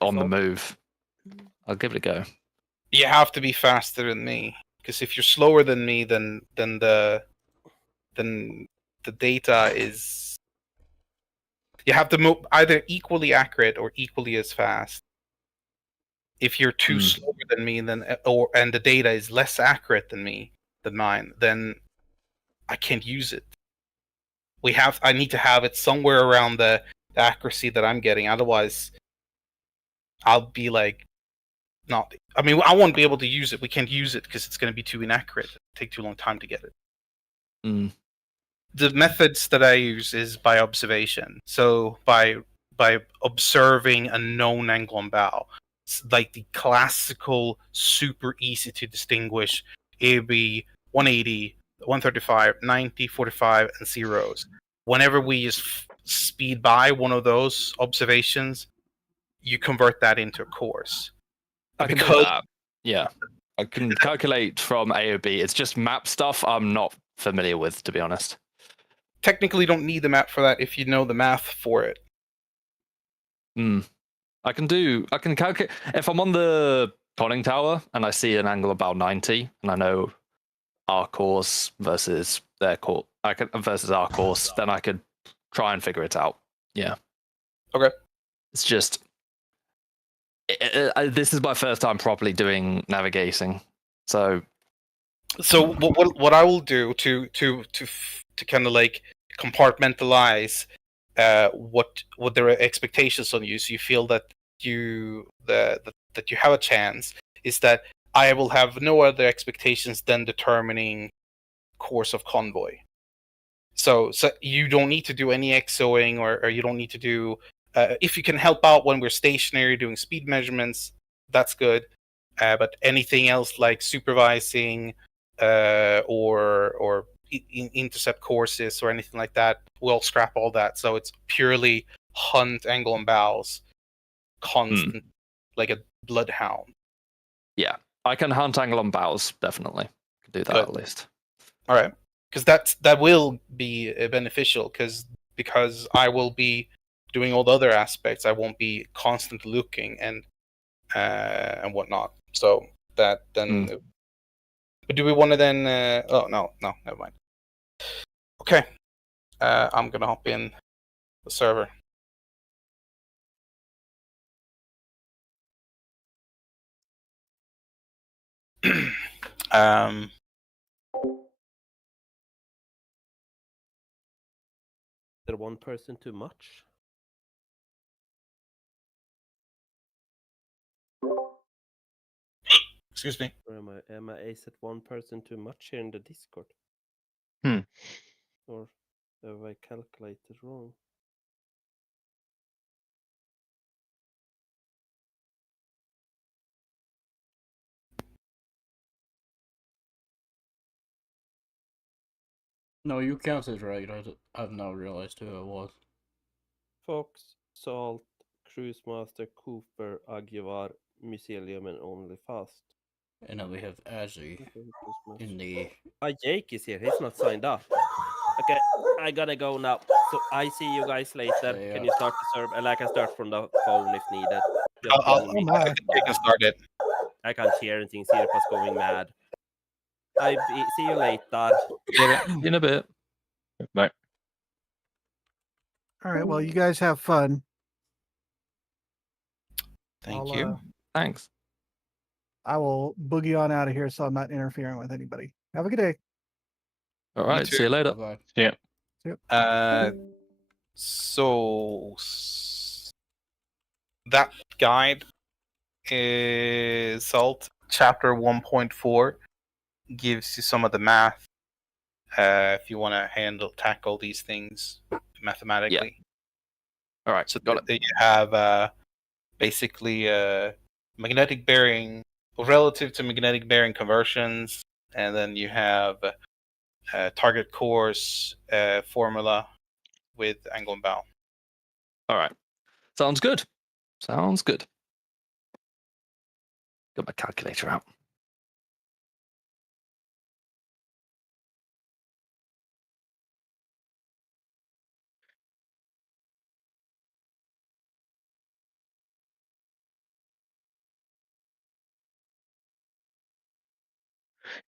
on the move. I'll give it a go. You have to be faster than me, because if you're slower than me, then the data is, you have to move either equally accurate or equally as fast. If you're too slower than me, then and the data is less accurate than mine, then I can't use it. I need to have it somewhere around the accuracy that I'm getting. Otherwise, I'll be like, not. I mean, I won't be able to use it. We can't use it because it's going to be too inaccurate. It'll take too long time to get it. The methods that I use is by observation. So by observing a known angle and bow, it's like the classical, super easy to distinguish AB 180, 135, 90, 45, and zeros. Whenever we just speed by one of those observations, you convert that into a course. I can do that. Yeah. I can calculate from AOB. It's just map stuff I'm not familiar with, to be honest. Technically, you don't need the map for that if you know the math for it. I can calculate. If I'm on the conning tower and I see an angle about 90, and I know our course versus their course, versus our course, then I could try and figure it out. Yeah. Okay. It's just this is my first time properly doing navigating, so what I will do to kind of like compartmentalize what their expectations on you, so you feel that you have a chance, is that I will have no other expectations than determining course of convoy. So you don't need to do any XOing, or you don't need to do if you can help out when we're stationary doing speed measurements, that's good. But anything else like supervising or intercept courses or anything like that, we'll scrap all that. So it's purely hunt angle and bows, constant, like a bloodhound. Yeah, I can hunt angle and bows, definitely. I can do that at least. All right, because that will be beneficial, because I will be doing all the other aspects. I won't be constantly looking and whatnot. So that then. But do we want to then? Oh no, never mind. Okay, I'm gonna hop in the server. Is there one person too much? Excuse me. Or am I is it one person too much here in the Discord? Or have I calculated wrong? No, you counted right. I've now realized who it was. Fox, Salt, Cruise Master, Cooper, Agivar, Mycelium, and Only Fast. And then we have Azzy in the... Jake is here. He's not signed up. Okay, I gotta go now. So I see you guys later. Yeah. Can you start the server? And I can start from the phone if needed. I can start it. I can't hear anything. Sirpa's going mad. See you later. In a bit. Bye. All right. Well, you guys have fun. Thank you. Thanks. I will boogie on out of here, so I'm not interfering with anybody. Have a good day. All right. See you later. Bye-bye. Yeah. So that guide is Salt chapter 1.4, gives you some of the math if you want to tackle these things mathematically. All right. So got it. You have basically magnetic bearing relative to magnetic bearing conversions, and then you have target course formula with angle and bow. All right. Sounds good. Got my calculator out.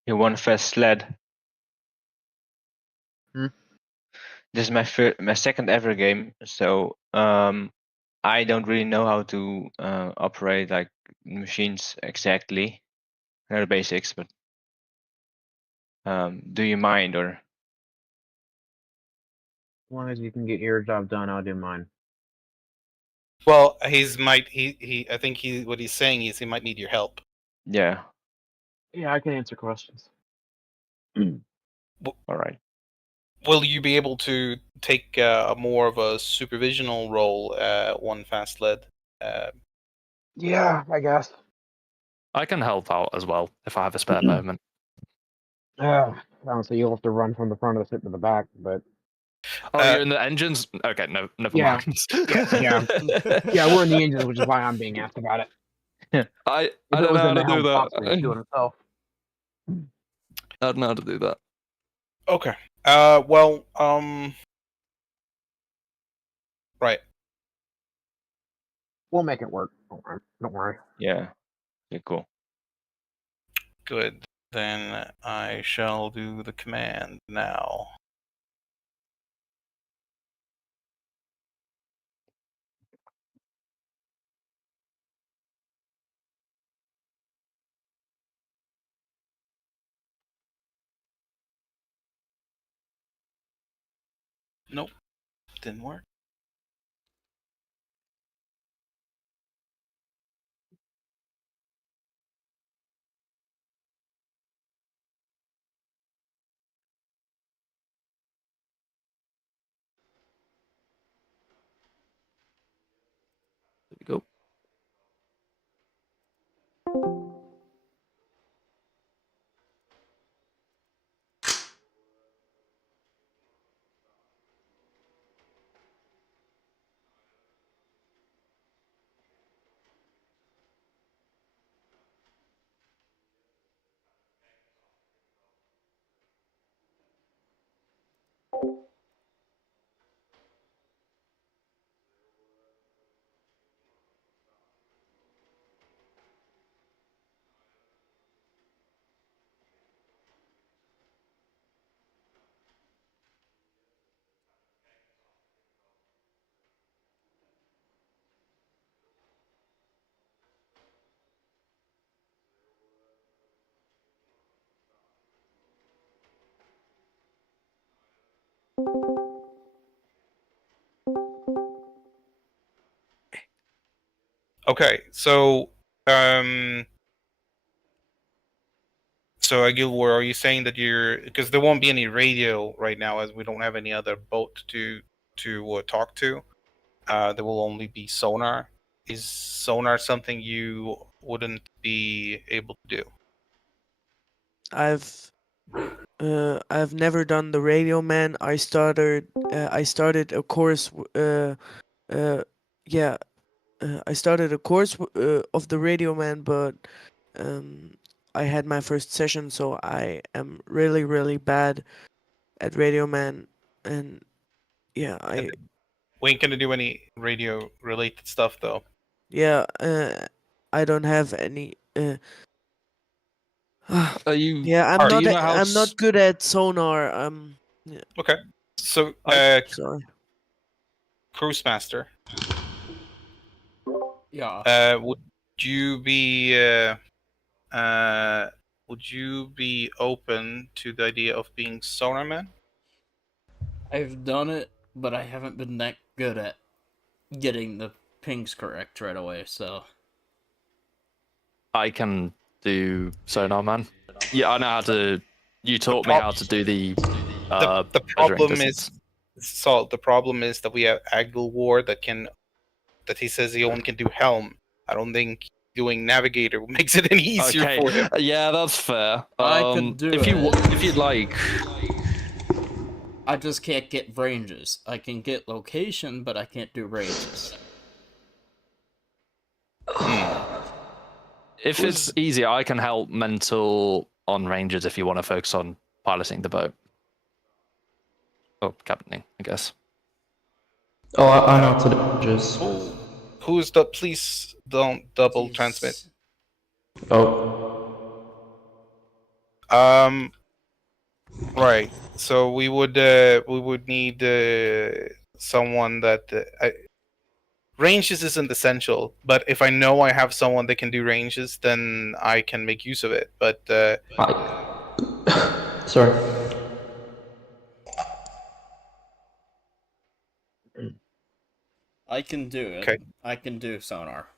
You won fast sled. Hmm. This is my second ever game, so I don't really know how to operate like machines exactly. I know the basics, but do you mind or? As long as you can get your job done, I'll do mine. Well, I think what he's saying is he might need your help. Yeah. Yeah, I can answer questions. All right. Will you be able to take more of a supervisional role one fast led? Yeah, I guess. I can help out as well if I have a spare moment. Honestly, you'll have to run from the front of the ship to the back, but Oh, you're in the engines? Okay, no, never Yeah. mind. yeah, we're in the engines, which is why I'm being asked about it. I If don't it know was how in to the do helm, that. Fox would do it himself. I don't know how to do that. Okay. Right. We'll make it work. Don't worry. Yeah. Okay, cool. Good. Then I shall do the command now. Nope. Didn't work. There we go. Okay, so Agilwar, are you saying that because there won't be any radio right now as we don't have any other boat to talk to. There will only be sonar. Is sonar something you wouldn't be able to do? I've never done the radio man. I started a course I started a course of the radio man, but I had my first session, so I am really bad at radio man, and yeah, We ain't gonna do any radio related stuff though. yeah, I don't have any. Are you? Yeah, Alright. Do you know how I'm not good at sonar. Yeah, Okay. So sorry. Cruise Master, Yeah. would you be open to the idea of being sonar man? I've done it, but I haven't been that good at getting the pings correct right away, so. I can do sonar man? Yeah, I know how to. You taught me how to do the. The measuring problem distance. the problem is that we have Agilwar that he says he only can do helm. I don't think doing navigator makes it any easier Okay, for him. yeah, that's fair. I could do if you it. if you'd like. I just can't get ranges. I can get location, but I can't do ranges. If it's easier, I can help mental on ranges if you want to focus on piloting the boat. Or captaining, I guess. Oh, I know how to do ranges. Who's the? Please don't double Jeez. transmit. Oh, Right. So we would need someone that ranges isn't essential, but if I know I have someone that can do ranges, then I can make use of it. But Sorry. I can do it. Okay. I can do sonar.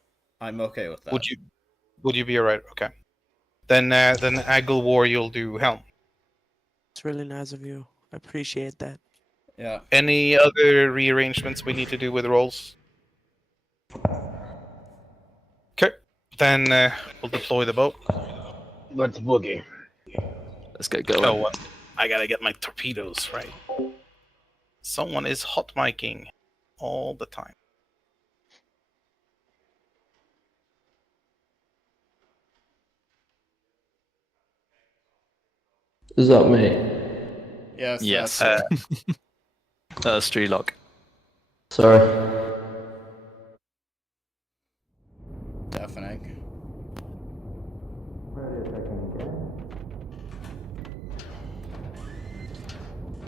I'm okay with that. would you be alright? Okay. Then Aggle War, you'll do helm. It's really nice of you. I appreciate that. Yeah. Any other rearrangements we need to do with roles? Okay. Then we'll deploy the boat. Let's boogie. Let's get going. Oh, I gotta get my torpedoes right. Someone is hot micing all the time. Is that me? Yes. Yes. That's Streetlock. Sorry. deafening.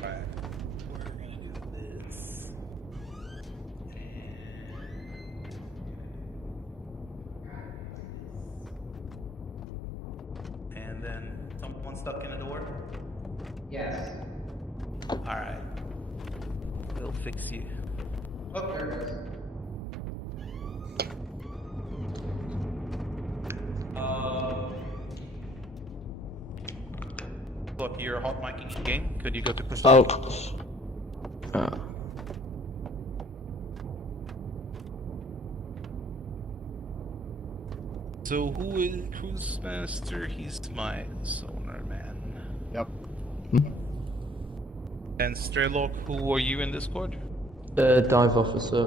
Right. We're gonna do this. And then someone stuck in a door? Yes. Alright. We'll fix you. Oh, there it is. Look, you're hot micing again. Could you go to push? Oh. So who is Cruise Master? He's my sonar man. Yep. And Straylock, who are you in Discord? Dive officer.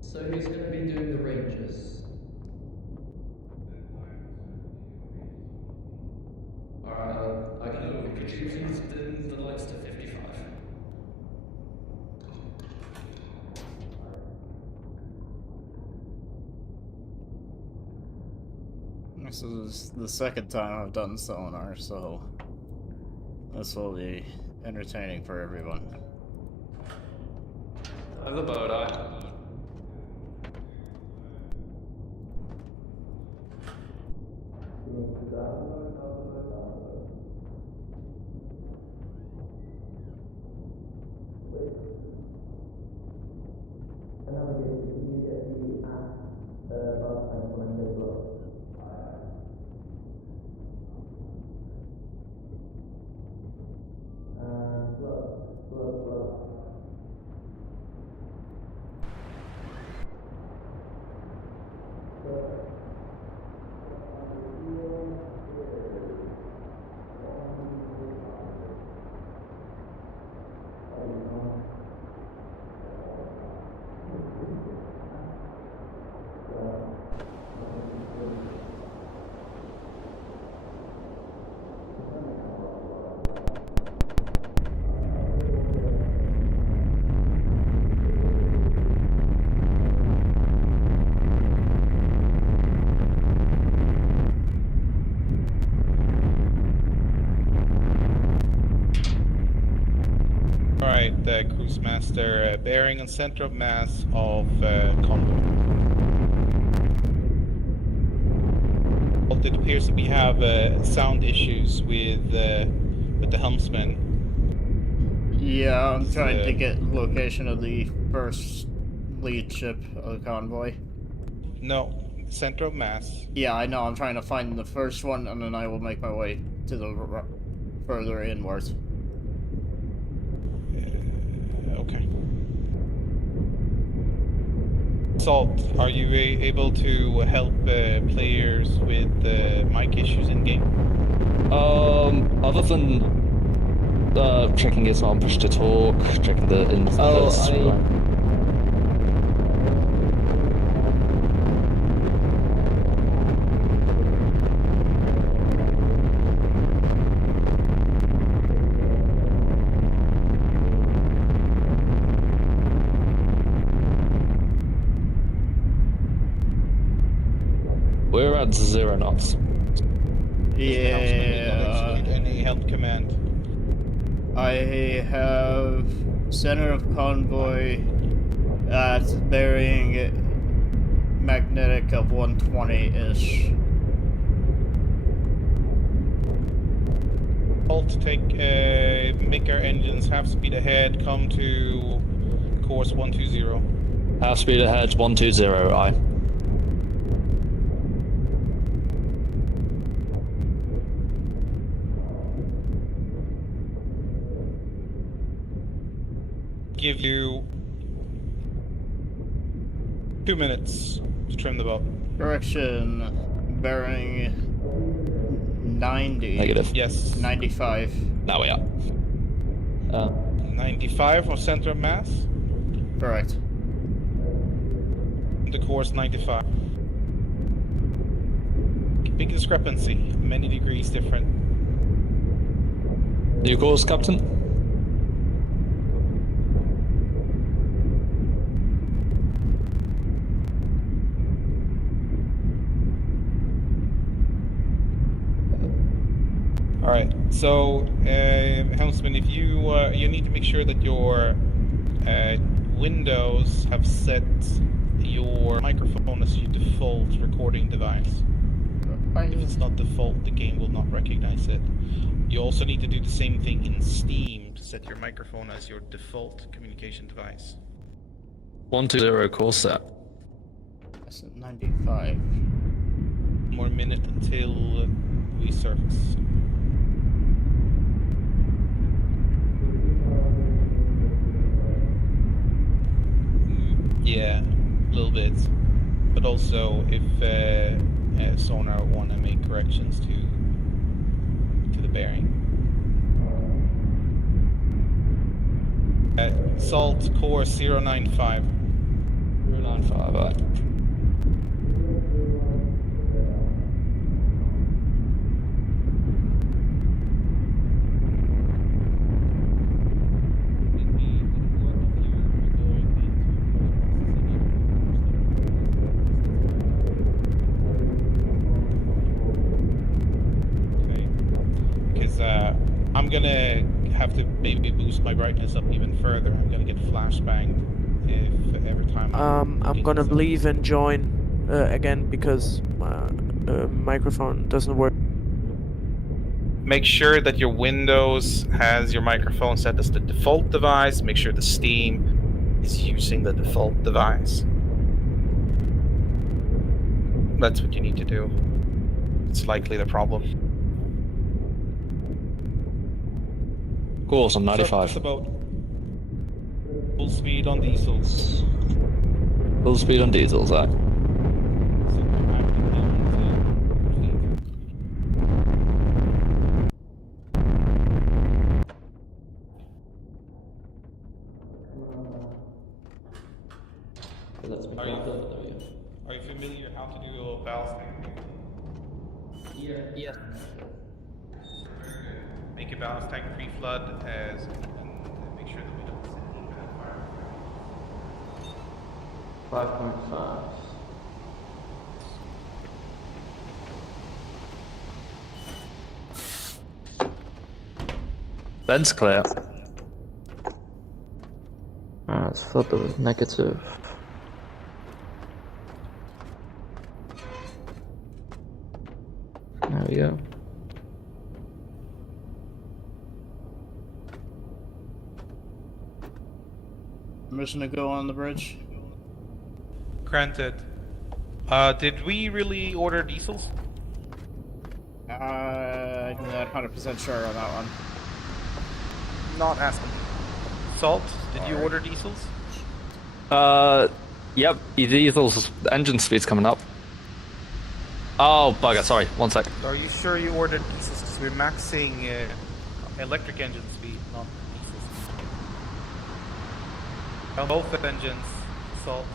So who's going to be doing the ranges? Alright, I can... Could you please dim the lights to 55? This is the second time I've done sonar, so this will be entertaining for everyone. The boat eye. Alright, the Cruise Master, bearing on center of mass of convoy. Well, it appears that we have sound issues with the helmsman. Yeah, I'm trying to get location of the first lead ship of the convoy. No, center of mass. Yeah, I know. I'm trying to find the first one, and then I will make my way to the further inwards. Okay. Salt, are you able to help players with mic issues in game? Other than checking it's on push to talk, checking the We're at 0 knots. Yeah. Any help command? I have center of convoy at bearing magnetic of 120-ish. Salt, make our engines half speed ahead, come to course 120. Half speed ahead, 120, aye. Give you 2 minutes to trim the boat. Correction, bearing 90. Negative. Yes. 95. Now we are. 95 from center of mass. Correct. The course 95. Big discrepancy, many degrees different. New course, Captain? Alright, so helmsman, if you need to make sure that your Windows have set your microphone as your default recording device. If it's not default, the game will not recognize it. You also need to do the same thing in Steam to set your microphone as your default communication device. 120 course set. That's 95. One more minute until we surface. Yeah, a little bit. But also, if sonar want to make corrections to the bearing. Salt course 095. 095, aye. I'm gonna have to maybe boost my brightness up even further. I'm gonna get flashbanged if every time. I'm gonna leave and join again because my microphone doesn't work. Make sure that your Windows has your microphone set as the default device. Make sure the Steam is using the default device. That's what you need to do. It's likely the problem. Course on 95. Surface the boat. Full speed on diesels. Full speed on diesels, aye. Are you familiar how to do a ballast tank? Yeah. Make a ballast tank pre-flood and make sure that we don't sit in that fire. 5.5. Vents clear. It's photo negative. There we go. Permission to go on the bridge? Granted. Did we really order diesels? I'm not 100% sure on that one. Not asking. Salt, did you order diesels? Yep, diesel's engine speed's coming up. Oh, bugger, sorry, 1 sec. Are you sure you ordered diesels? Because we're maxing electric engine speed, not diesel speed. On both engines, salt.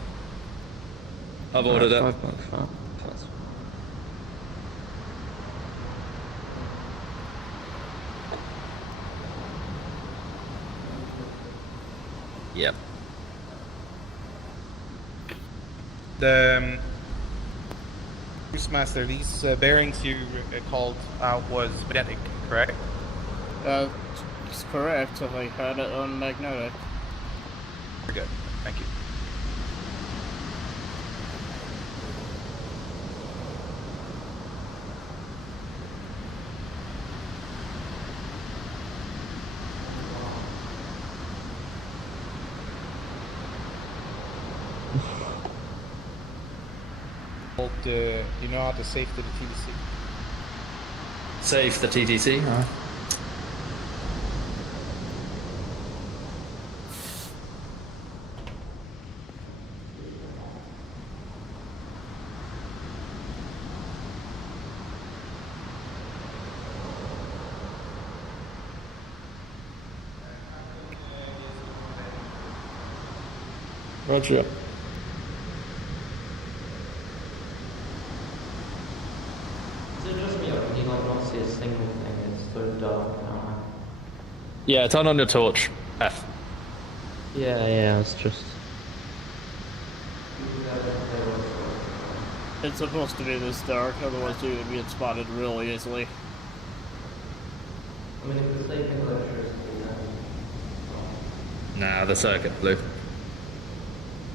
I've ordered it. 5.5. Yep. The Cruise Master, these bearings you called out was magnetic, correct? It's correct. I had it on magnetic. Very good, thank you. Do you know how to save to the TTC? Save the TTC, huh? Roger. Yeah, turn on your torch. F. Yeah, it's just... It's supposed to be this dark, otherwise you would get spotted really easily. I mean, if the same electricity, Nah, the circuit blue.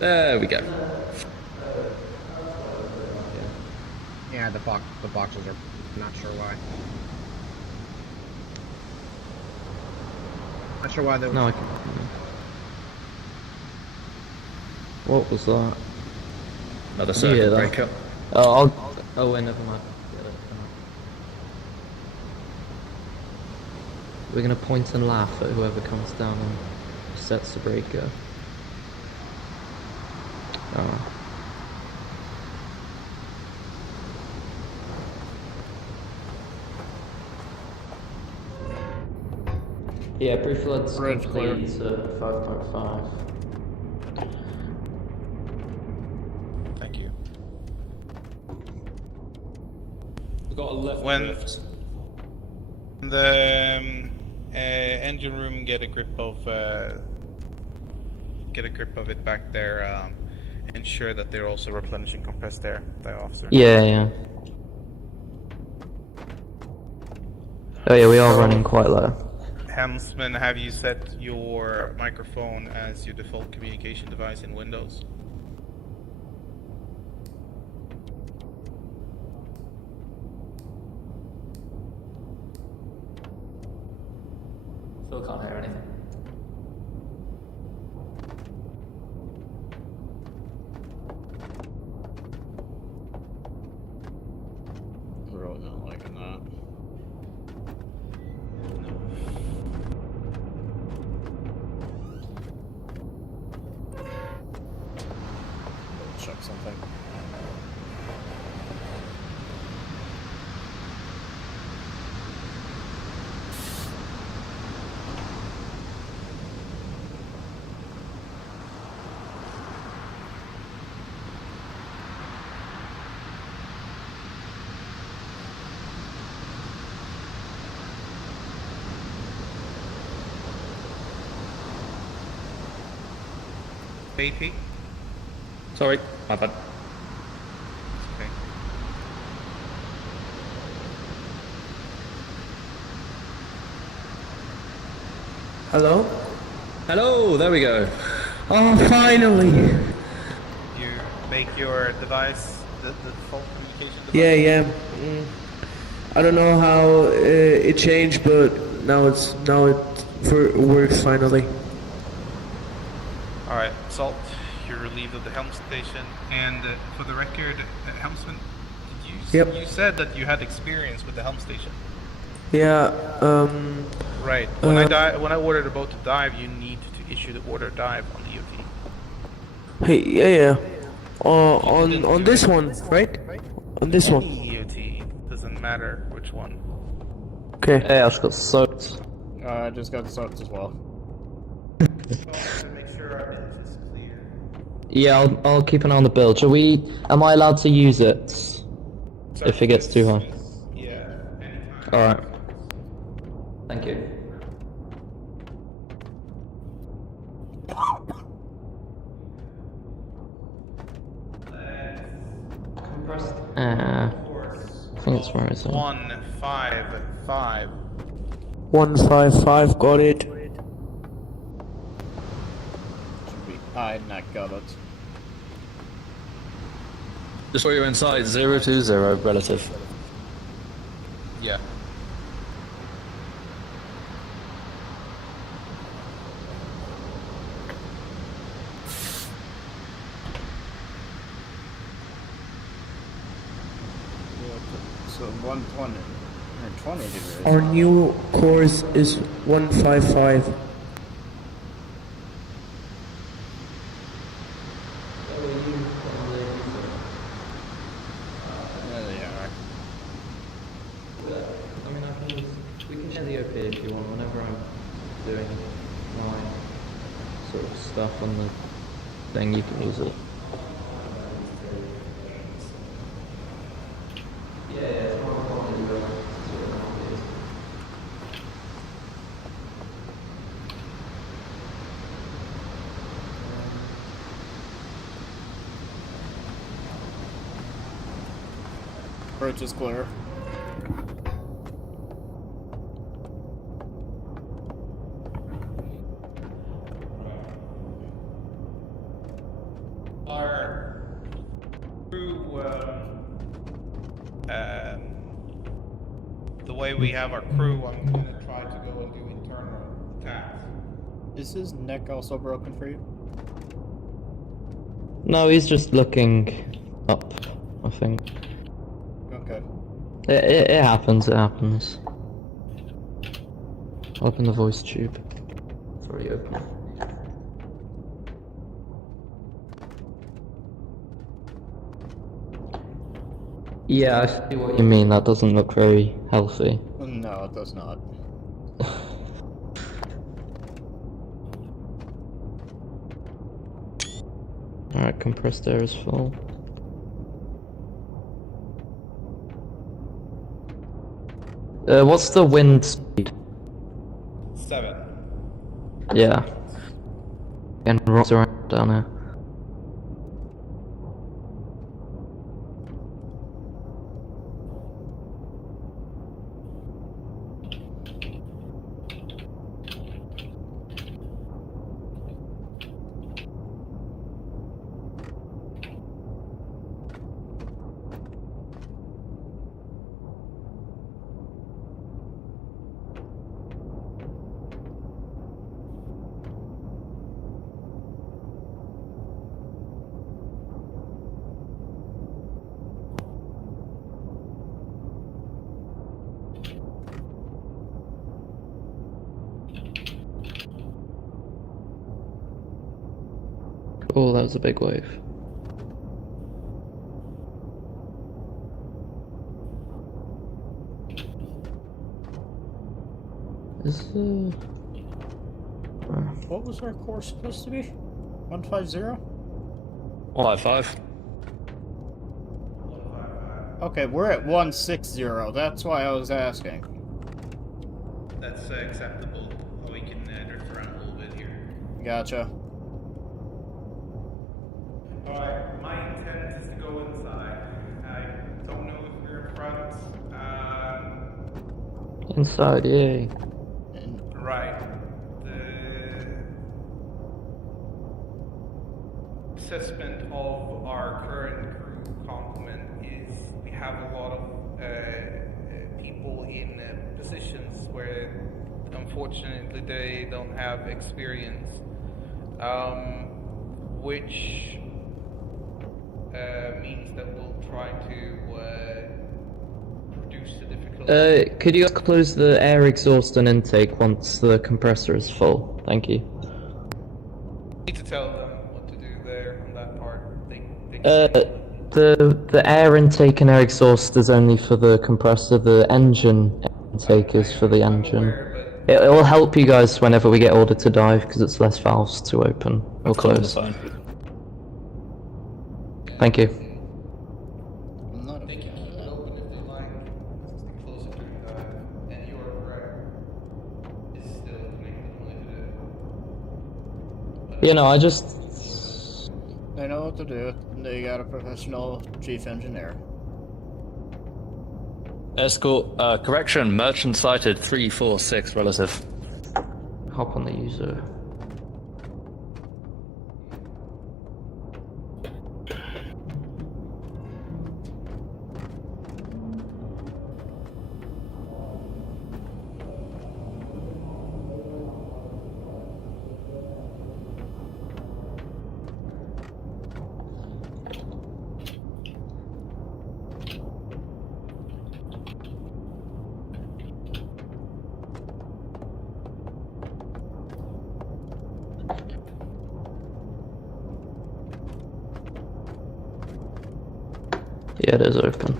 There we go. Yeah, the boxes are not sure why. Not sure why they No, I can... What was that? Another circuit that. breaker. Oh, oh wait, never mind. We're gonna point and laugh at whoever comes down and sets the breaker. Oh. Yeah, pre-flood's Bridge clear. complete at 5.5. Thank you. We've got a left When drift. the engine room get a grip of it back there, ensure that they're also replenishing compressed air, the officer. Yeah. Oh yeah, we are running quite low. Helmsman, have you set your microphone as your default communication device in Windows? Still can't hear anything. I'm really not liking that. Check something. AP? Sorry, my bad. Okay. Hello? Hello, there we go. Oh, finally! You make your device the default communication device? Yeah. I don't know how it changed, but now it works finally. Alright, Salt, you're relieved of the helm station. And for the record, Helmsman, Yep. you said that you had experience with the helm station. Yeah. Right. When I order the boat to dive, you need to issue the order dive on the EOT. Hey, yeah. On this one, right? On this one. EOT, doesn't matter which one. Okay. Hey, I just got soaked. I just got soaked as well. Make sure our bench is clear. Yeah, I'll keep an eye on the build. Am I allowed to use it if it gets too high? Yeah, anytime. Alright. Thank you. Compressed. I think it's where it's at. 155. 155, got it. Should be. I not got it. Just while you're inside, 020 relative. Yeah. So 120 or 20 degrees. Our new course is 155. We can share the OP if you want, whenever I'm doing my sort of stuff on the thing, you can use it. Yeah, it's more important to sort of copies. Approach is clear. Our crew, the way we have our crew, I'm gonna try to go and do internal attacks. Is his neck also broken for you? No, he's just looking up, I think. Okay. It happens, it happens. Open the voice tube. It's already open. Yeah, I see what you mean, that doesn't look very healthy. No, it does not. Alright, compressed air is full. What's the wind speed? 7. Yeah. And rocks around down here. Oh, that was a big wave. What was our course supposed to be? 150? 155. Okay, we're at 160. That's why I was asking. That's acceptable. We can drift around a little bit here. Gotcha. Alright, my intent is to go inside. I don't know if we're in front. Inside, yay. Right. The assessment of our current crew complement is we have a lot of people in positions where unfortunately they don't have experience, which means that we'll try to reduce the difficulty. Could you close the air exhaust and intake once the compressor is full? Thank you. Need to tell them what to do there on that part. They The air intake and air exhaust is only for the compressor. The engine intake is for the engine. It will help you guys whenever we get ordered to dive because it's less valves to open or close. Thank you. Not a They can keep it open if they like, closer to the dive, and you are correct. It's still connected only to the. You know, I just. They know what to do. They got a professional chief engineer. Escort, correction, merchant sighted 346 relative. Hop on the user. Yeah, it is open.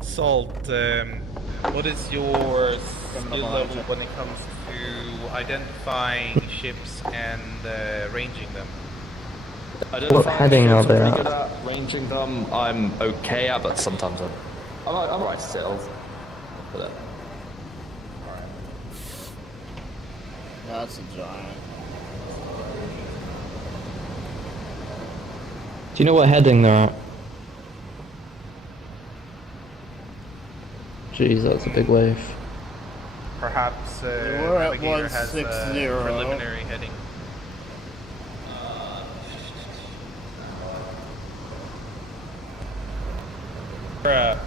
Salt, what is your skill level when it comes to identifying ships and ranging them? What heading are they I'm pretty at? good at ranging them. I'm okay at, but sometimes I'm right still. But, That's a giant. Do you know what heading they're at? Jeez, that's a big wave. Perhaps We're at Navigator has a 160. preliminary heading.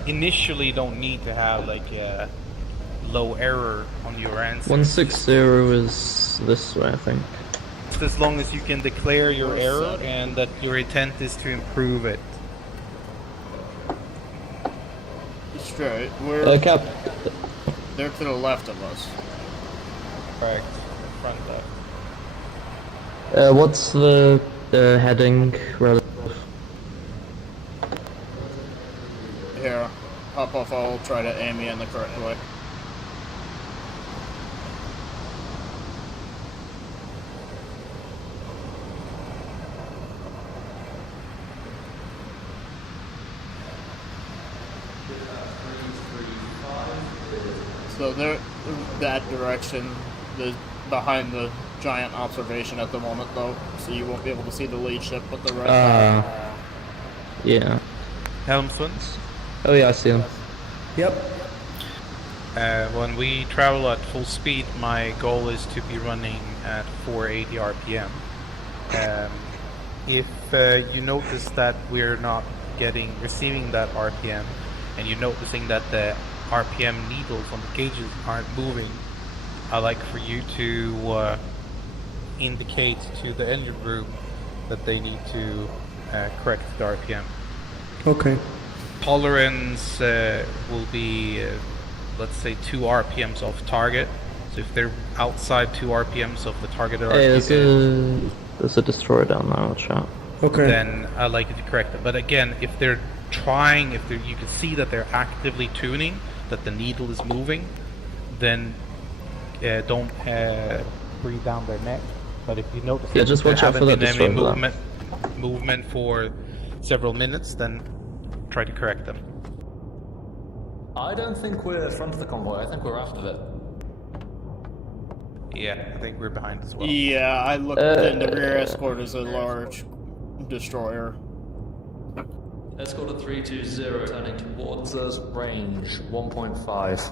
Initially, don't need to have like a low error on your answer. 160 is this way, I think. Just as long as you can declare your error and that your intent is to improve it. Straight. We're. Cap. They're to the left of us. Correct. Front left. What's the heading relative? Here, hop off. I'll try to aim you in the correct way. So they're that direction, behind the giant observation at the moment, though. So you won't be able to see the lead ship, but the rest. Yeah. Helmsman's. Oh yeah, I see them. Yep. When we travel at full speed, my goal is to be running at 480 RPM. If you notice that we're not receiving that RPM, and you're noticing that the RPM needles on the gauges aren't moving, I like for you to indicate to the engine room that they need to correct the RPM. Okay. Tolerance will be, let's say, 2 RPMs off target. So if they're outside 2 RPMs of the targeted RPM, there's a destroyer down there, watch out. Okay. then I like you to correct them. But again, if they're trying, you can see that they're actively tuning, that the needle is moving, then don't breathe down their neck. But if you notice that just there watch out for haven't that been any destroyer. movement for several minutes, then try to correct them. I don't think we're front of the convoy. I think we're after it. Yeah, I think we're behind as well. Yeah, I looked in the rear escort as a large destroyer. Escort at 320, turning towards us, range 1.5.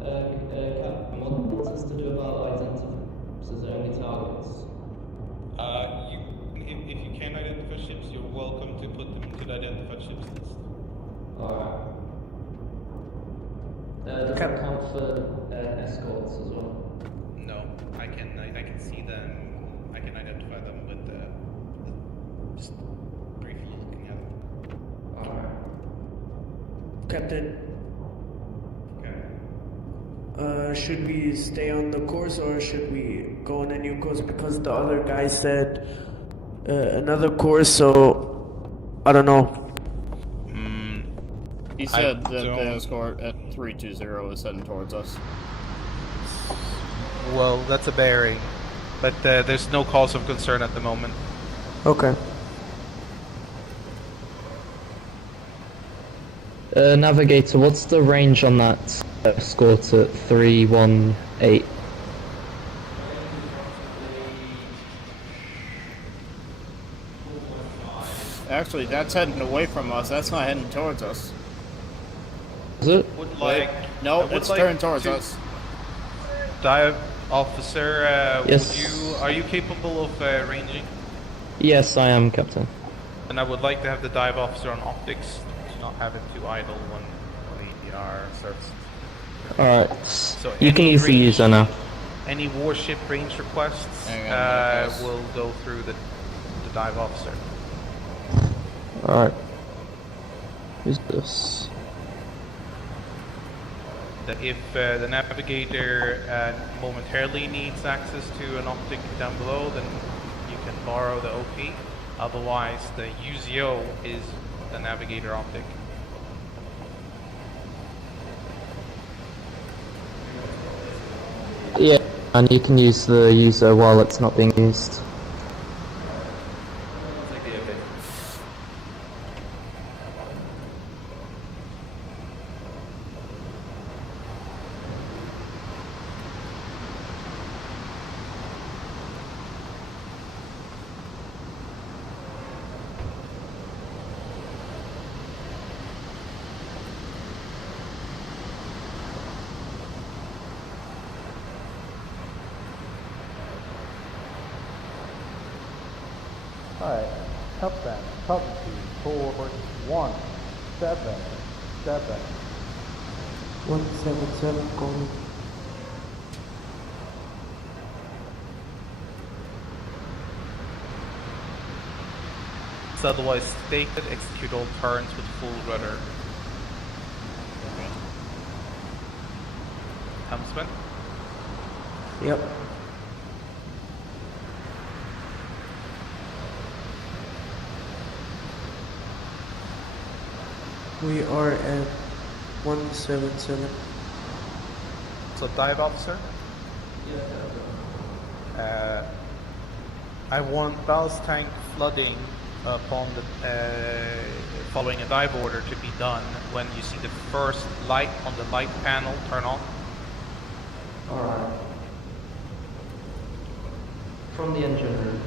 Captain, what wants us to do about identifying targets? If you can identify ships, you're welcome to put them into the identified ships list. Alright. Does that count for escorts as well? No, I can see them. I can identify them with just briefly looking at them. Alright. Captain, Okay. should we stay on the course or should we go on a new course? Because the other guy said another course, so I don't know. He said that the escort at 320 is heading towards us. Well, that's a bearing, but there's no cause of concern at the moment. Okay. Navigator, what's the range on that escort at 318? Actually, that's heading away from us. That's not heading towards us. Is it? Would like No, would it's like turning towards to- us. Dive officer, Yes. are you capable of ranging? Yes, I am, Captain. And I would like to have the dive officer on optics, to not have it too idle when we are serviced. Alright. So You can any use the range- user now. Any warship range requests Hang on, yes. will go through the dive officer. Alright. Who's this? That if the navigator momentarily needs access to an optic down below, then you can borrow the OP. Otherwise, the UZO is the navigator optic. Yeah, and you can use the user while it's not being used. Alright, Captain, Coventry, 4177. 177 calling. It's otherwise stated, execute all turns with full rudder. Helmsman? Yep. We are at 177. So dive officer? I want ballast tank flooding upon the following a dive order to be done when you see the first light on the light panel turn on. Alright. From the engine room.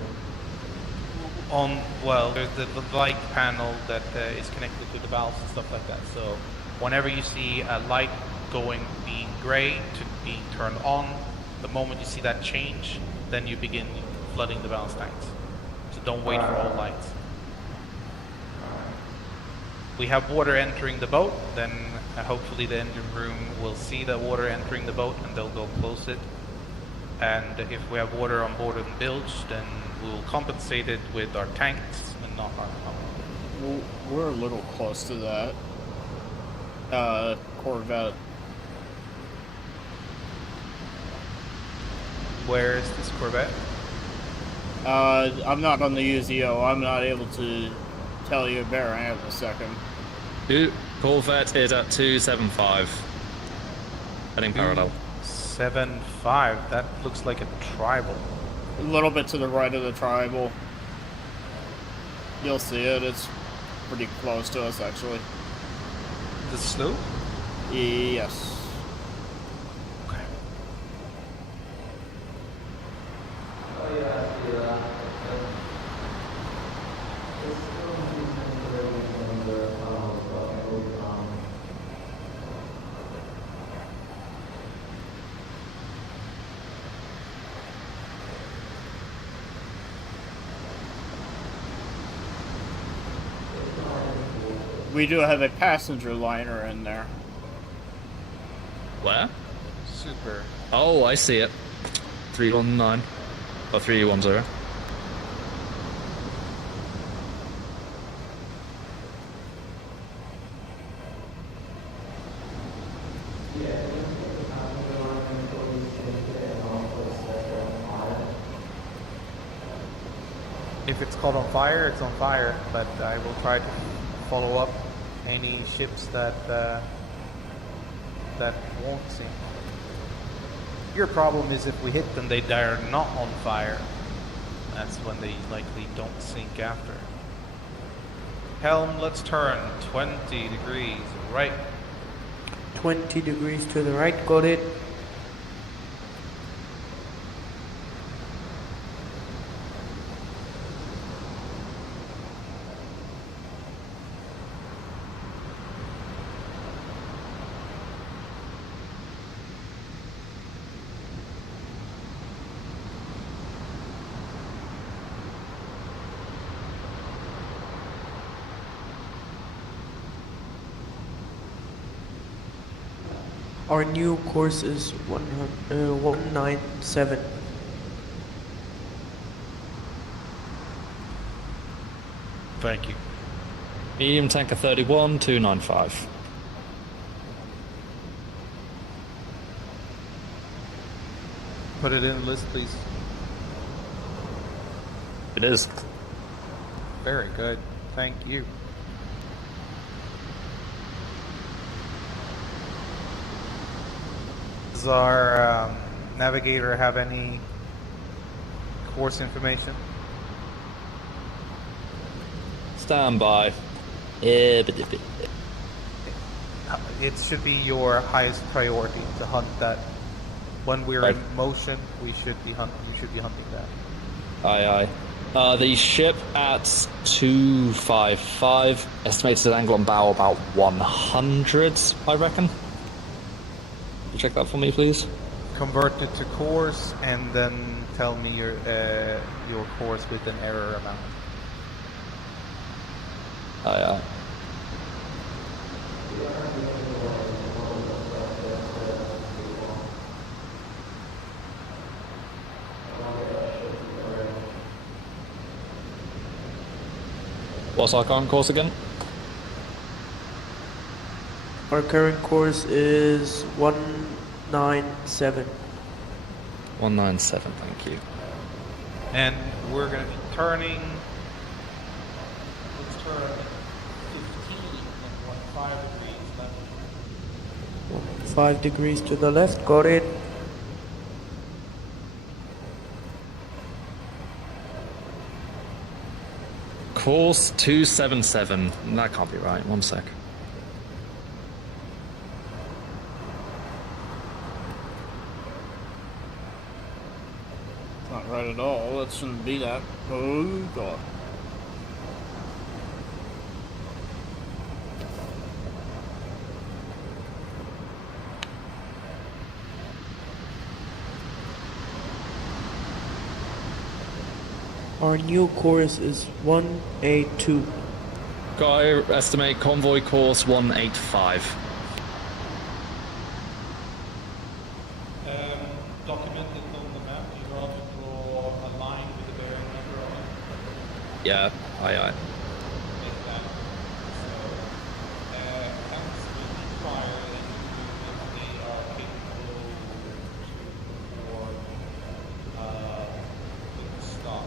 There's the light panel that is connected to the valves and stuff like that. So whenever you see a light being gray to being turned on, the moment you see that change, then you begin flooding the ballast tanks. So don't wait for all lights. We have water entering the boat, then hopefully the engine room will see the water entering the boat and they'll go close it. And if we have water on board of the bilge, then we'll compensate it with our tanks and not our pump. Well, we're a little close to that. Corvette. Where is this Corvette? I'm not on the UZO. I'm not able to tell you a bearing at the second. Corvette is at 275. Heading parallel. 7.5. That looks like a tribal. A little bit to the right of the tribal. You'll see it. It's pretty close to us, actually. The sloop? Yes. Okay. We do have a passenger liner in there. Where? Super. Oh, I see it. 319. Or 310. if it's caught on fire, it's on fire. But I will try to follow up any ships that won't sink. Your problem is if we hit them, they are not on fire. That's when they likely don't sink after. Helm, let's turn 20 degrees right. 20 degrees to the right, got it. Our new course is 197. Thank you. Medium tanker 31, 295. Put it in the list, please. It is. Very good. Thank you. Does our navigator have any course information? Stand by. It should be your highest priority to hunt that. When we're in motion, we should be hunting. You should be hunting that. Aye, aye. The ship at 255, estimated angle on bow about 100, I reckon. Check that for me, please. Convert it to course, and then tell me your course with an error amount. Aye, aye. What's our current course again? Our current course is 197. 197, thank you. And we're going to be turning. Let's turn 15 and 5 degrees left. 5 degrees to the left, got it. Course 277. That can't be right. One sec. Not right at all. That shouldn't be that. Oh god. Our new course is 182. Guy, estimate convoy course 185. Documented on the map, you want to draw a line with the bearing number on it? Yeah, aye, aye. Make that. So, hence we require that if they are capable to perform quick stop.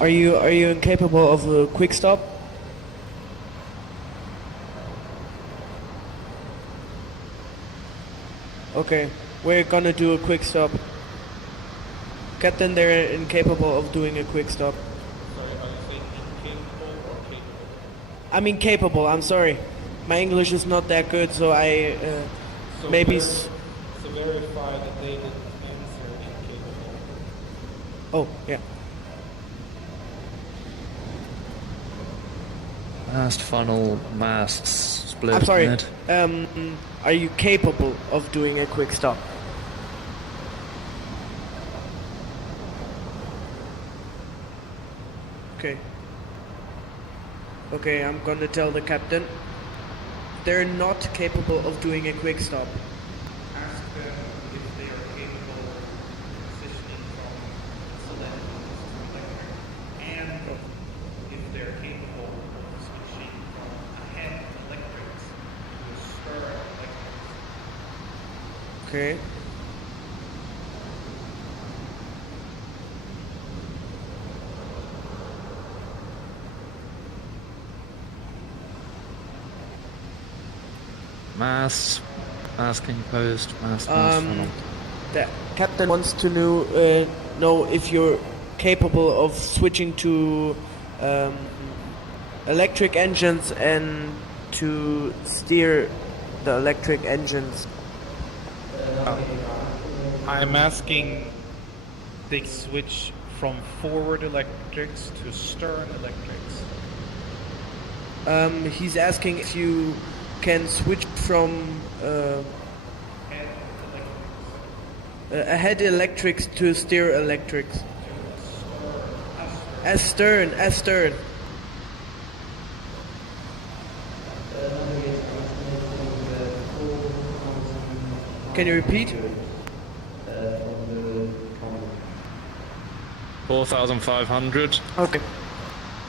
Are you incapable of a quick stop? Okay, we're gonna do a quick stop. Captain, they're incapable of doing a quick stop. Sorry, are you saying incapable or capable? I mean capable, I'm sorry. My English is not that good, so I So maybe... so verify that they didn't answer incapable. Oh, yeah. Mast funnel, masts, split. I'm sorry. Mid. Are you capable of doing a quick stop? Okay. Okay, I'm gonna tell the captain. They're not capable of doing a quick stop. Ask them if they are capable of positioning from Select Okay. Mass can you post? Mass. Hold on. The captain wants to know if you're capable of switching to electric engines and to steer the electric engines. I'm asking they switch from forward electrics to stern electrics. He's asking if you can switch from ahead electrics to steer electrics. As stern. Can you repeat? 4,500. Okay.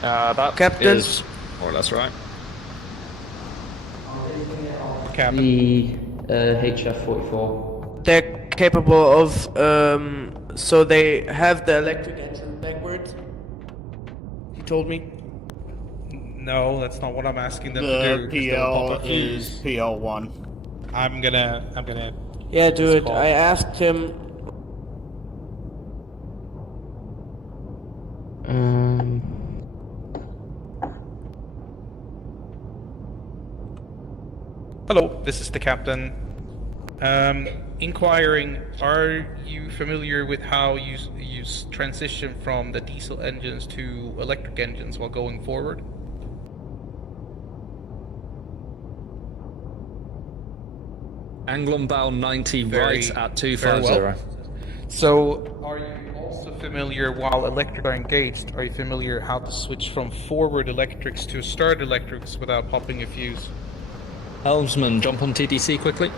That Captain? is more or less right. Captain. The HF-44. They're capable of, so they have the electric engine backwards. He told me. No, that's not what I'm asking them to The do. 'cause they'll pop PL a fuse. is PL1. I'm gonna. Yeah, do it. call. I asked him. Hello, this is the captain. Inquiring, are you familiar with how you transition from the diesel engines to electric engines while going forward? Angle on bow 90 Very- right at very 250. well. So, are you also familiar, while electric are engaged, are you familiar how to switch from forward electrics to stern electrics without popping a fuse? Helmsman, jump on TDC quickly.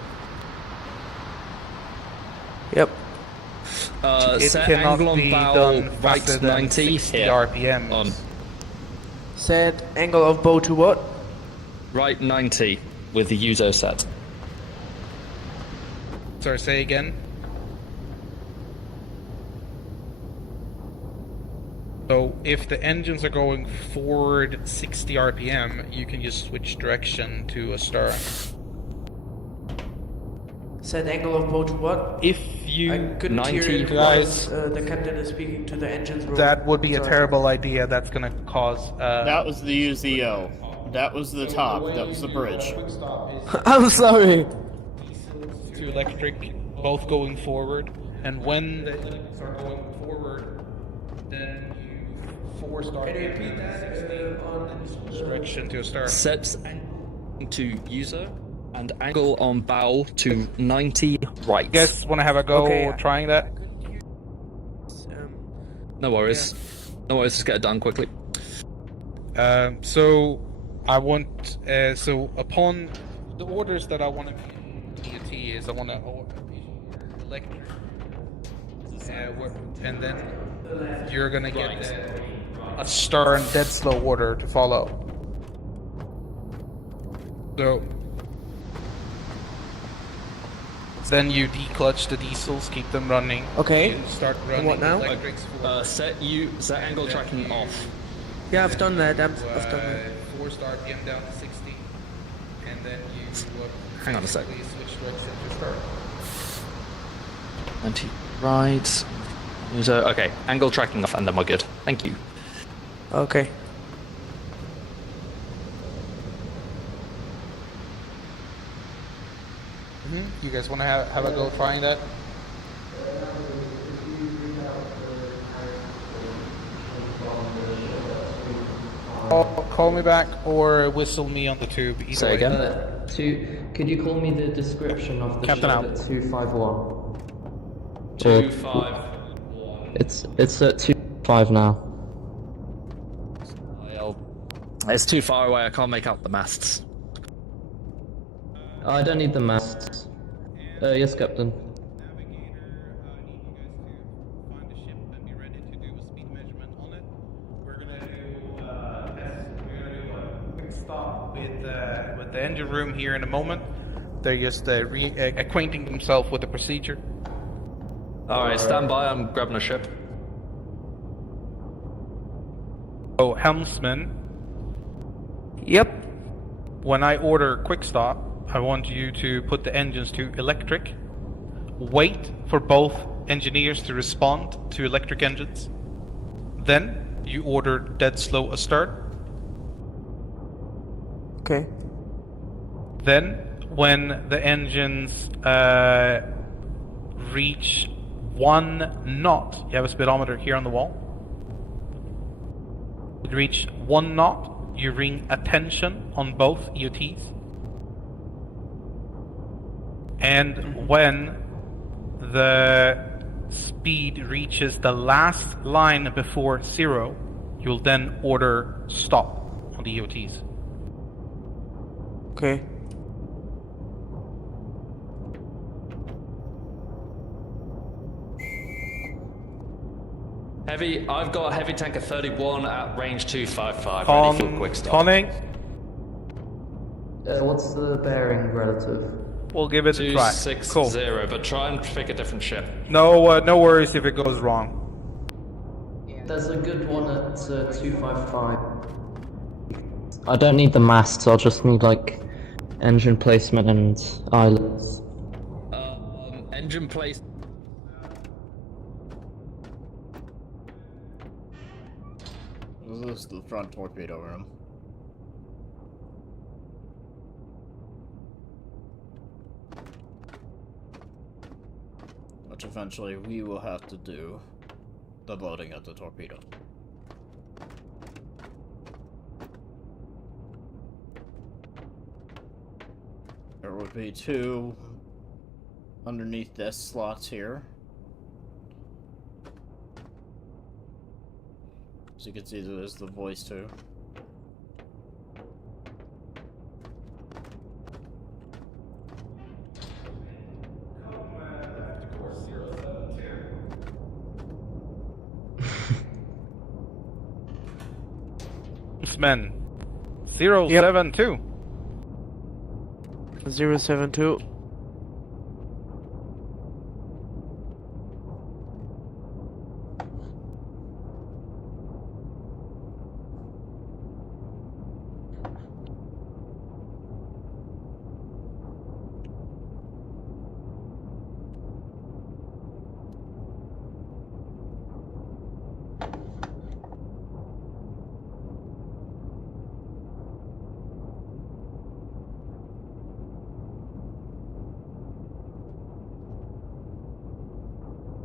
Yep. It Set cannot angle on be bow done right faster than 90 60 here. RPMs. On Set angle of bow to what? right 90 with the Uzo set. Sorry, say again. So if the engines are going forward 60 RPM, you can just switch direction to a stern. Set angle of bow to what? If you I couldn't hear 90 it guys- once, the captain is speaking to the engines room. that would be a Sorry. terrible idea. That's gonna cause. That was the UZO. That was the top. That was the bridge. I'm sorry. To electric, both going forward, and when the electrics are going forward, then you force start direction to a stern. Sets angle to Uzo and angle on bow to 90 right. You guys want to have a go Okay. trying that? No worries. No worries, just get it done quickly. So I want so upon the orders that I want to DOT is I want to electric, and then you're gonna get a stern dead slow order to follow. So then you declutch the diesels, keep them running. Okay. You start running what now? the electrics for Set angle tracking off. Yeah, I've done that. I've done that. force RPM down to 60, and then you Hang on a sec. basically switch direction to start. 90 right. Uzo, okay, angle tracking off and then we're good. Thank you. Okay. You guys want to have a go trying that? Call me back or whistle me on the tube. Either Say way. again. Could you call me the description of the Captain ship out. at 251? 251. It's at 25 now. It's too far away, I can't make out the masts. I don't need the masts. Yes, Captain. Find the ship and be ready to do a speed measurement on it. We're gonna do a quick stop with the engine room here in a moment. They're just acquainting themselves with the procedure. Alright, stand by, I'm grabbing a ship. Oh, helmsman, Yep. when I order quick stop, I want you to put the engines to electric. Wait for both engineers to respond to electric engines. Then you order dead slow astern. Okay. Then, when the engines reach 1 knot, you have a speedometer here on the wall. It reach 1 knot, you ring attention on both EOTs. And when the speed reaches the last line before 0, you'll then order stop on the EOTs. Okay. Heavy, I've got a heavy tanker 31 at range 255, Con- ready for quick stop. Conning, What's the bearing relative? we'll give it a try. 260, Cool. but try and pick a different ship. No, no worries if it goes wrong. There's a good one at 255. I don't need the masts, I'll just need like engine placement and eyelets. Engine place. This is the front torpedo room. Which eventually we will have to do the loading of the torpedo. There would be 2 underneath this slots here. As you can see, there's the voice too. Men 072. 072.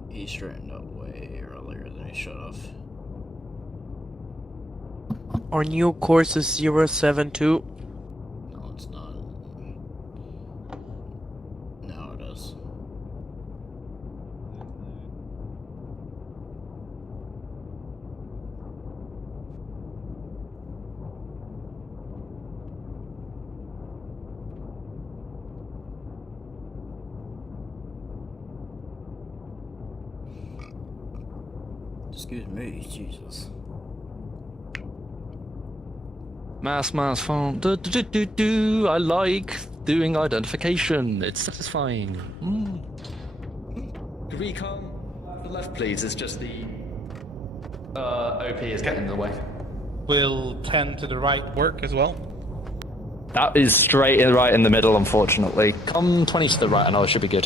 He straightened up way earlier than he should have. Our new course is 072. No, it's not. No, it is. Excuse me, Jesus. Mass phone. I like doing identification. It's satisfying. Recon to the left, please. It's just the OP is getting in the way. Will 10 to the right work as well? That is straight right in the middle, unfortunately. Come 20 to the right, and I should be good.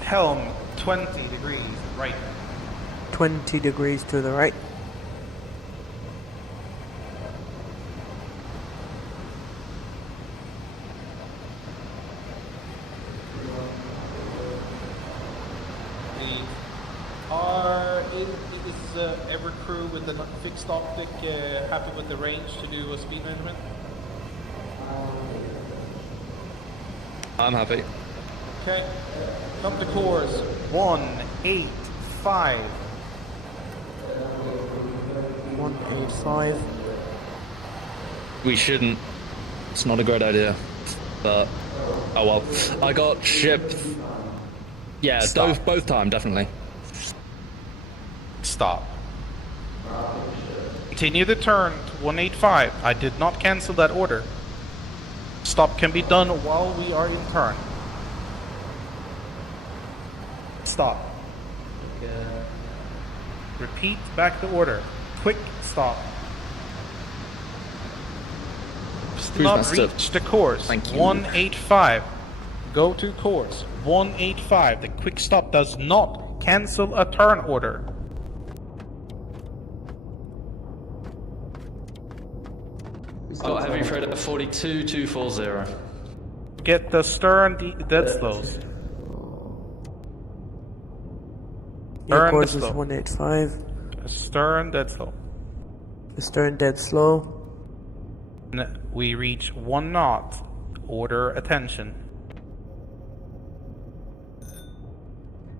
Helm 20 degrees right. 20 degrees to the right. Is every crew with the fixed optic happy with the range to do a speed measurement? I'm happy. Okay. Come to course 185. 185. We shouldn't. It's not a great idea. But, oh well. I got ship. Yeah, both time, definitely. Stop. Continue the turn to 185. I did not cancel that order. stop can be done while we are in turn. Stop. Repeat back the order. Quick stop. Still not Master. reach the course. Thank you. 185. Go to course. 185. The quick stop does not cancel a turn order. Oh, heavy freight at 42,240. Get the stern dead slows. Your Stern course dead is slow. 185. Stern dead slow. Stern dead slow. We reach 1 knot. Order attention.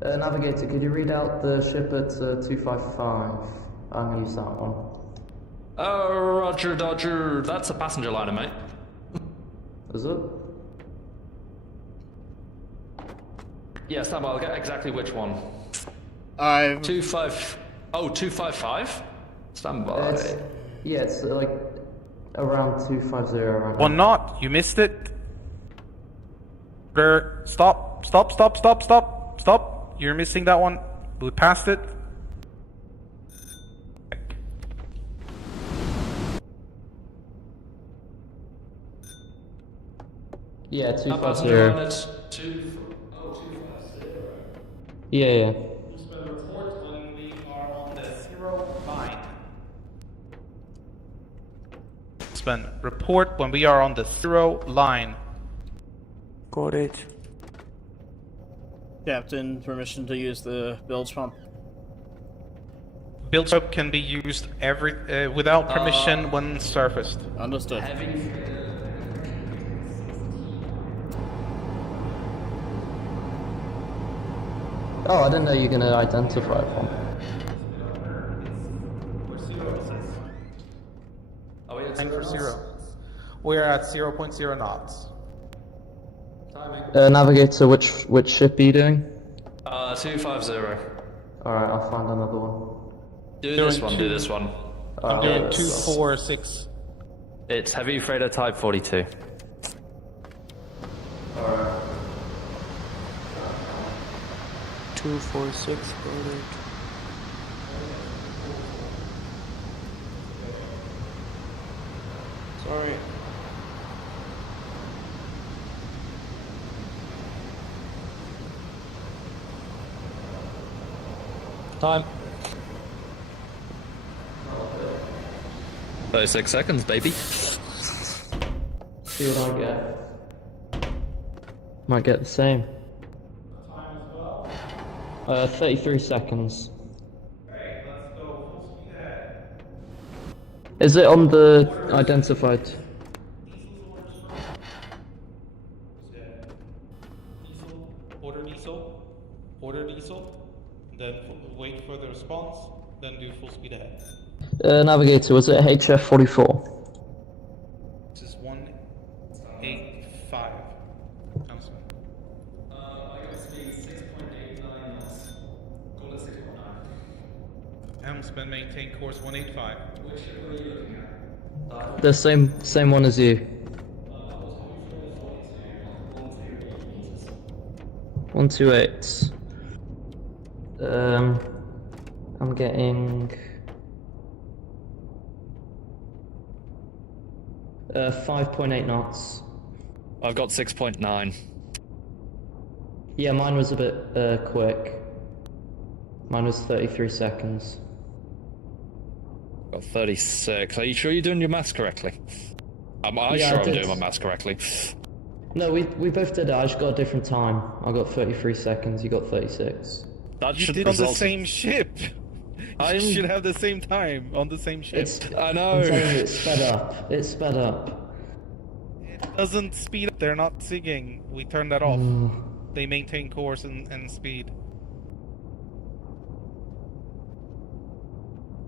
Navigator, could you read out the ship at 255? I'm gonna use that one. Oh, Roger, Dodger. That's a passenger liner, mate. Is it? Yeah, stand by. I'll get exactly which one. I've 255? Stand by. It's like around 250 right now. 1 knot. You missed it. Stop. You're missing that one. We passed it. Yeah, Passenger 250. line at 250. Yeah. Report when we are on the 0 line. Sven, report when we are on the 0 line. Got it. Captain, permission to use the bilge pump. Bilge pump can be used without permission when surfaced. Understood. Oh, I didn't know you were gonna identify one. Are we at 9 for 0. knots? We're at 0.0 knots. Navigator, which ship are you doing? 250. Alright, I'll find another one. Do this one, do this one. I'm doing It's- 246. It's heavy freighter type 42. Alright. 246. Got it. Sorry. Time. 36 seconds, baby. See what I get. Might get the same. 33 seconds. Is it on the identified? Order diesel, then wait for the response, then do full speed ahead. Navigator, was it HF44? This is 185. Councilman. I got speed 6.89 knots. Call it 6.9. Helmsman, maintain course 185. Which ship are you looking at? The same one as you. 128. I'm getting 5.8 knots. I've got 6.9. Yeah, mine was a bit quick. Mine was 33 seconds. Got 36. Are you sure you're doing your maths correctly? Am I Yeah, I sure I'm did. doing my maths correctly? No, we both did it. I just got a different time. I got 33 seconds. You got 36. That You should did on the result- same ship. I'm- You should have the same time on the same ship. I know. I'm telling you, it's sped up. It's sped up. It doesn't speed up. They're not singing. We turned that off. They maintain course and speed.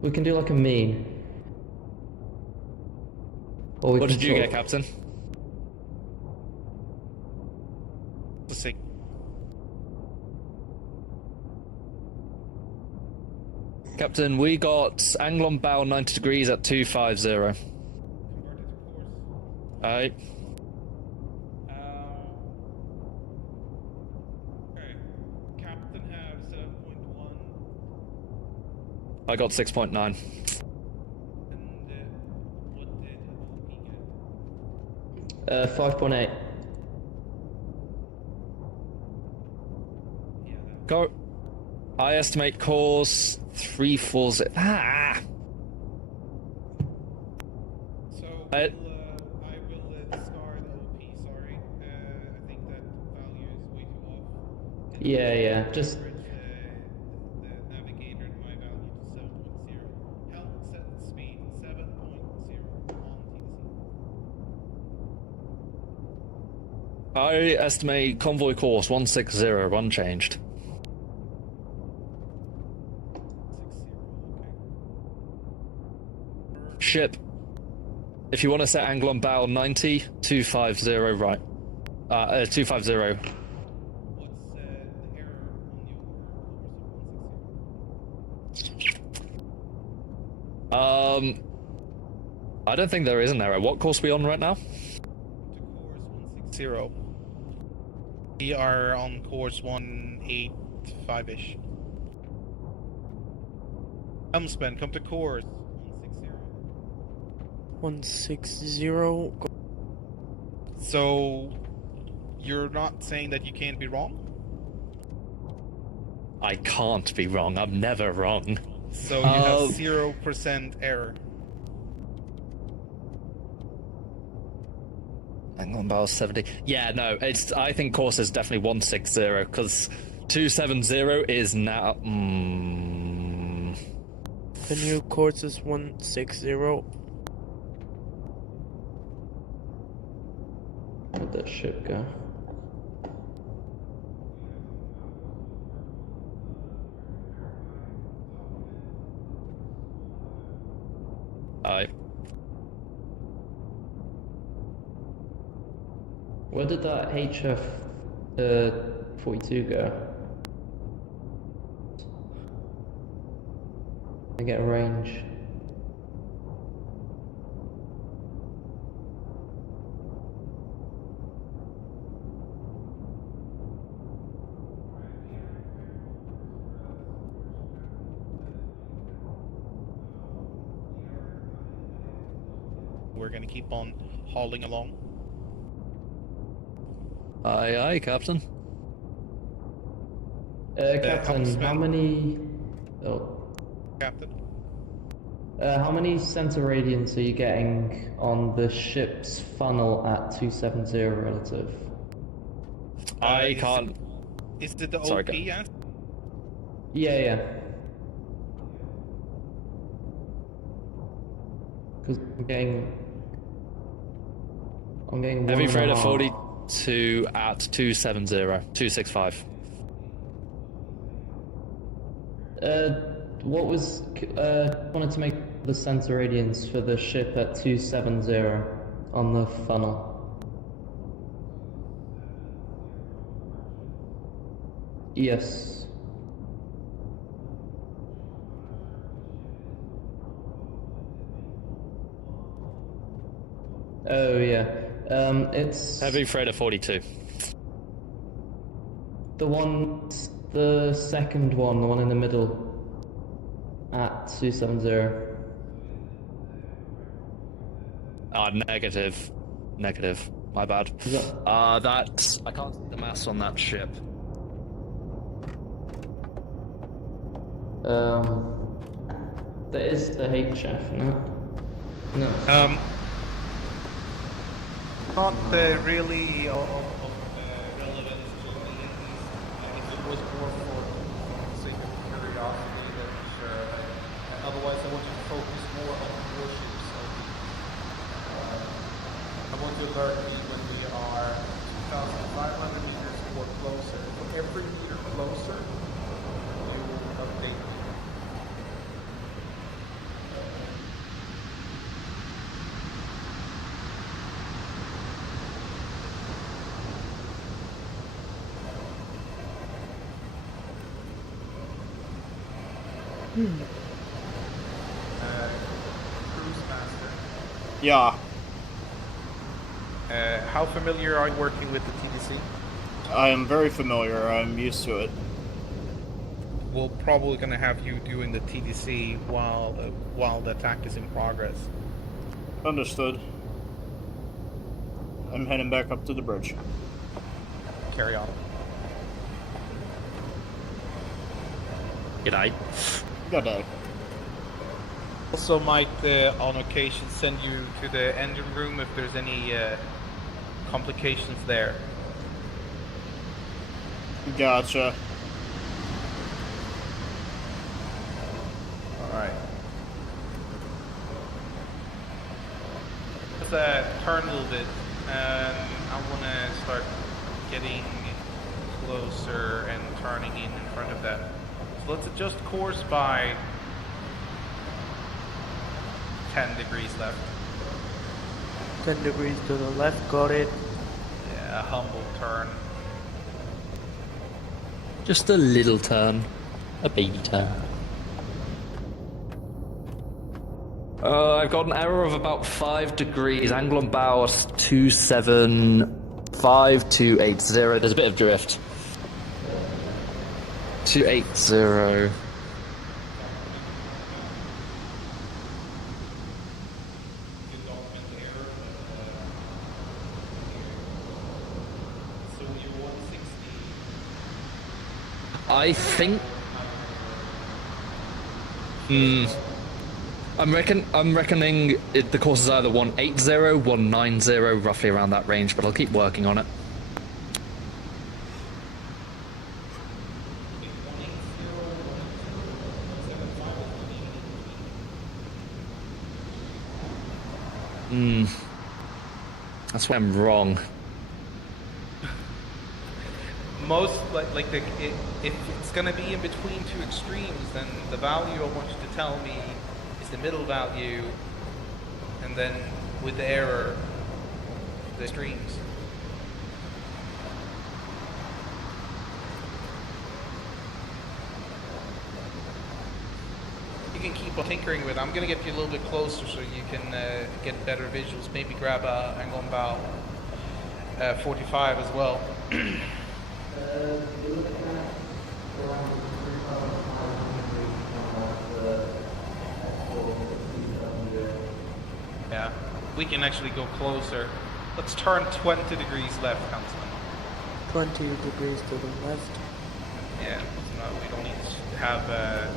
We can do like a mean. Or we What can did you sort get, of- Captain? The sing. Captain, we got angle on bow 90 degrees at 250. Aye. I got 6.9. And what did OP get? 5.8. Yeah, that Go. I estimate cores 340. Ah! So I- I will discard OP, sorry. I think that value is way too off. And Yeah, just average the navigator and my value to 7.0. Helm set speed 7.0 on TDC. I estimate convoy course 160 unchanged. 60, okay. Ship. If you want to set angle on bow 90, 250 right. 250. What's the error on your course of 160? I don't think there is an error. What course are we on right now? To course 160. We are on course 185-ish. Helmsman, come to course 160. 160. So, you're not saying that you can't be wrong? I can't be wrong. I'm never wrong. So you have 0% error. Angle on bow 70. Yeah, no, it's. I think course is definitely 160 because 270 is now. The new course is 160. where'd that ship go? Aye. Where did that HF 42 go? I get a range. We're gonna keep on hauling along. Aye, aye, Captain. Captain, how Helmsman. many... Oh. Captain. How many center radians are you getting on the ship's funnel at 270 relative? I is- can't. Is it the Sorry, OP, go. yeah? Yeah. Because I'm getting Heavy one freighter and a half. 42 at 270, 265. What was wanted to make the center radians for the ship at 270 on the funnel. Yes. Oh yeah. It's Heavy freighter 42. the second one, the one in the middle at 270. Negative. Negative. My bad. Is that- That's. I can't see the mass on that ship. There is the HF, no? No. Not really of relevance to me. If it was more for the sake of curiosity, then sure. Otherwise, I want to focus more on warships. I want to alert me when we are 2,500 meters or closer. For every meter closer, you will update me. Cruise Master. Yeah, How familiar are you working with the TDC? I am very familiar. I'm used to it. we're probably gonna have you doing the TDC while the attack is in progress. Understood. I'm heading back up to the bridge. Carry on. G'day. Good day. Also might on occasion send you to the engine room if there's any complications there. Gotcha. Alright. Let's turn a little bit. I want to start getting closer and turning in front of that. So let's adjust course by 10 degrees left. 10 degrees to the left, got it. Yeah, a humble turn. Just a little turn. A baby turn. I've got an error of about 5 degrees. Angle on bow 275,280. There's a bit of drift. 280. I think. I'm reckoning the course is either 180, 190, roughly around that range, but I'll keep working on it. That's why I'm wrong. Most if it's gonna be in between two extremes, then the value I want you to tell me is the middle value, and then with the error, the extremes. You can keep on tinkering with it. I'm gonna get you a little bit closer so you can get better visuals. Maybe grab a angle on bow 45 as well. Yeah, we can actually go closer. Let's turn 20 degrees left, Councilman. 20 degrees to the left. Yeah, no, we don't need to have a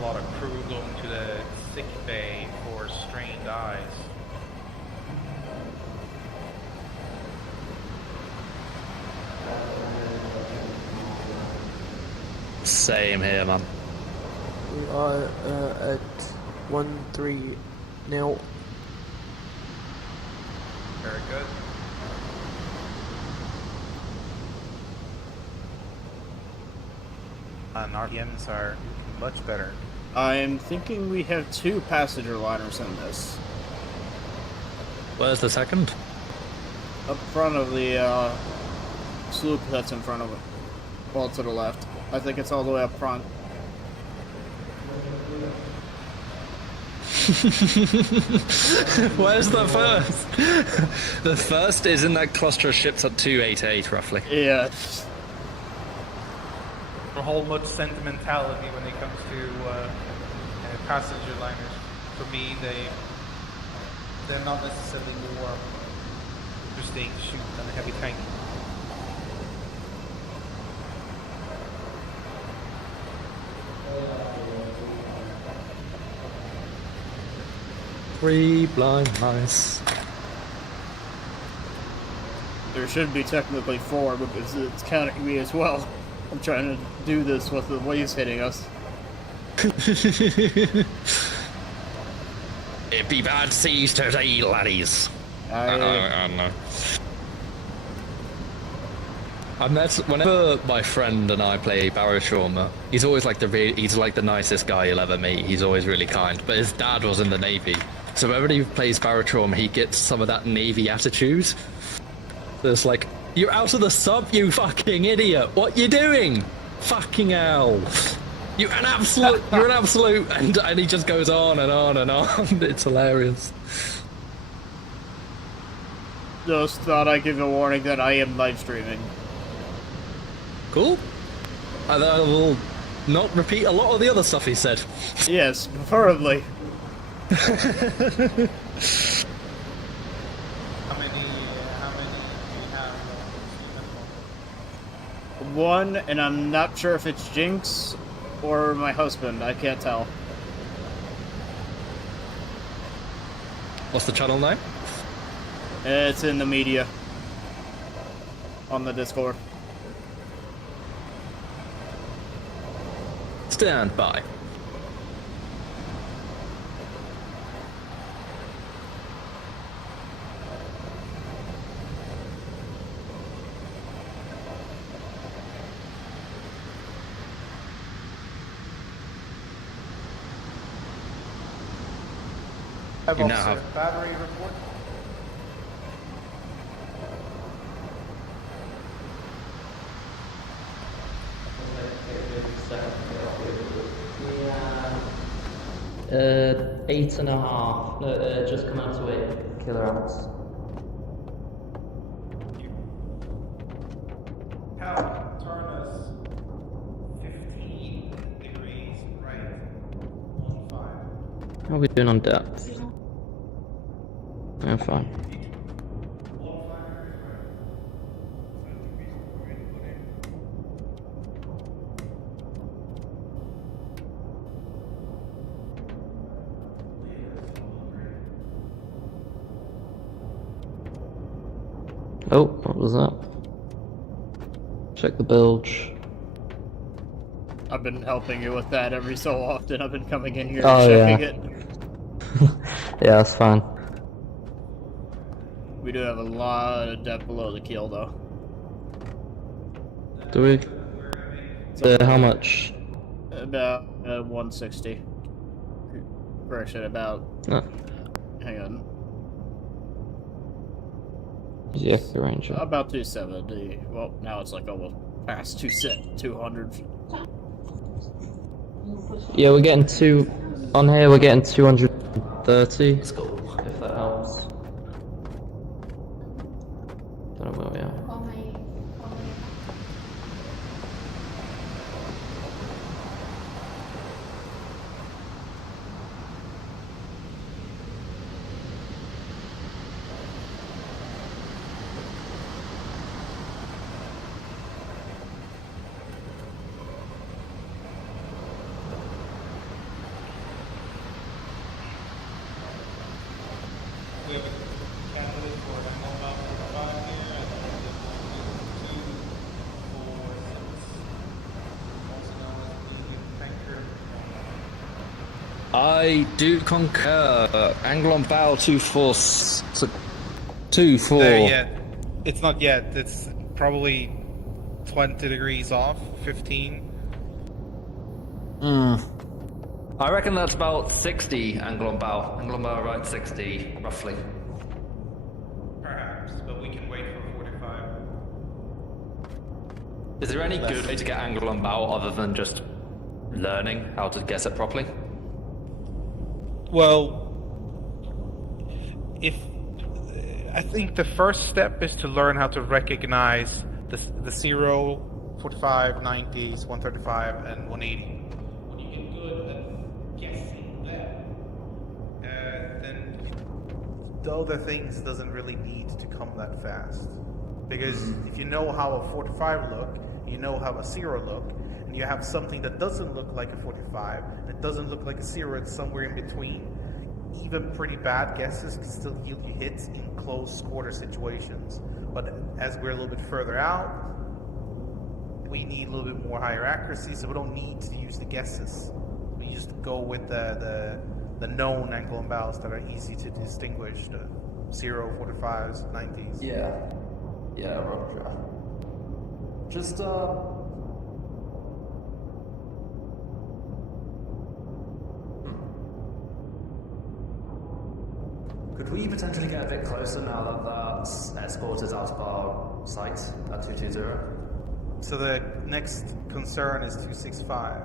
lot of crew going to the sick bay for strained eyes. Same here, man. We are at 1-3 now. Very good. And RPMs are much better. I'm thinking we have 2 passenger liners in this. Where's the second? Up front of the sloop that's in front of it. Well, to the left. I think it's all the way up front. Where's the first? The first is in that cluster of ships at 288, roughly. Yeah. A whole much sentimentality when it comes to passenger liners. For me, they're not necessarily more interesting to shoot than a heavy tank. Three blind mice. There should be technically 4 because it's counting me as well. I'm trying to do this with the waves hitting us. It be bad seas today, laddies. I know. Whenever my friend and I play barrow trauma, he's always like he's like the nicest guy you'll ever meet. He's always really kind. But his dad was in the Navy, so whenever he plays barrow trauma, he gets some of that Navy attitude. So it's like, you're out of the sub, you fucking idiot! What you doing? Fucking hell! You're an absolute, and he just goes on and on and on. It's hilarious. Just thought I'd give a warning that I am live streaming. Cool. I will not repeat a lot of the other stuff he said. Yes, preferably. How many do you have? One, and I'm not sure if it's Jinx or my husband. I can't tell. What's the channel name? It's in the media. On the Discord. Stand by. Have You now officer, have- battery report. Yeah. 8.5. No, just come out to 8 kilograms. How turn us 15 degrees right on 5. How are we doing on depth? Yeah, fine. Oh, what was that? Check the bilge. I've been helping you with that every so often. I've been coming in here Oh, and checking yeah. it. Yeah, that's fine. We do have a lot of depth below the keel, though. Do we? How much? About 160. Correction, about... No. Hang on. Yeah, Ranger. About 270. Well, now it's like almost past 200. Yeah, we're getting on here we're getting 230. Let's go. If that helps. Don't know where we are. We have a candidate for an about 5 here, and then there's 2, 4, 6. Also known as the tanker. I do concur. Angle on bow 2-4. There yet. It's not yet. It's probably 20 degrees off, 15. I reckon that's about 60 angle on bow. Angle on bow right 60, roughly. Perhaps, but we can wait for 45. Is there any good way to get angle on bow other than just learning how to guess it properly? Well, I think the first step is to learn how to recognize the 0, 45, 90s, 135, and 180. When you get good at guessing that, then the other things doesn't really need to come that fast. Because if you know how a 45 look, you know how a 0 look, and you have something that doesn't look like a 45, and it doesn't look like a 0, it's somewhere in between. Even pretty bad guesses can still yield you hits in close quarter situations. But as we're a little bit further out, we need a little bit more higher accuracy, so we don't need to use the guesses. We just go with the known angle and bows that are easy to distinguish, the 0, 45s, 90s. Yeah, Roger. Just Could we potentially get a bit closer now that that escort is out of our sight at 220? So the next concern is 265.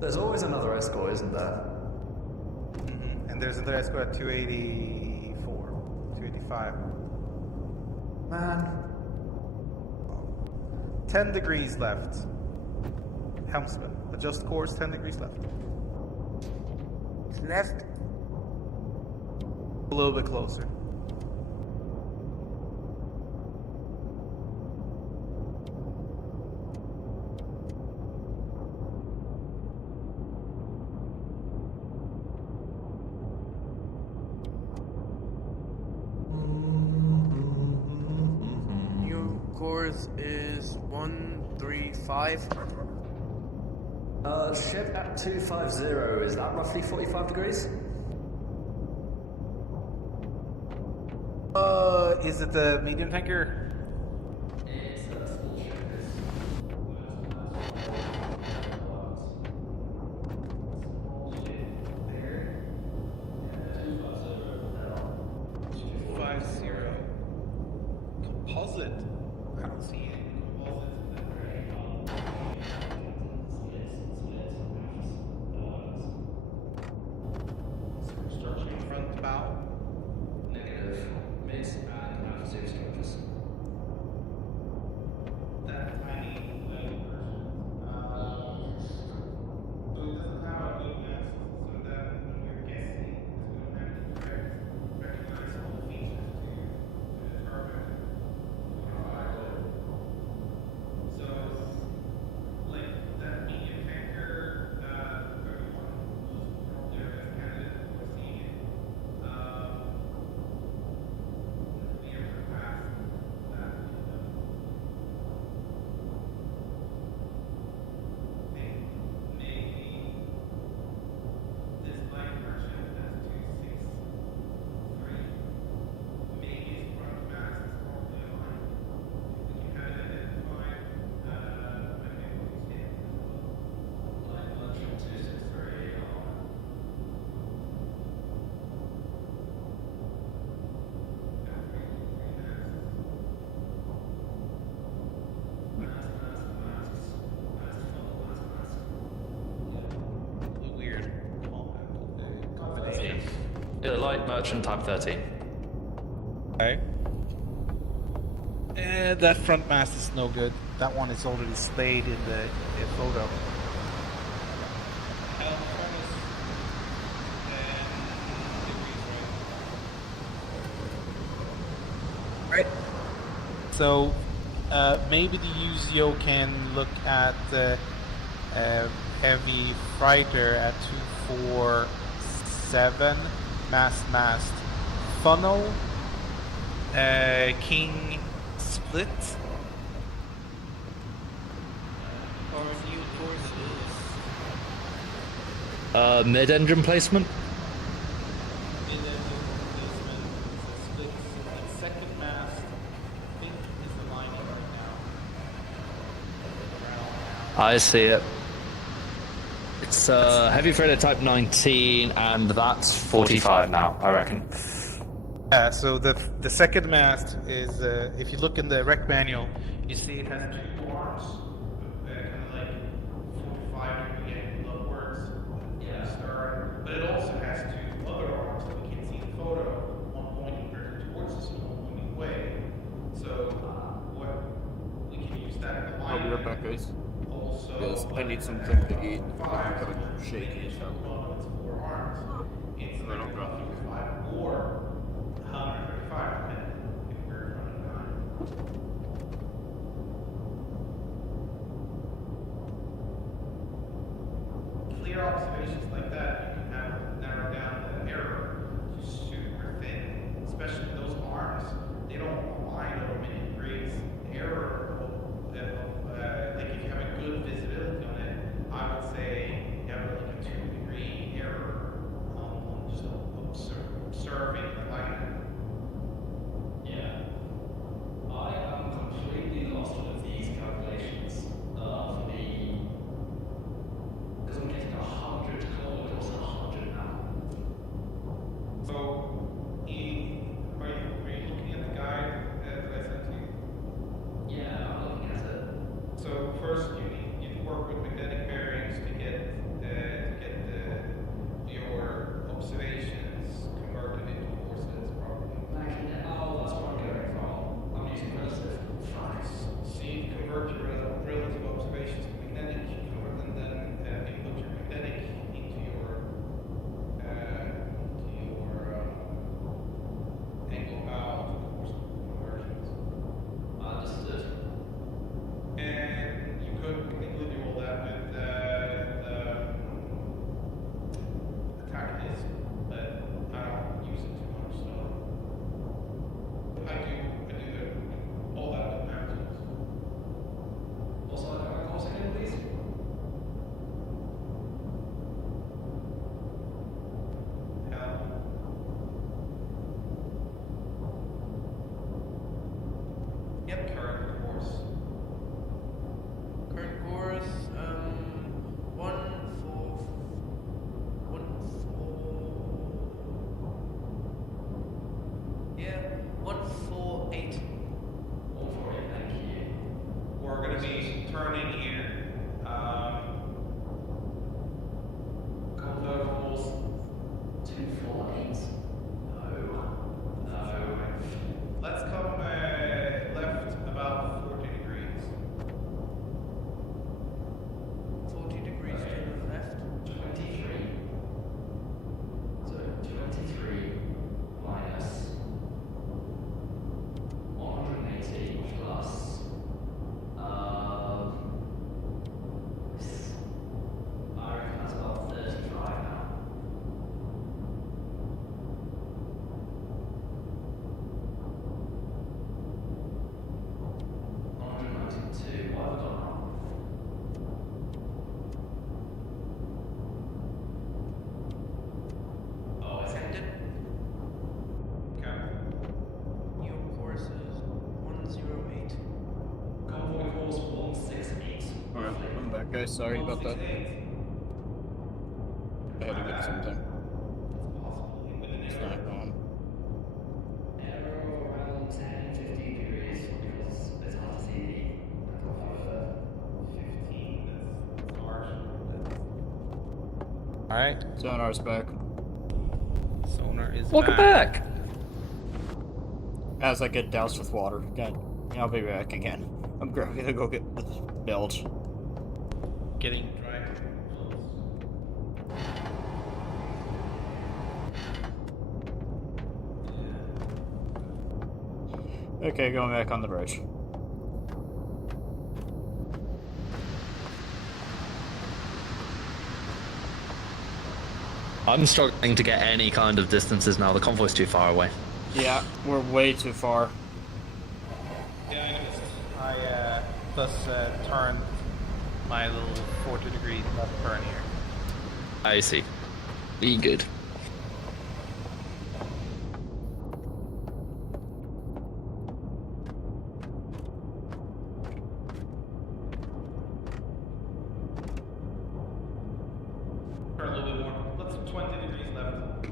There's always another escort, isn't there? And there's another escort at 284, 285. Man. 10 degrees left. Helmsman, adjust course, 10 degrees left. Left. A little bit closer. New course is 135. Ship at 250, is that roughly 45 degrees? Is it the medium tanker? It's a small ship. Composite. I don't see any composite. Structure front bow. Negative. Mid and aft zero structures. That tiny little version. So it doesn't have a good mess, so that when you're guessing, it's going to have to recognize all the features to determine. So it's like that medium tanker, everyone was probably our best candidate for seeing it. We ever passed that. Maybe this light merchant has 263. Maybe his front mast is probably a line. If we can kind of identify, maybe we can hit as well. Light merchant 263. Weird combination. Light merchant type 13. Okay. And that front mast is no good. That one is already splayed in the photo. Right. So maybe the UZO can look at the heavy fighter at 247 mast funnel king split. Our new course is Mid-engine placement. Mid-engine replacement is a split. That second mast, I think, is aligning right now. I see it. It's heavy freighter type 19, and that's 45 now, I reckon. Yeah, so the second mast is, if you look in the rec manual, you see it has two arms, kind of like 45 degree angle upwards, stern, but it also has two other arms that we can see in the photo, one pointing towards us and one pointing away. So what we can use that in the I'll be line. right back, guys. Also, Because I need something to eat. I'm kind of shaky. it's 4 arms. It's And then I'll drop you. 5 or 135, depending if we're running behind. Clear observations like that, you can have narrow down the error to super thin, especially those arms. They don't align over many degrees. The error of like if you have a good visibility on it, I would say you have like a 2-degree error on just observing the light. Yeah. I am completely lost with these calculations for the. Because I'm getting 100 kilometers Let's come left about 40 degrees. 40 degrees to the left. 23. So 23 minus 180 plus. I reckon that's about 35 now. Why have I done wrong? Oh, I think Okay. Your course is 108. convoy course 168. Alright, I'm back, guys. Sorry about that. I had to get something. It's not going. Arrow around 10, 15 degrees because it's hard to see the convoy. 15, that's harsh. Alright, Sonar's back. sonar is Welcome back. As I get doused with water. God, I'll be back again. I'm gonna go get the bilge. Getting dry. Okay, going back on the bridge. I'm struggling to get any kind of distances now. The convoy's too far away. Yeah, we're way too far. Yeah, I noticed. I thus turned my little 40 degree left turn here. I see. Be good. Turn a little bit more. Let's 20 degrees left.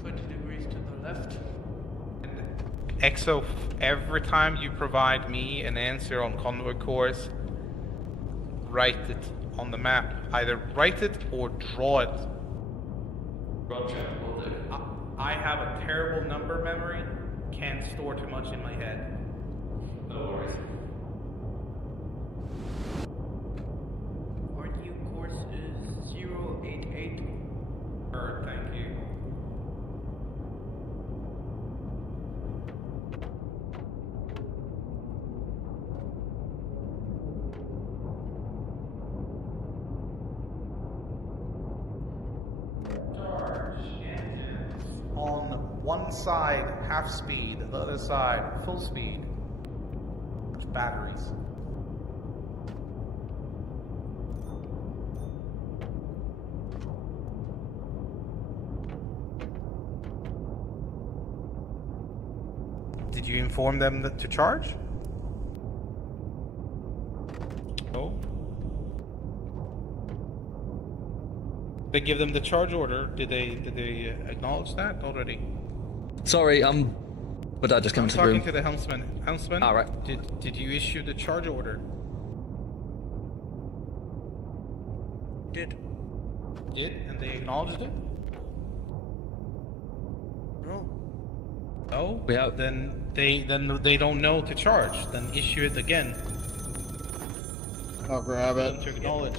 20 degrees to the left. EXO, every time you provide me an answer on convoy course, write it on the map. Either write it or draw it. Roger, will do. I have a terrible number memory. Can't store too much in my head. No worries. RU course is 088. Heard, thank you. Charge engines. On one side, half speed, the other side, full speed. Batteries. Did you inform them to charge? Oh. They give them the charge order. Did they acknowledge that already? Sorry, but I just came I'm into the talking room. to the helmsman. Helmsman. All right. Did you issue the charge order? Did. And they acknowledged it? No. No. We have- Then they don't know to charge. Then issue it again. I'll grab Them it. to acknowledge.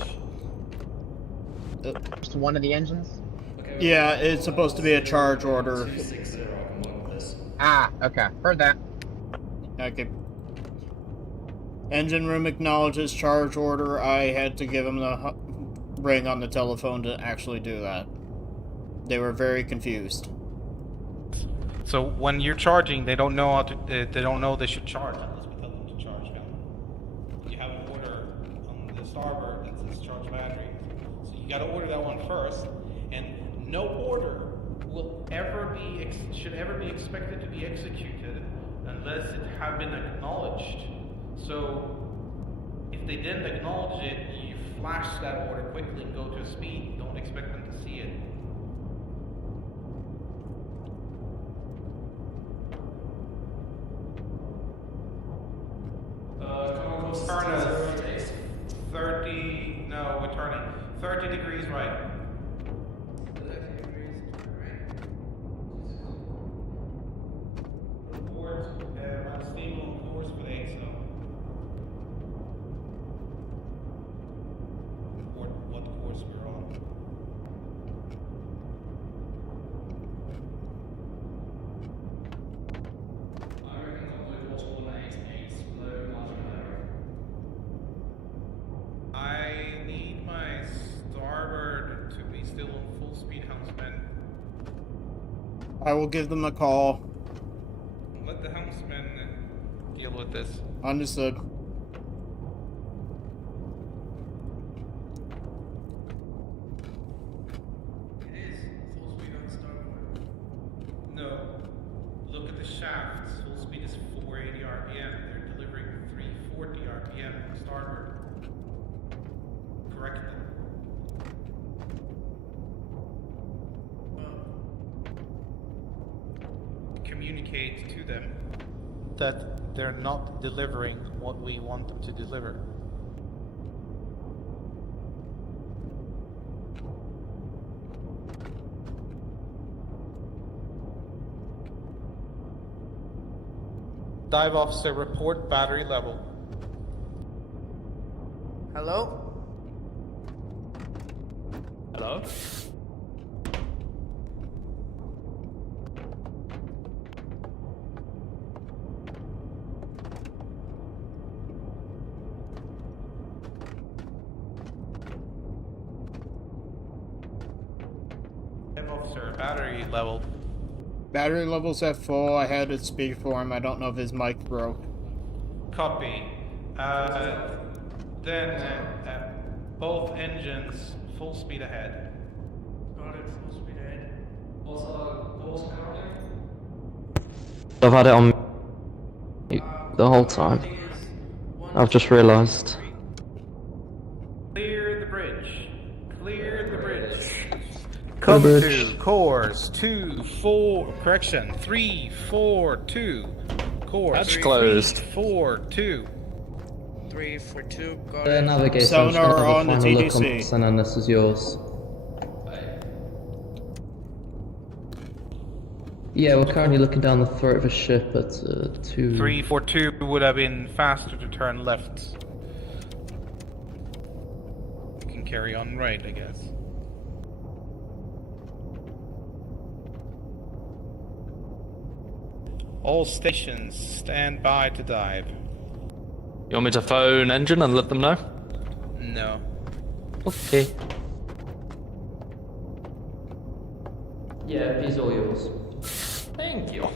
Just one of the engines? Okay, Yeah, it's supposed to be a charge order. 260, I can work with this. Ah, okay. Heard that. Okay. Engine room acknowledges charge order. I had to give him the ring on the telephone to actually do that. They were very confused. So when you're charging, they don't know how to. They don't know they should charge unless we tell them to charge. You have an order on the starboard that says charge battery. So you got to order that one first, and no order will should ever be expected to be executed unless it have been acknowledged. So if they didn't acknowledge it, you flash that order quickly and go to a speed. Don't expect them to see it. Turn us 30, no, we're turning 30 degrees right. I will give them a call. Let the helmsman deal with this. Understood. No. Look at the shafts. Full speed is 480 RPM. They're delivering 340 RPM from starboard. Correct them. Communicate to them that they're not delivering what we want them to deliver. Dive officer, report battery level. Hello? Hello? Dive officer, battery level. Battery level's at full. I had it speak for him. I don't know if his mic broke. Copy. Then both engines full speed ahead. Got it, full speed ahead. What's our course currently? I've had it on mute the whole time. I've just realised. Clear the bridge. Clear the bridge. Come Come bridge. to course 2, 4, correction, 3, 4, 2. Course Hatch 3, closed. 4, 2. 3 for 2, got The it. navigator, I'm just Sonar gonna have a on the final look on TDC. this, and then this is yours. Yeah, we're currently looking down the throat of a ship at 2... 3, 4, 2 would have been faster to turn left. You can carry on right, I guess. All stations stand by to dive. You want me to phone engine and let them know? No. Okay. Yeah, these are all yours. Thank you.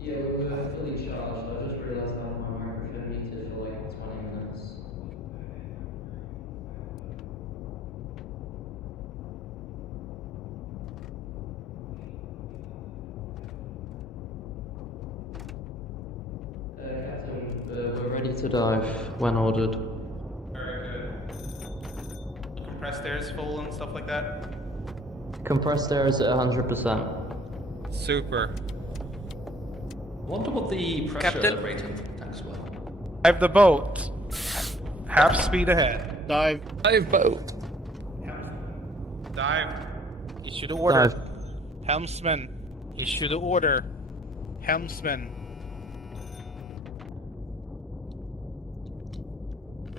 Yeah, we're fully charged. I just realised I had my microphone muted for like 20 minutes. Captain, we're ready to dive when ordered. Very good. Compressed air is full and stuff like that? Compressed air is at 100%. Super. Wonder what the pressure Captain? rating for the tanks were. Dive the boat. Half speed ahead. Dive. Dive boat. Dive. Issue the order. Dive. Helmsman. Issue the order. Helmsman.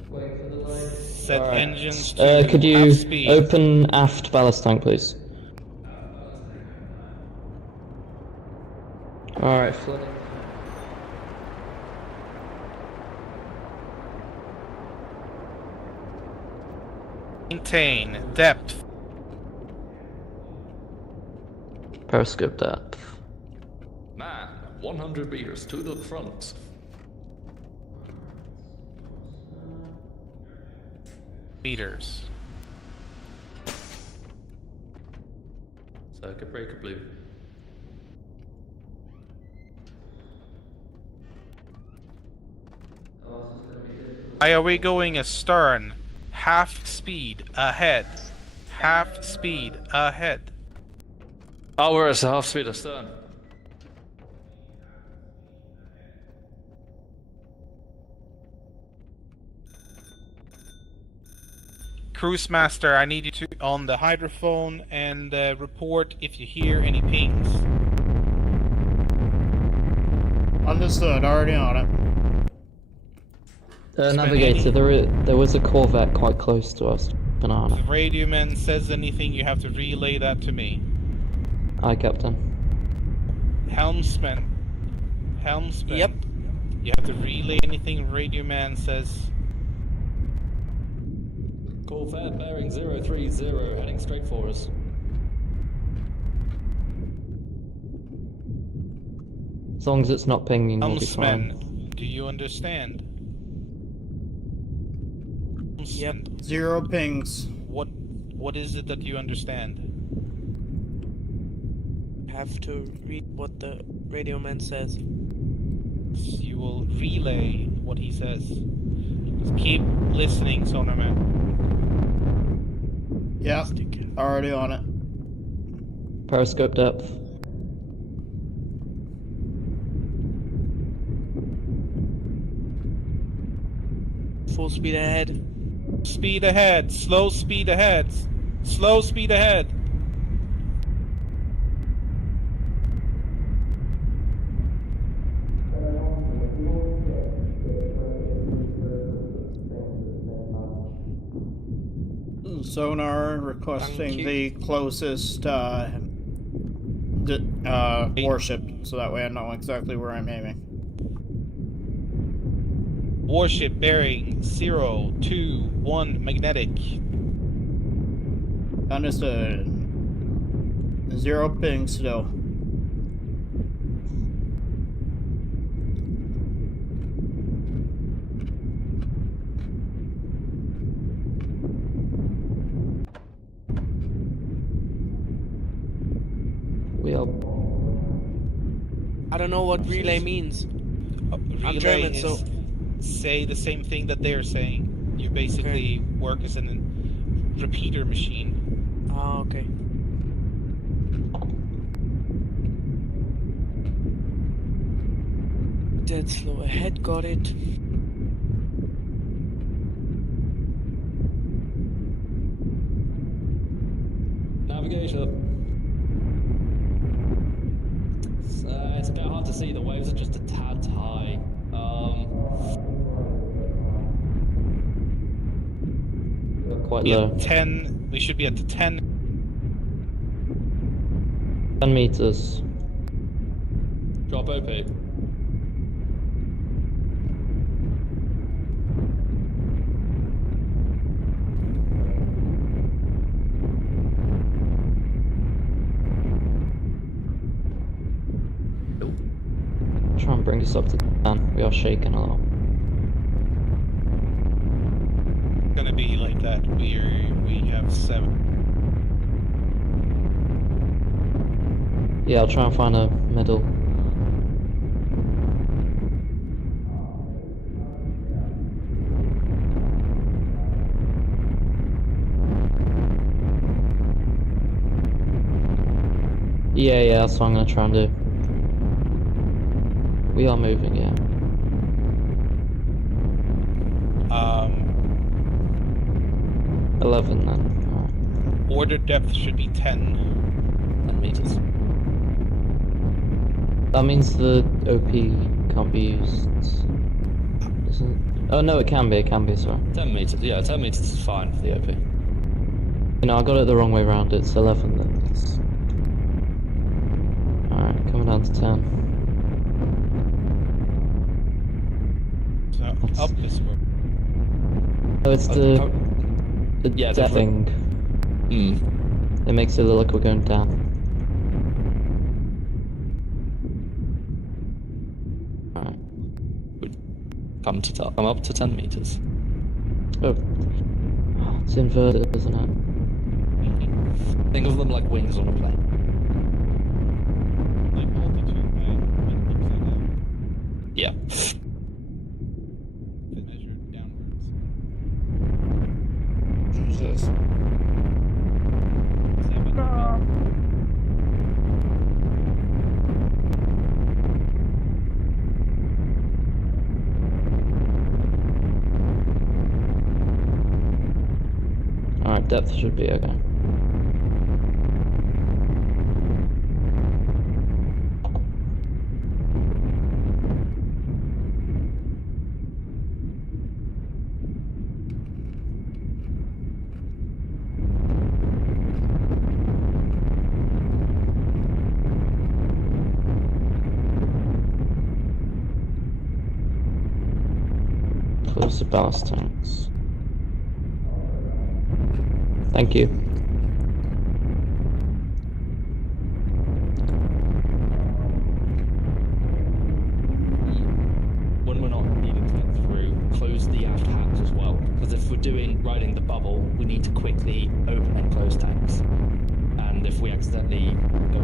Wait for the dive. Set engines to Could you half speed. open aft ballast tank, please? Alright, flooding. Maintain depth. Periscope depth. Man, 100 meters to the front. Meters. Circuit breaker blue. Why are we going astern? Half speed ahead. Half speed ahead. Oh, we're at half speed astern. Cruise Master, I need you to on the hydrophone and report if you hear any pings. Understood, already on it. Navigator, there was a Corvette quite close to us. Banana. If the radio man says anything, you have to relay that to me. Aye, Captain. Helmsman. Helmsman. Yep. You have to relay anything Radio Man says. Corvette bearing 030, heading straight for us. As long as it's not pinging, we'll be fine. Helmsman, do you understand? Yep. 0 pings. What is it that you understand? Have to read what the radio man says. You will relay what he says. Just keep listening, Sonarman. Yeah, already on it. Periscope depth. Full speed ahead. Speed ahead. Slow speed ahead. Slow speed ahead. Sonar requesting the closest warship, so that way I know exactly where I'm aiming. Warship bearing 021 magnetic. Understood. 0 ping still. We are. I don't know what relay means. I'm German, Relay so say the same thing that they're saying. You basically work as a repeater machine. ah, okay. Dead slow ahead, got it. Navigator. It's a bit hard to see, the waves are just a tad high. Quite Be low. at 10. We should be at 10. 10 meters. Drop OP. Try and bring us up to 10. We are shaking a lot. Gonna be like that. We have 7. Yeah, I'll try and find a middle. Yeah, that's what I'm gonna try and do. We are moving, yeah. 11 then. Alright. Order depth should be 10. 10 meters. That means the OP can't be used. Isn't it? Oh no, it can be, sorry. 10 meters, yeah, 10 meters is fine for the OP. You know, I got it the wrong way round, it's 11 then. Alright, coming down to 10. So up this way. Oh, it's the yeah, depth thing. It makes it look like we're going down. Alright. I'm up to 10 meters. Oh. It's inverted, isn't it? Think of them like wings on a plane. Like altitude Yeah. measured downwards. Jesus. Alright, depth should be okay. across the ballast tanks. Thank you. When we're not needing to get through, close the aft hatch as well. Because if we're riding the bubble, we need to quickly open and close tanks. And if we accidentally go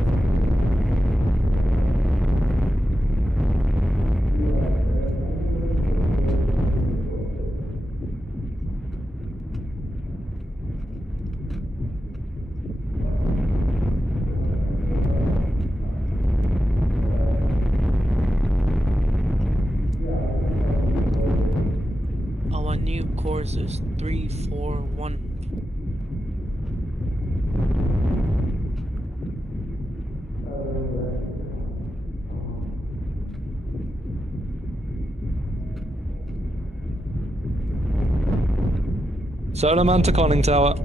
Our new course is 341. Solo man to conning tower.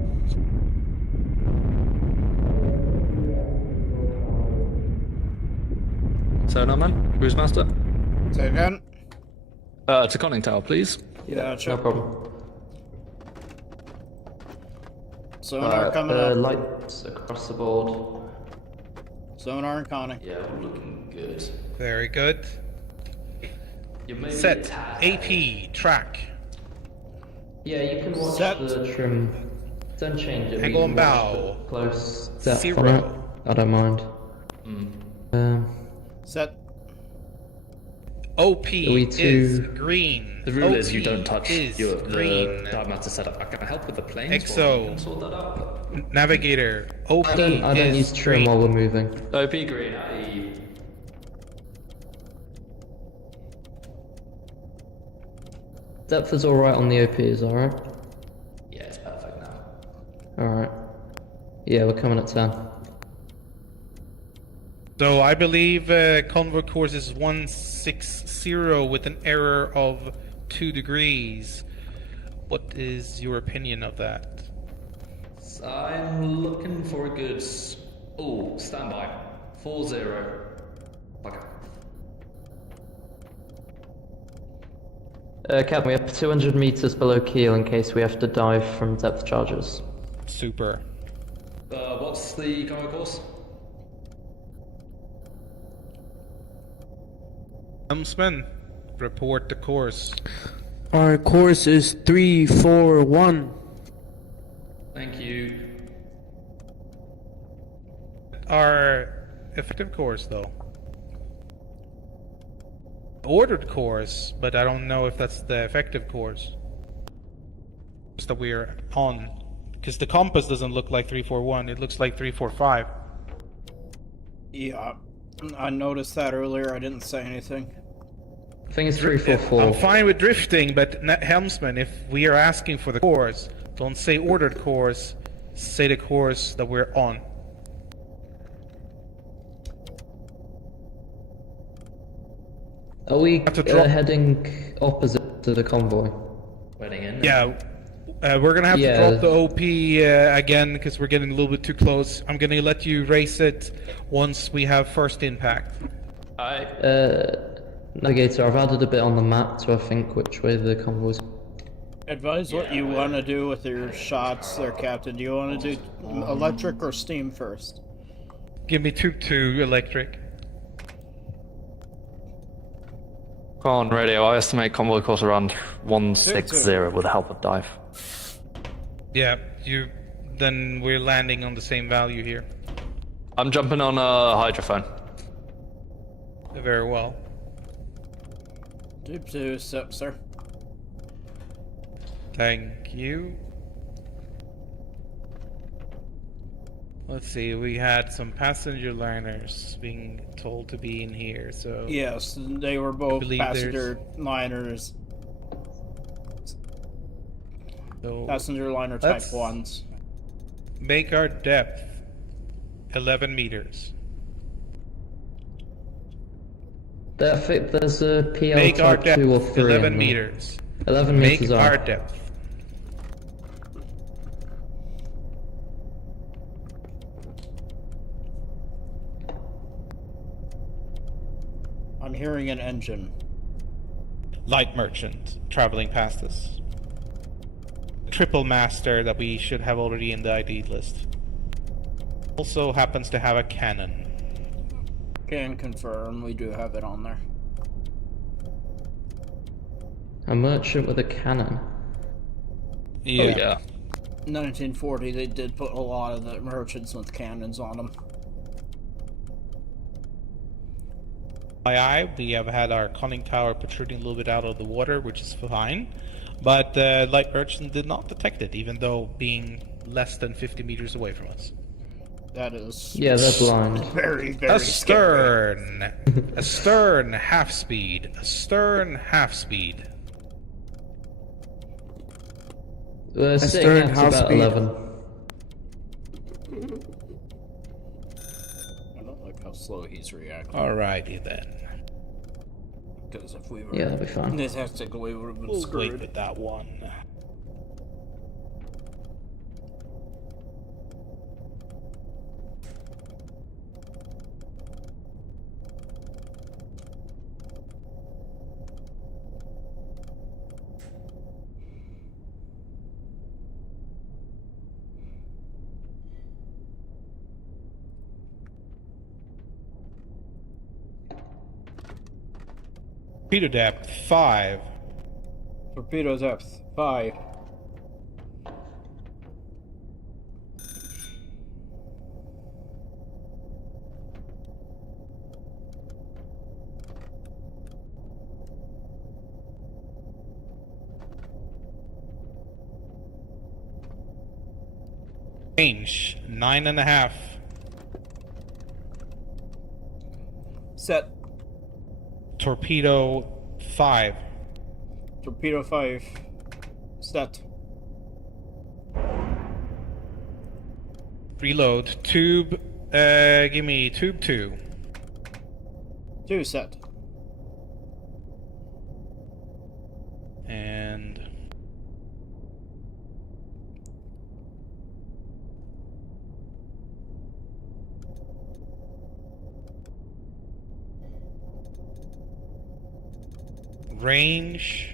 Sonar man, cruise master. Say again? To conning tower, please. Yeah, sure. No problem. Sonar coming up. Lights across the board. Sonar and conning. Yeah, we're looking good. Very good. You may Set. AP. Track. Yeah, you can watch Set. the trim. Don't change it. but Angle you and can watch bow. the close depth 0. on it. I don't mind. Set. OP we is too- green. The rule is you OP don't touch is the green. dive master setup. I can help with the planes. XO. while you can sort that out. Navigator. OP I don't is use trim green. while we're moving. OP green. Aye. Depth is alright on the OP, is alright? Yeah, it's perfect now. Alright. Yeah, we're coming at 10. So I believe convoy course is 160 with an error of 2 degrees. What is your opinion of that? I'm looking for a good. Oh, standby. 40. Okay. Captain, we have 200 meters below keel in case we have to dive from depth charges. Super. What's the convoy course? Helmsman, report the course. Our course is 341. Thank you. Our effective course, though. Ordered course, but I don't know if that's the effective course that we're on. Because the compass doesn't look like 341, it looks like 345. Yeah. I noticed that earlier. I didn't say anything. I think it's 344. I'm fine with drifting, but Helmsman, if we are asking for the course, don't say ordered course, say the course that we're on. Are we Have to drop- heading opposite to the convoy? Wedding in. Yeah, we're gonna have Yeah. to drop the OP again because we're getting a little bit too close. I'm gonna let you race it once we have first impact. Aye. Navigator, I've added a bit on the map to I think which way the convoy's. Advise what you want to do with your shots there, Captain. Do you want to do electric or steam first? Give me two electric. Come on, radio. I estimate convoy course around 160 with the help of dive. Yeah, then we're landing on the same value here. I'm jumping on a hydrophone. Very well. Deep to sip, sir. Thank you. Let's see, we had some passenger liners being told to be in here, so... Yes, they were both believe passenger liners. So Passenger liner type let's- ones. make our depth 11 meters. There's a PL Make our type depth 2 or 3. 11 in there. meters. 11 Make meters our up. depth. I'm hearing an engine. light merchant traveling past us. Triple master that we should have already in the ID list. Also happens to have a cannon. Can confirm, we do have it on there. A merchant with a cannon. Yeah. Oh yeah. 1940, they did put a lot of the merchants with cannons on them. We have had our conning tower protruding a little bit out of the water, which is fine. But the light merchant did not detect it, even though being less than 50 meters away from us. That is... Yeah, they're blind. Very, very scary. A stern half speed. A stern half speed. We're sitting stern at house about speed. 11. I don't like how slow he's reacting. Alrighty then. Because if we were... Yeah, that'll be fine. This has to go, we would have been We'll screwed. wait with that one. Torpedo depth 5. Torpedo depth 5. Range 9.5. Set. Torpedo 5. Torpedo 5. Set. Reload. Tube. Give me tube 2. 2 set. And range.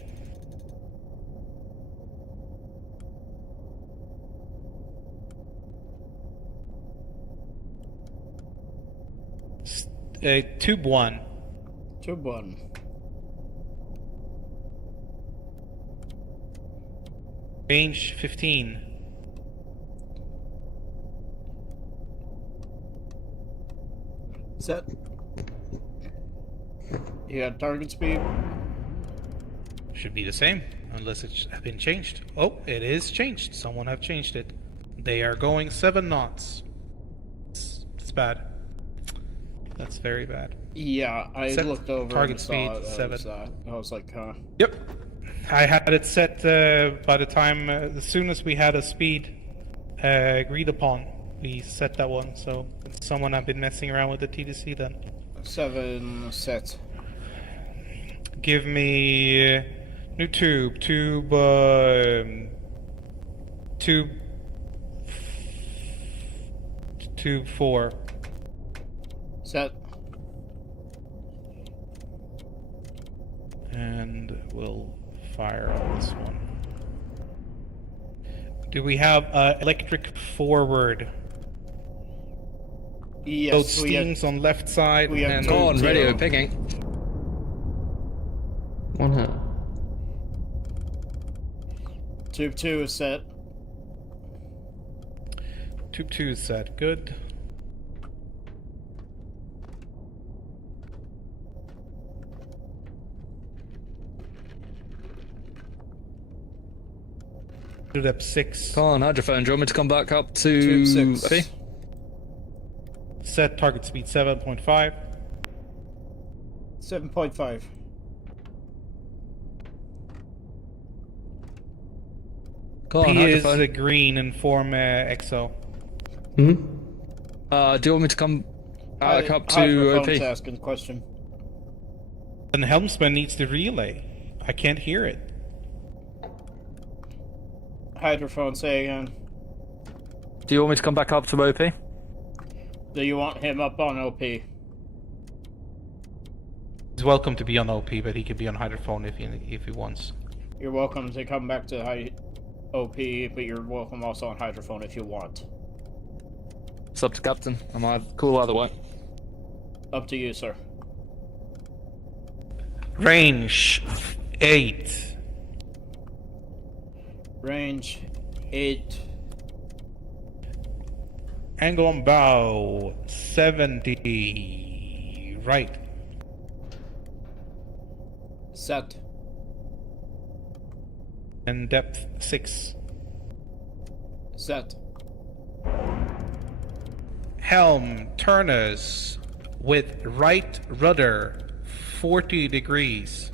Tube 1. Tube 1. Range 15. Set. You got target speed? Should be the same, unless it's been changed. Oh, it is changed. Someone have changed it. They are going 7 knots. It's bad. That's very bad. Yeah, I Set looked over target and saw speed, it. 7. I was like, huh. Yep. I had it set by the time, as soon as we had a speed agreed upon, we set that one. So someone have been messing around with the TDC then. 7 set. Give me new tube. Tube 4. Set. And we'll fire on this one. Do we have electric forward? Yes, Both we have, steams on left side. we have and Go on, Tube radio two. picking. 1 hit. Tube 2 is set. Tube 2 is set. Good. Tube up 6. Come on, hydrophone. Do you want me to come back up to Tube 6. okay? Set target speed 7.5. 7.5. Come on, P is hydrophone. green and form EXO. Hmm? Do you want me to come back up to Hydrophone's OP? asking the question. And helmsman needs the relay. I can't hear it. Hydrophone, say again. Do you want me to come back up to OP? Do you want him up on OP? He's welcome to be on OP, but he can be on hydrophone if he wants. You're welcome to come back to OP, but you're welcome also on hydrophone if you want. It's up to Captain. I'm cool either way. Up to you, sir. Range 8. Range 8. Angle on bow 70. Right. Set. And depth 6. Set. Helm turn us with right rudder 40 degrees.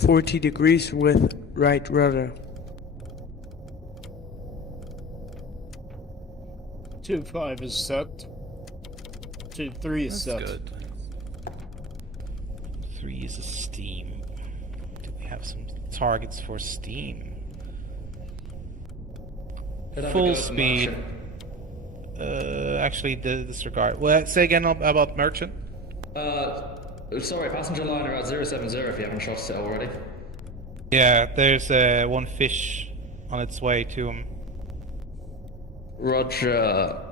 40 degrees with right rudder. 2-5 is set. 2-3 is set. That's good. 3 is a steam. Do we have some targets for steam? Full speed. Actually, disregard. Well, say again about merchant. Sorry, passenger liner at 070 if you haven't shot it already. Yeah, there's one fish on its way to him. Roger.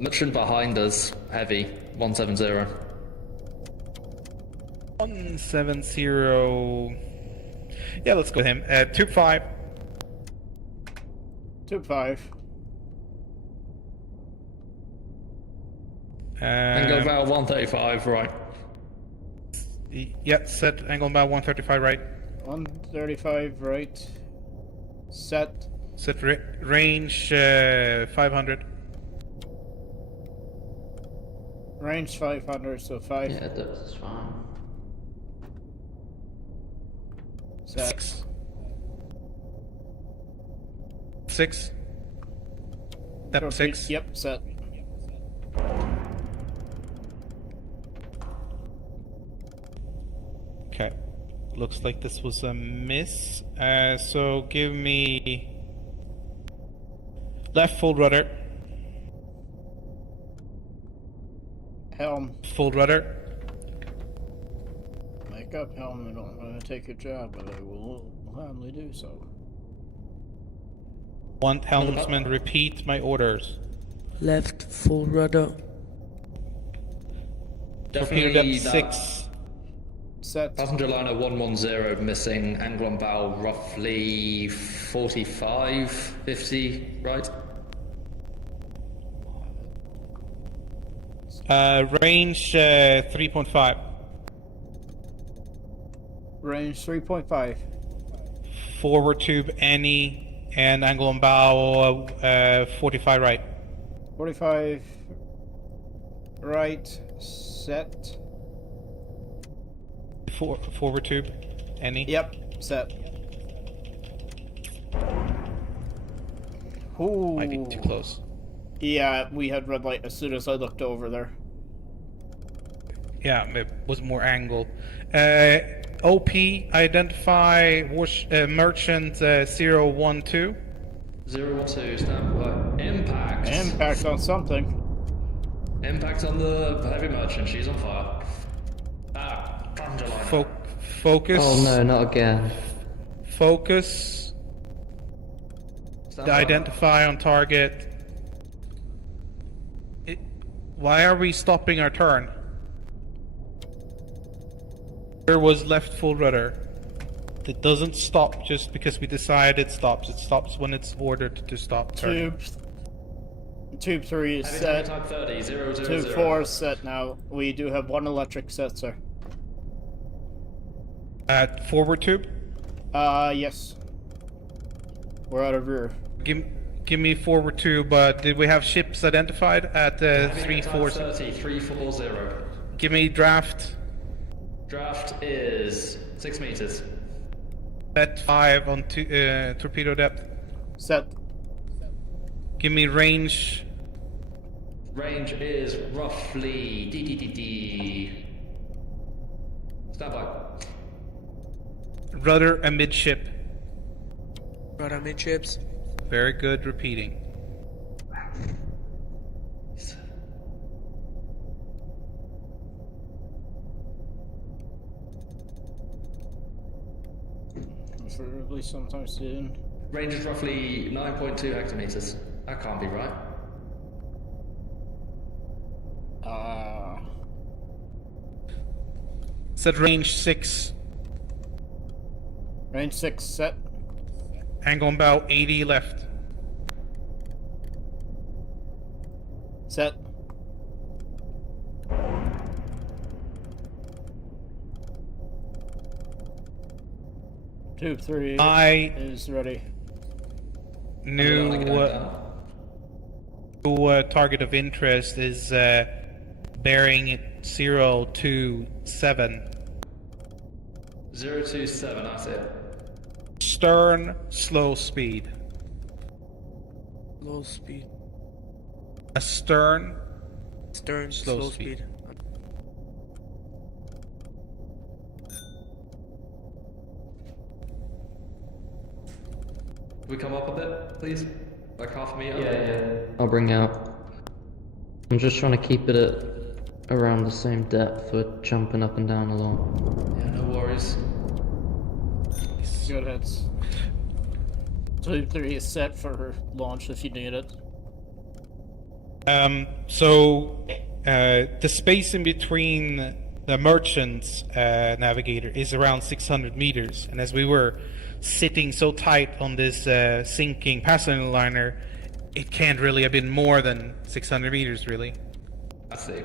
Merchant behind us, heavy, 170. 170. Yeah, let's go with him. 2-5. 2-5. Angle about 135, right. Yeah, set angle about 135, right. 135, right. Set. Set range 500. Range 500, so 5. Yeah, depth is fine. Set. 6. Depth 6. Yep, set. Okay. Looks like this was a miss. So give me left full rudder. Helm. Full rudder. Make up, Helm. I don't want to take your job, but I will gladly do so. Want helmsman repeat my orders. Left full rudder. Torpedo depth 6. Set. Passenger liner 110 missing, angle on bow roughly 45, 50, right? Range 3.5. Range 3.5. Forward tube any, and angle on bow 45 right. 45 right. Set. Forward tube any. Yep, set. Ooh. Might be too close. Yeah, we had red light as soon as I looked over there. Yeah, it was more angle. OP, identify merchant 012. 012, stand by. Impact. Impact on something. Impact on the heavy merchant, she's on fire. Passenger liner. Focus. Oh no, not again. Focus. Stand by. Identify on target. Why are we stopping our turn? There was left full rudder. It doesn't stop just because we decide it stops. It stops when it's ordered to stop turning. Tube 3 is Heavy set. type 30, 000. Tube 4 is set now. We do have one electric set, sir. Forward tube? Yes. We're out of rear. Give me forward tube. Did we have ships identified at 340? 340. Give me draft. Draft is 6 meters. Set 5 on torpedo depth. Set. Give me range. Range is roughly Stand by. Rudder amidship. Rudder midships. Very good, repeating. preferably sometime soon. Range is roughly 9.2 hectometers. That can't be right. Set range 6. Range 6 set. Angle and bow 80 left. Set. Tube 3 is ready. New target of interest is bearing 027. 027, that's it. Stern, slow speed. Low speed. Astern, Stern, slow speed. Can we come up a bit, please? Like half a meter? Yeah. I'll bring out. I'm just trying to keep it at around the same depth. We're jumping up and down a lot. Yeah, no worries. Good hits. Tube 3 is set for launch if you need it. So the space in between the merchant's navigator is around 600 meters, and as we were sitting so tight on this sinking passenger liner, it can't really have been more than 600 meters, really. I see.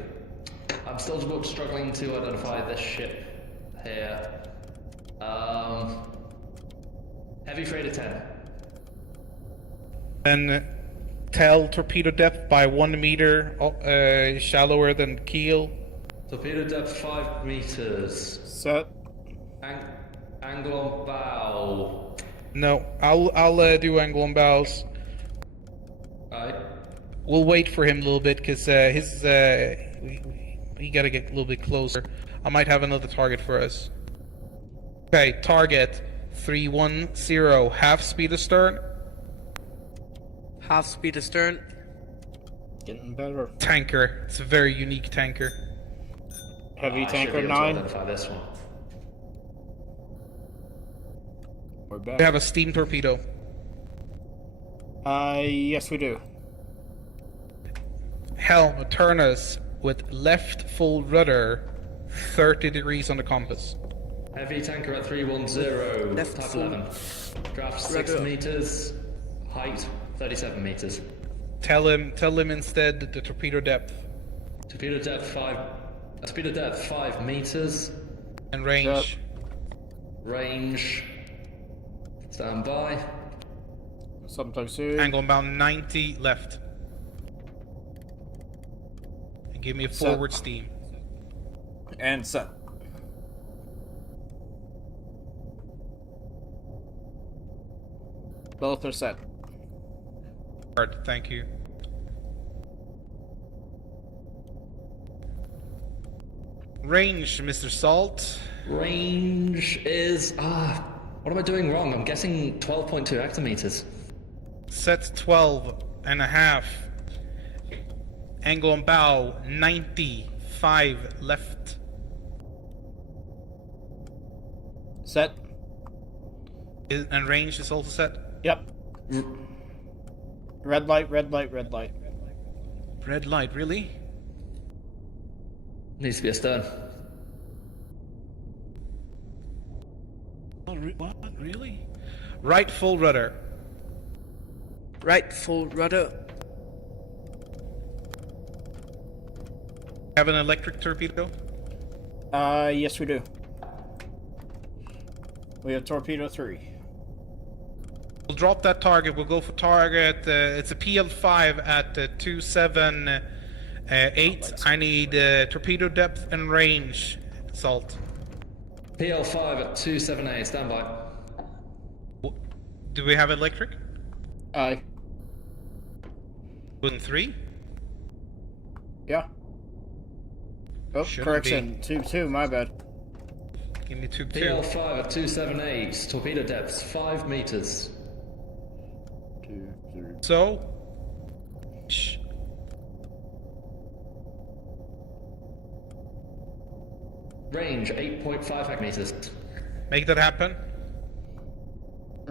I'm still struggling to identify this ship here. Heavy freighter 10. Then tell torpedo depth by 1 meter shallower than keel. Torpedo depth 5 meters. Set. Angle on bow. No, I'll do angle on bows. Alright. We'll wait for him a little bit because we gotta get a little bit closer. I might have another target for us. Okay, target 310, half speed astern. Half speed astern. Getting better. Tanker. It's a very unique tanker. Heavy I should tanker be able to 9. identify this one. We're back. We have a steam torpedo. Yes we do. Helm, turn us with left full rudder, 30 degrees on the compass. Heavy tanker at 310, Left type full 11. Draft 6 rudder. meters, height 37 meters. Tell him instead the torpedo depth Torpedo depth 5 meters. and range. Range. Stand by. Sometime soon. Angle about 90 left. And give me a forward steam. And set. Both are set. Hard, thank you. Range, Mr. Salt. Range is what am I doing wrong? I'm guessing 12.2 hectometers. Set 12 and a half. Angle on bow 95 left. Set. And range is also set. Yep. Red light, red light, red light. Red light, really? Needs to be astern. What? Really? Right full rudder. Right full rudder. Have an electric torpedo? Yes we do. We have torpedo 3. We'll drop that target. We'll go for target. It's a PL5 at 278. I need torpedo depth and range. Salt. PL5 at 278, stand by. Do we have electric? Aye. 3? Yeah. Oh, Shouldn't correction. Tube 2, my bad. Give me tube 2. PL5 at 278, torpedo depths 5 meters. 2, 3. So? Shh. Range 8.5 hectometers. Make that happen.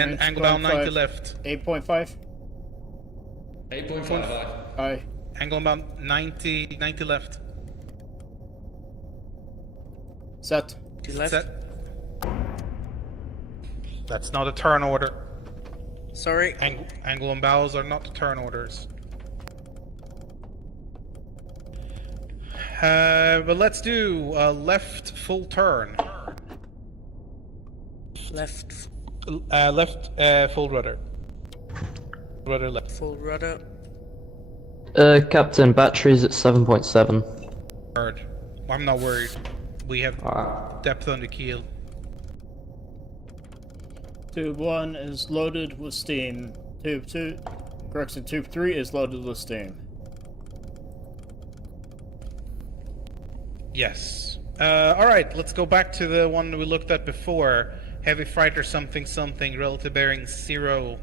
And Range angle bound 90 25. left. 8.5. 8.5. Aye. Angle bound 90 left. Set. Left. Set. That's not a turn order. Sorry. Angle and bows are not turn orders. But let's do left full turn. Left. Left full rudder. Rudder left. Full rudder. Captain, batteries at 7.7. Heard. I'm not worried. We have Alright. depth on the keel. Tube 1 is loaded with steam. Tube 2, correction, Tube 3 is loaded with steam. Yes. Alright, let's go back to the one we looked at before. Heavy freighter something something, relative bearing 0.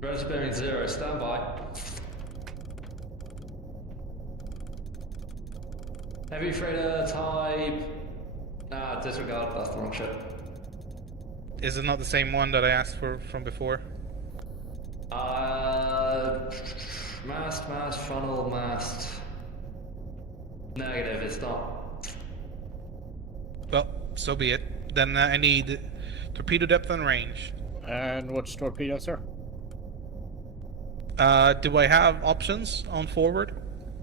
Relative bearing 0, standby. Heavy freighter type. Nah, disregard, that's the wrong ship. Is it not the same one that I asked for from before? Mast, funnel, mast. Negative, it's not. Well, so be it. Then I need torpedo depth and range. And which torpedo, sir? Do I have options on forward?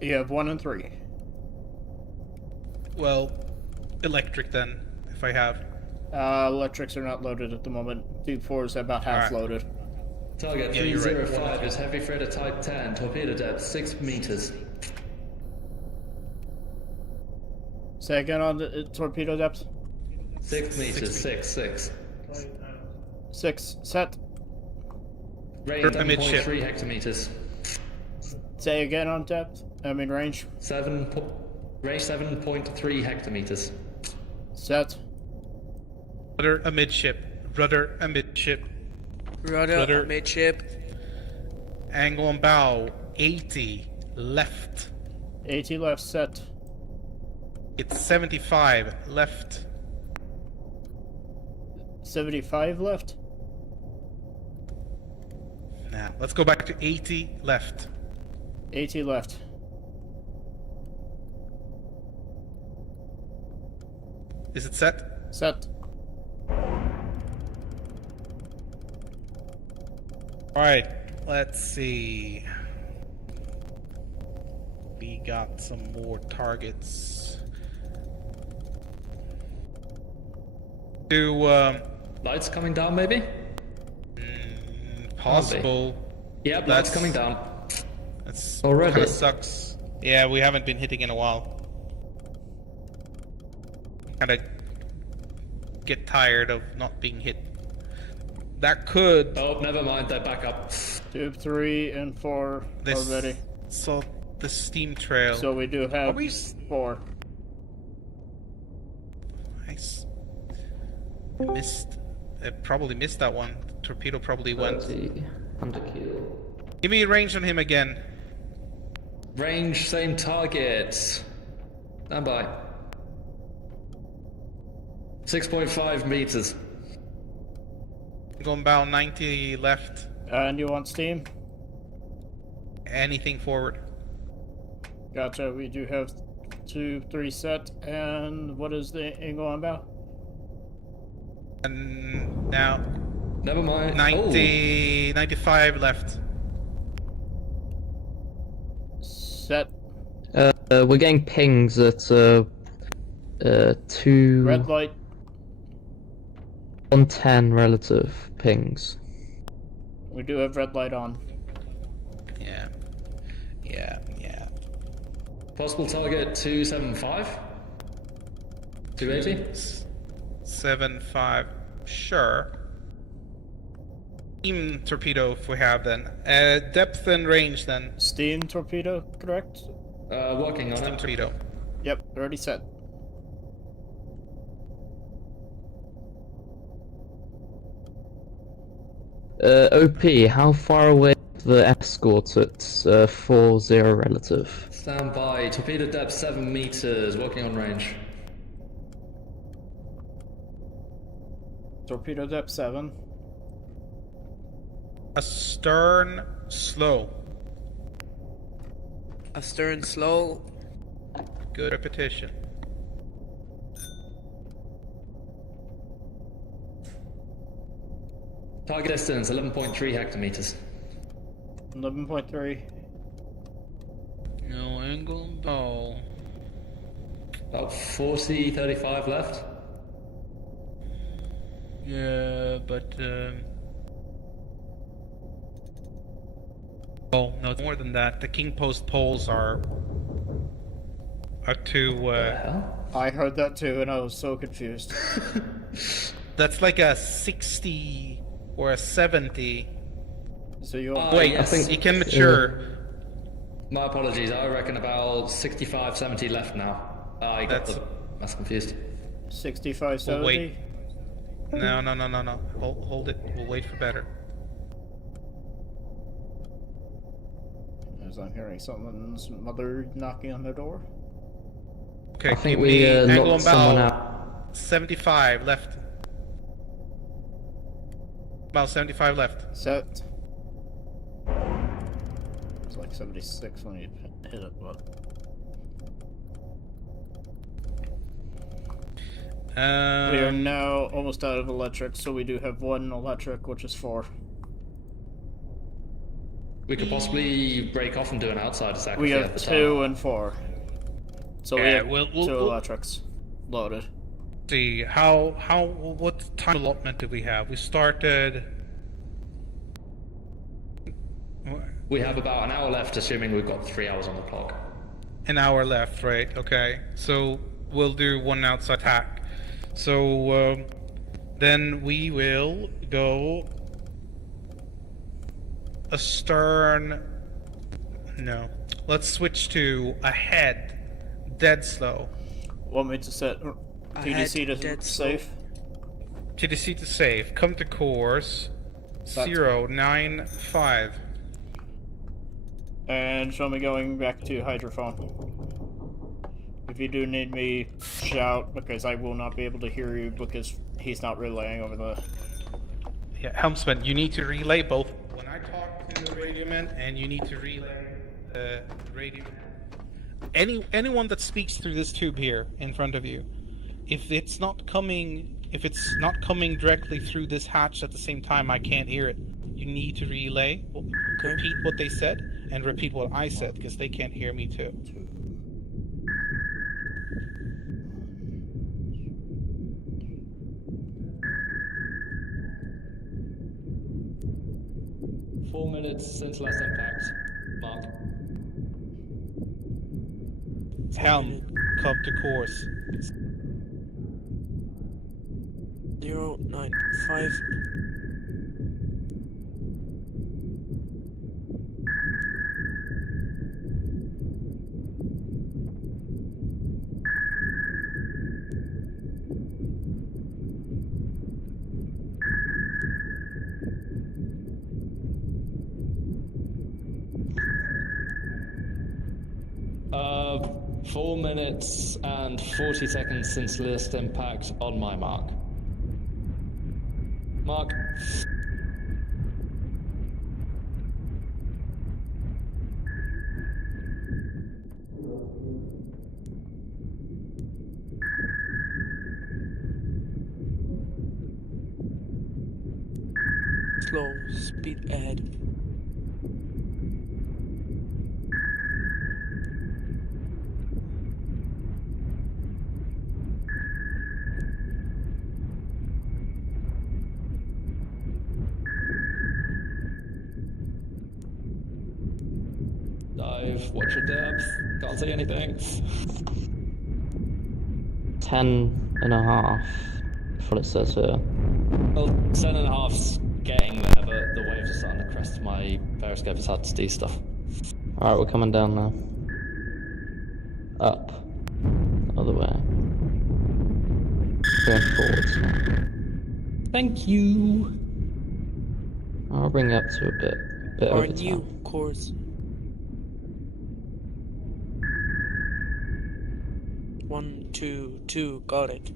You have 1 and 3. Well, electric then, if I have. Electrics are not loaded at the moment. Tube 4 is about half Alright. loaded. Target Yeah, you're right. 305 is heavy freighter type 10, torpedo depth 6 meters. Say again on the torpedo depth. 6 meters, 6. 6, set. Range Turn midship. 7.3 hectometers. Say again on depth. I mean range. Range 7.3 hectometers. Set. Rudder amidship. Rudder amidship. Rudder. Midship. Angle on bow 80 left. 80 left, set. It's 75 left. 75 left. Now, let's go back to 80 left. 80 left. Is it set? Set. Alright, let's see. We got some more targets. Lights coming down, maybe? Possible. Yep, lights coming down. That's Already? kinda sucks. Yeah, we haven't been hitting in a while. Kinda get tired of not being hit. That could. Oh, never mind, they're back up. Tube 3 and 4 This are ready. So the steam trail. So we do have Are we 4. Nice. Missed. I probably missed that one. Torpedo probably went. 30 under keel. Give me a range on him again. Range, same target. Stand by. 6.5 meters. Going bow 90 left. And you want steam? Anything forward. Gotcha, we do have 2, 3 set. And what is the angle on bow? And now Never mind. 90, 95 left. Set. We're getting pings at 2 Red light. 110 relative pings. We do have red light on. Yeah. Possible target 275? 280? 75. Sure. Steam torpedo if we have then. Depth and range then. Steam torpedo, correct? Working on Steam it. torpedo. Yep, already set. OP, how far away is the escort at 40 relative? Stand by. Torpedo depth 7 meters. Working on range. Torpedo depth 7. Astern slow. Astern slow. Good repetition. Target distance 11.3 hectometers. 11.3. No angle bow. About 40, 35 left. Yeah, but oh no, it's more than that. The king post poles are too. I heard that too, and I was so confused. That's like a 60 or a 70. So you wait, yes. it can mature. My apologies. I reckon about 65, 70 left now. I got that's confused. 65, 70. Wait. No. Hold it. We'll wait for better. As I'm hearing someone's mother knocking on the door. Okay, I think give we me angle knocked and someone bow. out. 75 left. About 75 left. Set. It's like 76 when you hit it, but. We are now almost out of electric, so we do have one electric, which is 4. We could possibly break off and do an outside attack. We if have the 2 time. and 4. So we have 2 electrics loaded. See what time allotment do we have? We started. We have about an hour left, assuming we've got 3 hours on the clock. An hour left, right? Okay, so we'll do one outside attack. So then we will go astern. No, let's switch to ahead, dead slow. Want me to set TDC to safe? TDC to safe. Come to course. 095. And show me going back to hydrophone. If you do need me, shout, because I will not be able to hear you because he's not relaying over the... Yeah, helmsman, you need to relay both when I talk to the radio man, and you need to relay the radio man. Anyone that speaks through this tube here in front of you, if it's not coming directly through this hatch at the same time, I can't hear it. You need to relay, repeat what they said, and repeat what I said, because they can't hear me too. Four minutes since last impact. Mark. Helm, come to course. 095. Uh, 4 minutes and 40 seconds since last impact on my mark. Mark. Slow, speed ahead. Dive, watch your depth. Can't see anything. 10.5. That's what it says here. Well, 10.5's getting there, but the waves are starting to crest my periscope. It's hard to do stuff. Alright, we're coming down now. Up. Other way. Going forwards now. Thank you. I'll bring you up to a bit Our over new time. course. 1, 2, 2, got it.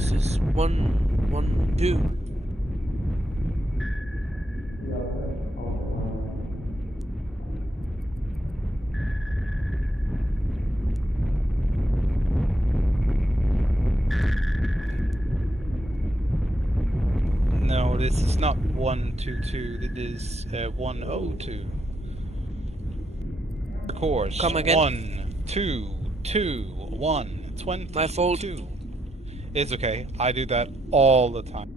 course is 112. No, this is not 122. It is 102. The course. Come again? 122 20. My fault. It's okay. I do that all the time.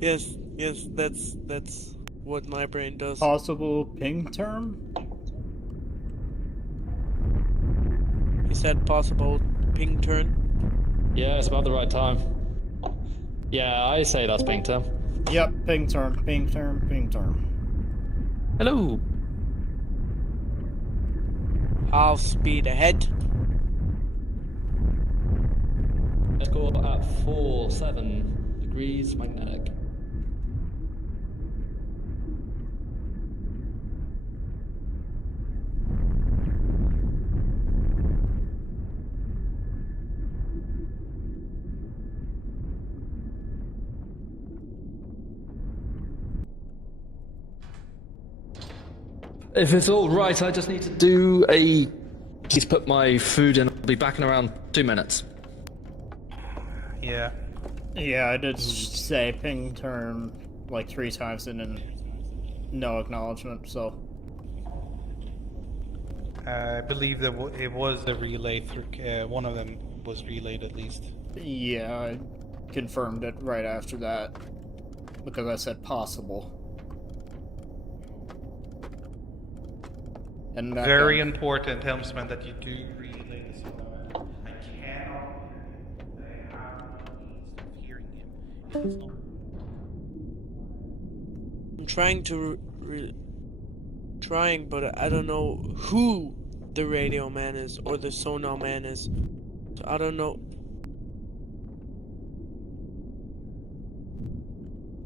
Yes, that's what my brain does. Possible ping term? Is that possible ping turn? Yeah, it's about the right time. Yeah, I say that's ping term. Yep, ping term, ping term, ping term. Hello. Half speed ahead. Let's go at 47 degrees magnetic. If it's all right, I just need to do a. Please put my food in. I'll be back in around 2 minutes. Yeah. Yeah, I did say ping term like 3 times and no acknowledgement, so. I believe that it was a relay through. One of them was relayed at least. Yeah, I confirmed it right after that because I said possible. And Very important, helmsman, that you do relay this element. I cannot have no means of hearing him. It's not... I'm trying to trying, but I don't know who the radio man is or the sonar man is. So I don't know.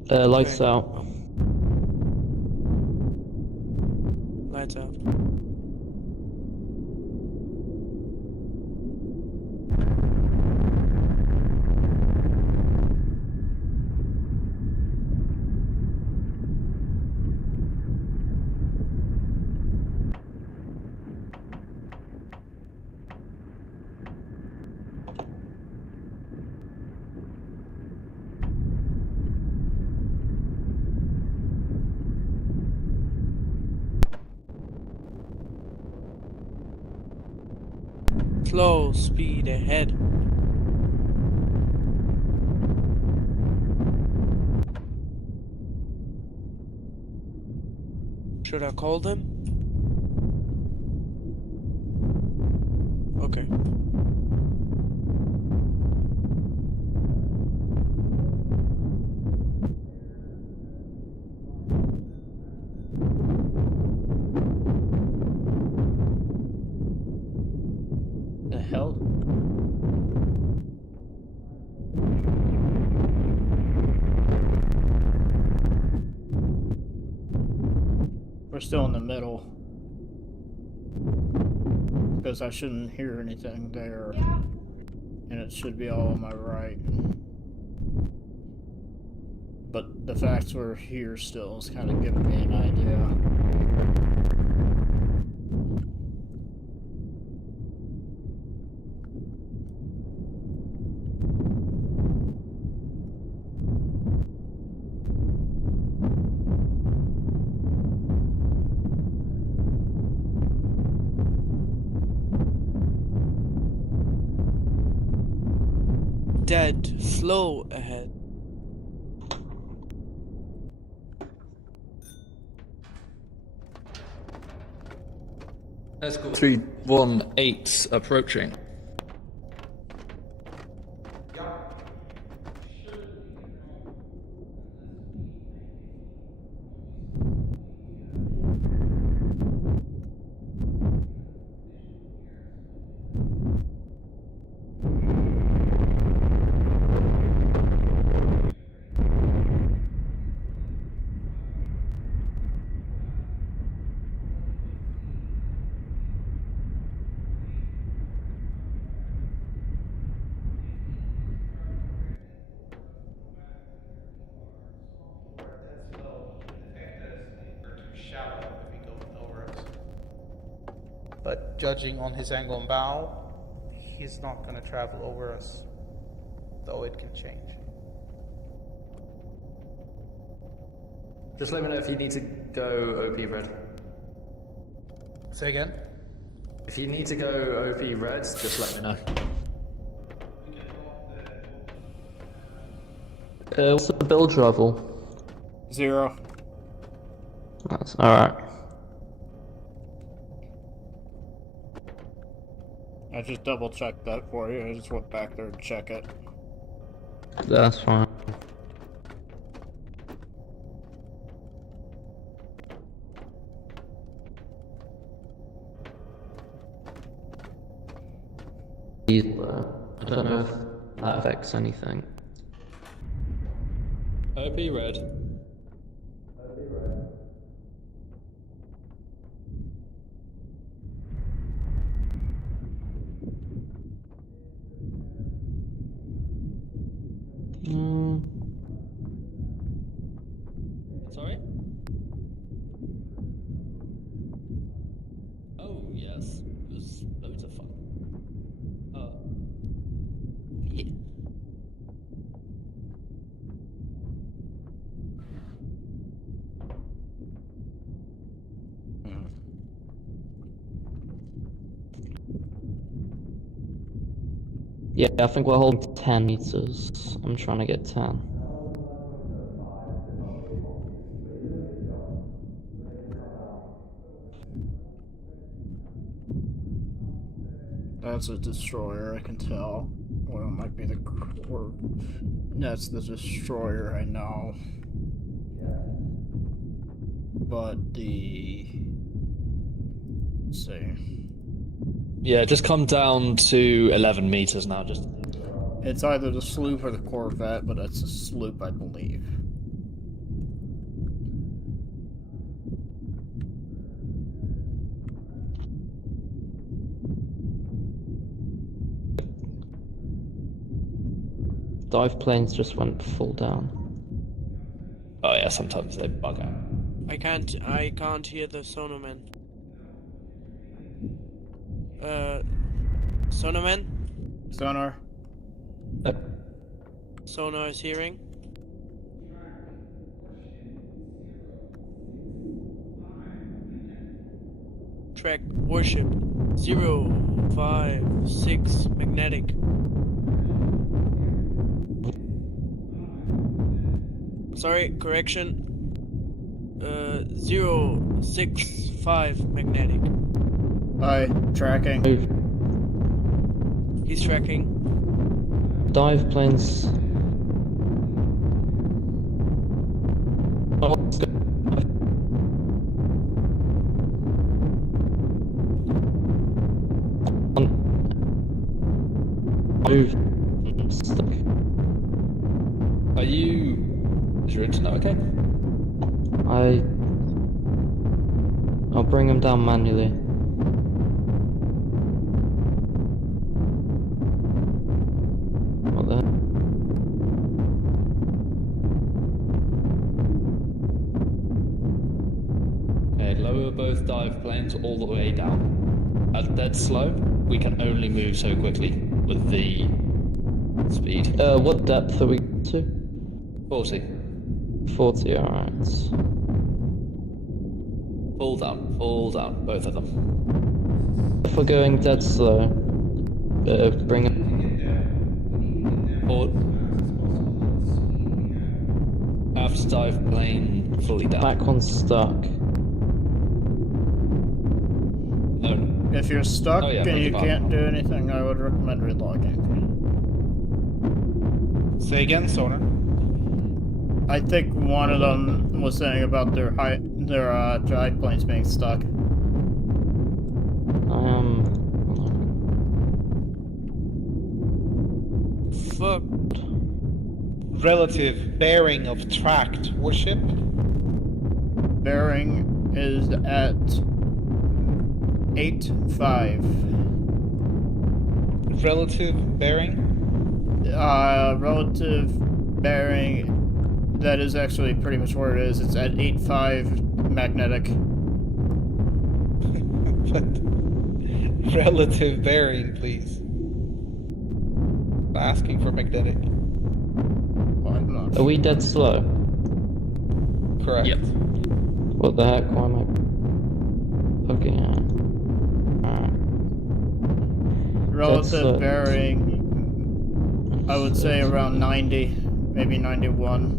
Lights Okay. out. Lights out. Slow speed ahead. Should I call them? Okay. The hell? We're still in the middle. Because I shouldn't hear anything there. And it should be all on my right. But the fact we're here still is kind of giving me an idea. Dead. Slow ahead. Let's go. 318 approaching. but judging on his angle and bow, he's not going to travel over us, though it can change. Just let me know if you need to go OP red. Say again? If you need to go OP red, just let me know. What's the build level? 0. That's alright. I just double checked that for you. I just went back there to check it. That's fine. I don't know if that affects anything. OP red. Sorry? Oh, yes. It was loads of fun. Yeah. Yeah, I think we're holding 10 meters. I'm trying to get 10. That's a destroyer, I can tell. Or it might be the... Or... That's the destroyer, I know. But the... Let's see. Yeah, just come down to 11 meters now. Just It's either the sloop or the corvette, but it's a sloop, I believe. Dive planes just went full down. oh yeah, sometimes they bug out. I can't hear the sonarman. Sonarman? Sonar. Sonar is hearing. Track warship 056 magnetic. Sorry, correction. 065 magnetic. Aye, tracking. He's tracking. Dive planes. Move. I'm stuck. Are you? Is your internet okay? I'll bring him down manually. What the heck? Okay, lower both dive planes all the way down. At dead slow, we can only move so quickly with the speed. What depth are we to? 40. 40, alright. Fall down, both of them. If we're going dead slow, bring it. Or after dive plane fully down. Back one's stuck. No. If you're stuck Oh, yeah, and you beg your can't do anything, I would recommend relogging. Say again, Sonar. I think one of them was saying about their drive planes being stuck. Fuck. Relative bearing of tracked warship. Bearing is at 8.5. Relative bearing? Relative bearing, that is actually pretty much where it is. It's at 8.5 magnetic. relative bearing, please. Asking for magnetic. Well, I'm not. Are we dead slow? Correct. Yep. What the heck? Why am I poking at? Alright. Relative slow. bearing, I would say around 90, maybe 91.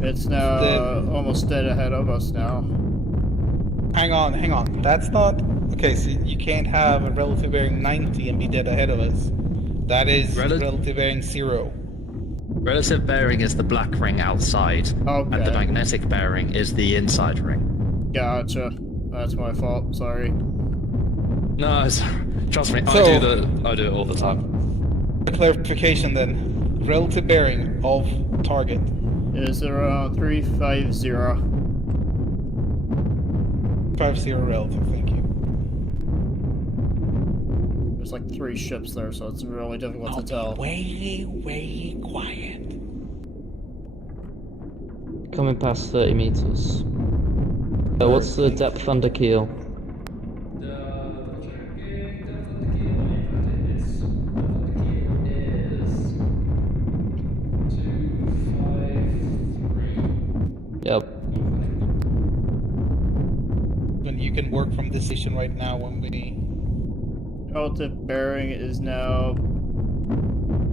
It's now almost dead ahead of us now. Hang on. That's not... Okay, so you can't have a relative bearing 90 and be dead ahead of us. That is relative bearing 0. Relative bearing is the black ring outside, Okay. and the magnetic bearing is the inside ring. Gotcha. That's my fault. Sorry. No, trust me, So- I do it all the time. Clarification then. Relative bearing of target. Is around 350. 50 relative, thank you. There's like 3 ships there, so it's really difficult to tell. Way quiet. Coming past 30 meters. What's the depth under keel? Yep. When you can work from this station right now when we... Relative bearing is now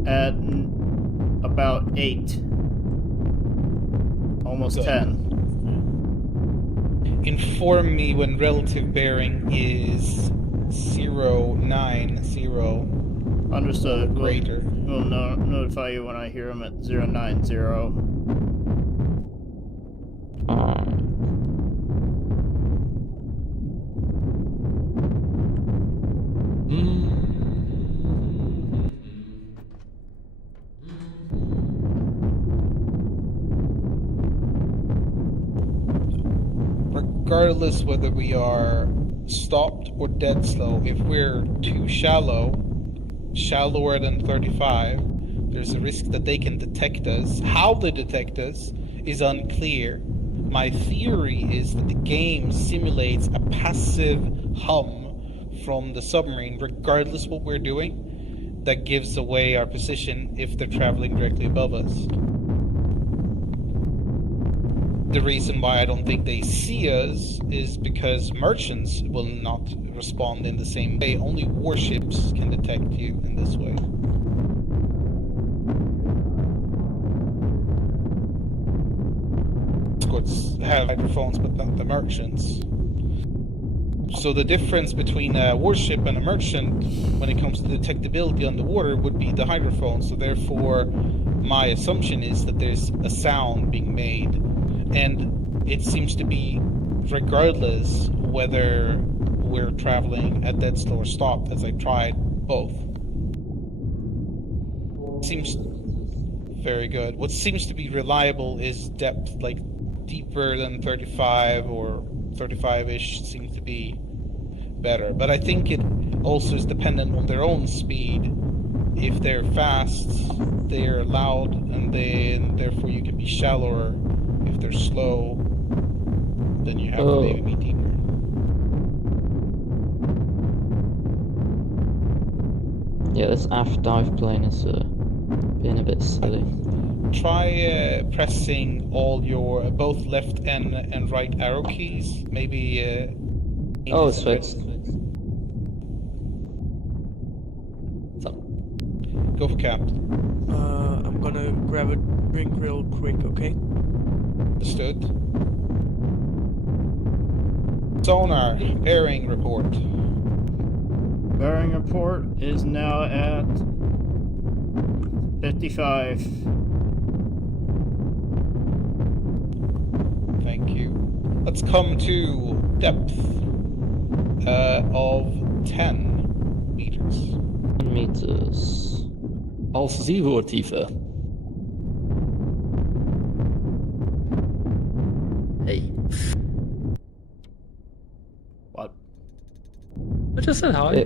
at about 8. Almost Good. 10. Inform me when relative bearing is 090 Understood. or greater. We'll notify you when I hear him at 090. Regardless whether we are stopped or dead slow, if we're too shallow, shallower than 35, there's a risk that they can detect us. How they detect us is unclear. My theory is that the game simulates a passive hum from the submarine, regardless what we're doing, that gives away our position if they're traveling directly above us. The reason why I don't think they see us is because merchants will not respond in the same way. Only warships can detect you in this way. Escorts have hydrophones, but not the merchants. So the difference between a warship and a merchant when it comes to detectability underwater would be the hydrophone. So therefore, my assumption is that there's a sound being made. And it seems to be regardless whether we're traveling at dead slow or stopped, as I tried both. Seems very good. What seems to be reliable is depth, like deeper than 35 or 35-ish seems to be better. But I think it also is dependent on their own speed. If they're fast, they're loud, and then therefore you can be shallower. If they're slow, then you have to maybe be deeper. Yeah, this aft dive plane is being a bit silly. Try pressing all your both left and right arrow keys. Maybe. Oh, it's fixed. Go for cap. I'm gonna grab a drink real quick, okay? Understood. Sonar, bearing report. Bearing report is now at 55. Thank you. Let's come to depth of 10 meters. 10 meters. Als Seerohrtiefe. Hey. What? I just said hi.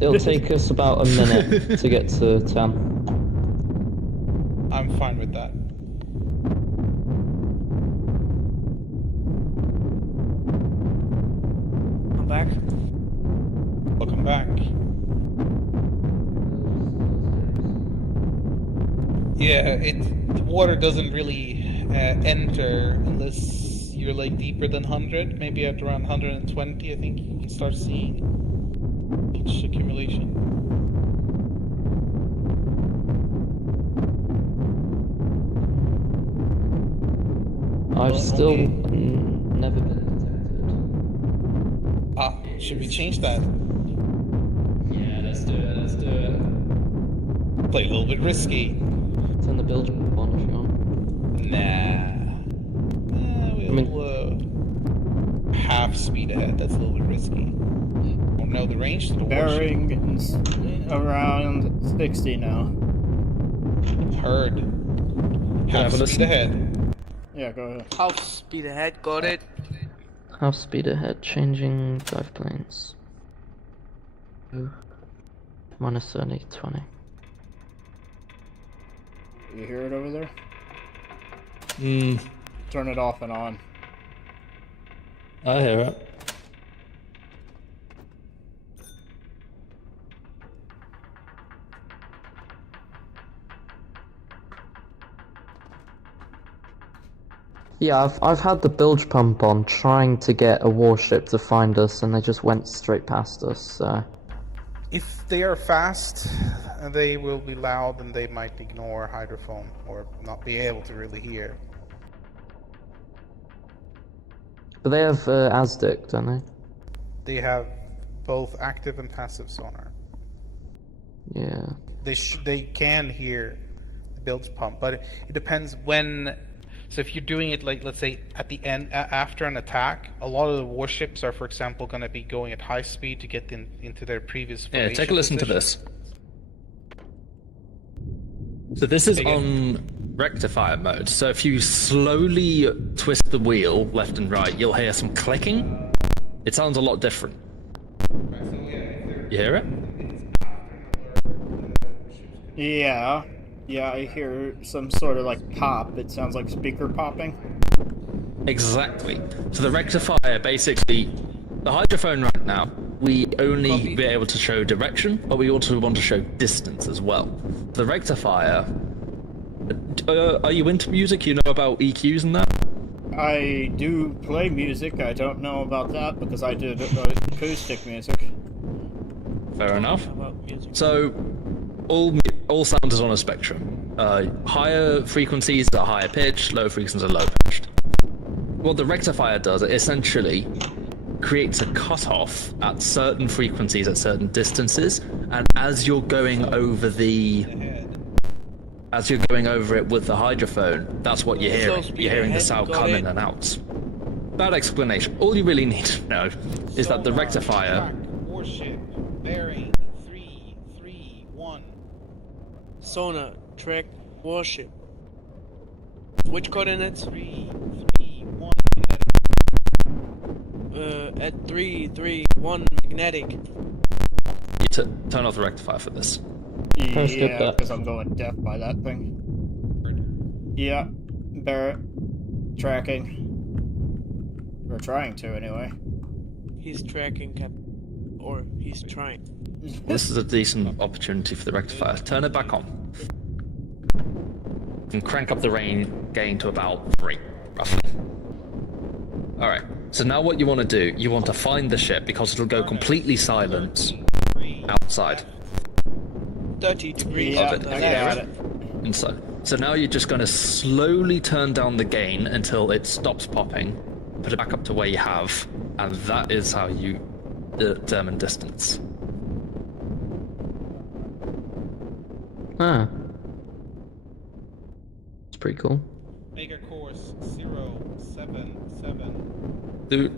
It'll take us about a minute to get to 10. I'm fine with that. back. Welcome back. Yeah, the water doesn't really enter unless you're like deeper than 100. Maybe at around 120, I think you can start seeing each accumulation. I've still never been detected. Ah, should we change that? Yeah, let's do it. Let's do it. Play a little bit risky. Turn the build on if you want. Nah. We'll half speed ahead. That's a little bit risky. Don't know the range to the Bearing around 60 now. Heard. Half speed ahead. Yeah, go ahead. Half speed ahead, got it. Half speed ahead, changing dive planes. Minus 30, 20. You hear it over there? Hmm. Turn it off and on. I hear it. Yeah, I've had the bilge pump on, trying to get a warship to find us, and they just went straight past us, so... If they are fast, they will be loud and they might ignore hydrophone or not be able to really hear. But they have ASDIC, don't they? They have both active and passive sonar. Yeah. They can hear the bilge pump, but it depends when. So if you're doing it like, let's say, at the end after an attack, a lot of the warships are, for example, going to be going at high speed to get into their previous. Yeah, take a listen position. to this. So this is on rectifier mode. So if you slowly twist the wheel left and right, you'll hear some clicking. It sounds a lot different. You hear it? Yeah. Yeah, I hear some sort of like pop. It sounds like speaker popping. Exactly. So the rectifier basically, the hydrophone right now, we only be able to show direction, but we also want to show distance as well. The rectifier, are you into music? You know about EQs and that? I do play music. I don't know about that because I did acoustic music. Fair enough. So all sound is on a spectrum. Higher frequencies are higher pitched, lower frequencies are low pitched. What the rectifier does, it essentially creates a cutoff at certain frequencies at certain distances, and as you're going over it with the hydrophone, that's what you're hearing. You're hearing the sound come in and out. Bad explanation. All you really need to know is that the rectifier. Warship bearing 331. Sonar, track, warship. Which coordinates? 331. At 331 magnetic. You turn off the rectifier for this. Yeah, because I'm going deaf by that thing. Yeah, Barrett. Tracking. We're trying to, anyway. He's tracking, Captain. Or he's trying. This is a decent opportunity for the rectifier. Turn it back on. And crank up the rain gain to about 3, roughly. Alright, so now what you want to do, you want to find the ship because it'll go completely silent outside. 30 degrees. Yeah, Of it. I got it. Inside. So now you're just going to slowly turn down the gain until it stops popping, put it back up to where you have, and that is how you determine distance. Ah. It's pretty cool. Make a course 077. Dude,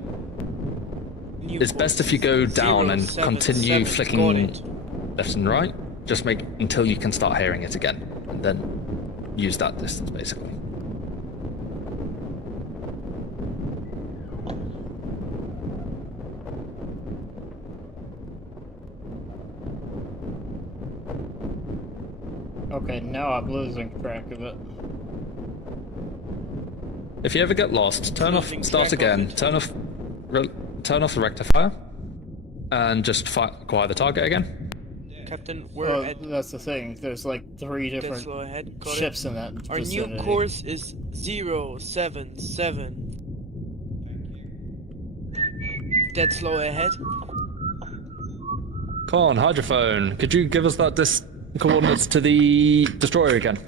it's best if you go down and continue flicking left and right. Just make until you can start hearing it again, and then use that distance basically. Okay, now I'm losing track of it. If you ever get lost, turn off, start again, turn off the rectifier, and just acquire the target again. Captain, we're Well, at that's the thing. There's like 3 dead different slow ahead. Got it. ships in that Our vicinity. new course is 077. Dead slow ahead. Con, hydrophone, could you give us that coordinates to the destroyer again?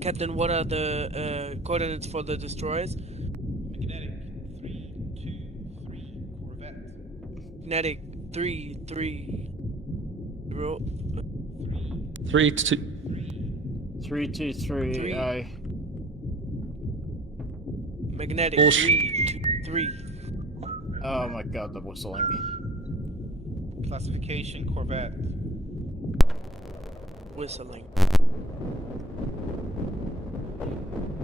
Captain, what are the coordinates for the destroyers? Magnetic 323 Corvette. Magnetic 330. 323. I. Magnetic Bullshit. 323. Oh my god, the whistling. Classification Corvette. Whistling.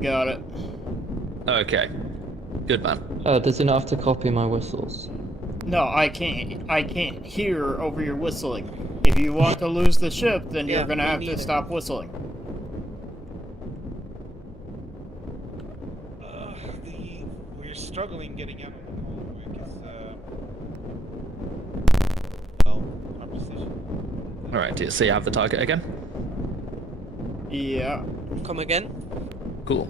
Got it. Okay. Good man. Does he not have to copy my whistles? No, I can't. I can't hear over your whistling. If you want to lose the ship, then you're Yeah, gonna me have to neither. stop whistling. We're struggling getting out of the convoy because, well, our position. Alright, so you have the target again? Yeah. Come again? Cool.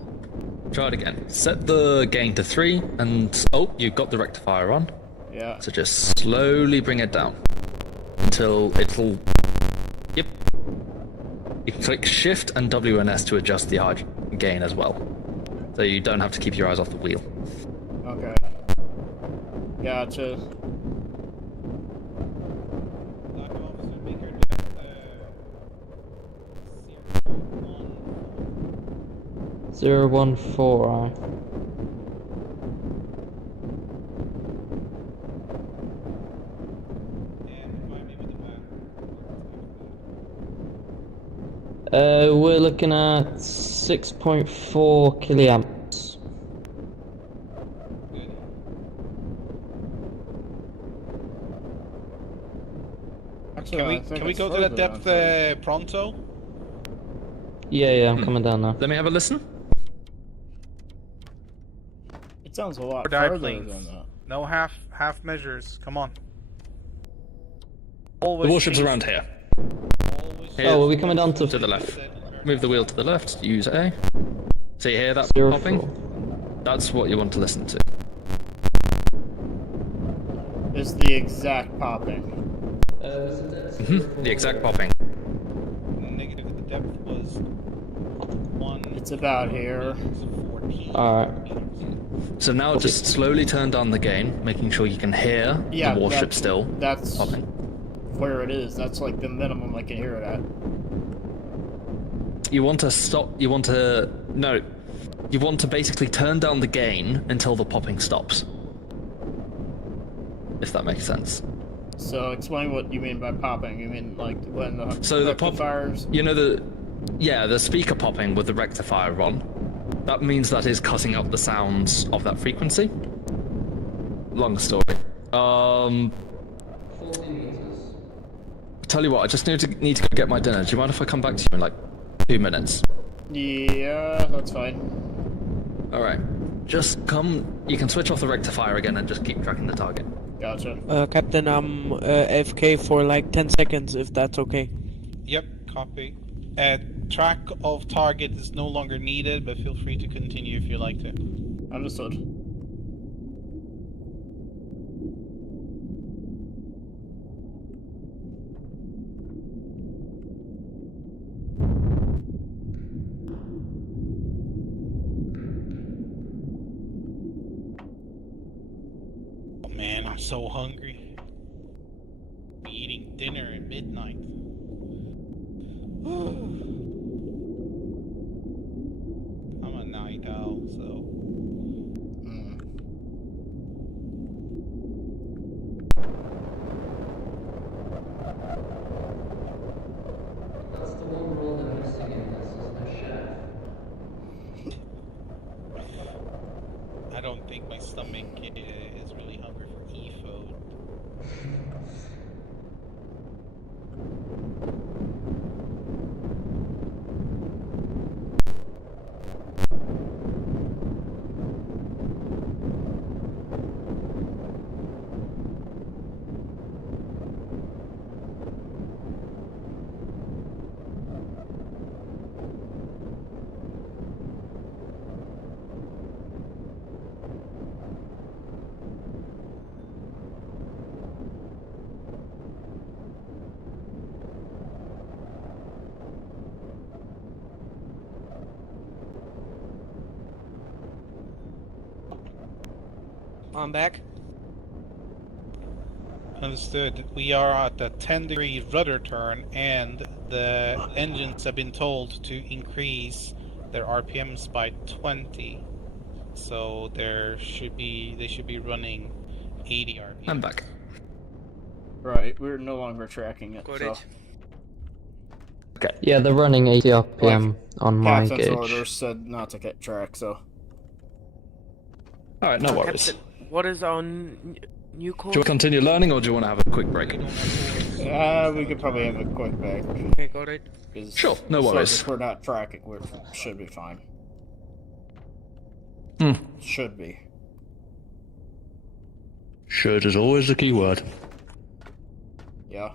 Try it again. Set the gain to 3, and you've got the rectifier on. Yeah. So just slowly bring it down until it'll. Yep. You can click Shift and W and S to adjust the gain as well, so you don't have to keep your eyes off the wheel. Okay. Gotcha. Dock officer, make her jet 014, we're looking at 6.4 killiamps. Actually, Can we go to that depth pronto? Yeah, I'm coming down now. Let me have a listen. It sounds a lot Or dive further planes. than that. No half measures. Come on. The warship's around here. Oh, are we coming down to the left? Move the wheel to the left. Use A. So you hear that 04? popping? That's what you want to listen to. Is the exact popping. The exact popping. Negative. The depth was 1. It's about here. 14. So now just slowly turn down the gain, making sure you can hear Yeah, the warship that's- still That's popping. where it is. That's like the minimum I can hear it at. You want to stop. You want to basically turn down the gain until the popping stops. If that makes sense. So explain what you mean by popping. You mean like when the So the pop, rectifiers? the speaker popping with the rectifier on. That means that is cutting out the sounds of that frequency. Long story. 40 meters. Tell you what, I just need to go get my dinner. Do you mind if I come back to you in like 2 minutes? Yeah, that's fine. All right. Just come. You can switch off the rectifier again and just keep tracking the target. Gotcha. Captain, I'm AFK for like 10 seconds, if that's okay. Yep, copy. Track of target is no longer needed, but feel free to continue if you like to. Understood. Oh man, I'm so hungry. Be eating dinner at midnight. I'm a night owl, so. That's the one rule they're missing in this, is the chef. I don't think my stomach is really hungry for e-food. I'm back. Understood. We are at a 10-degree rudder turn, and the engines have been told to increase their RPMs by 20. So they should be running 80 RPMs. I'm back. Right, we're no longer tracking it. Got so. it. Okay. Yeah, they're running 80 RPM on my Captain's gauge. orders said not to get track, so. All right, no worries. Captain, what is our new course? Do you want to continue learning, or do you want to have a quick break? We could probably have a quick break. Okay, got it. Sure, no as long worries. as we're not tracking, we should be fine. Should be. Should is always the key word. Yeah.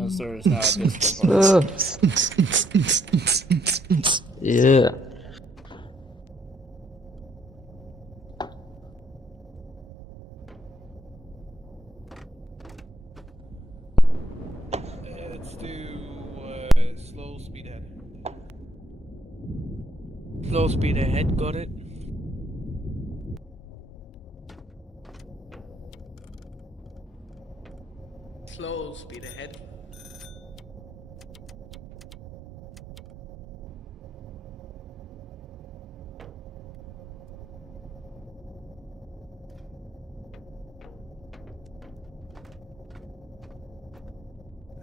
As there is now a distance. Yeah. Let's do slow speed ahead. Slow speed ahead, got it. Slow speed ahead.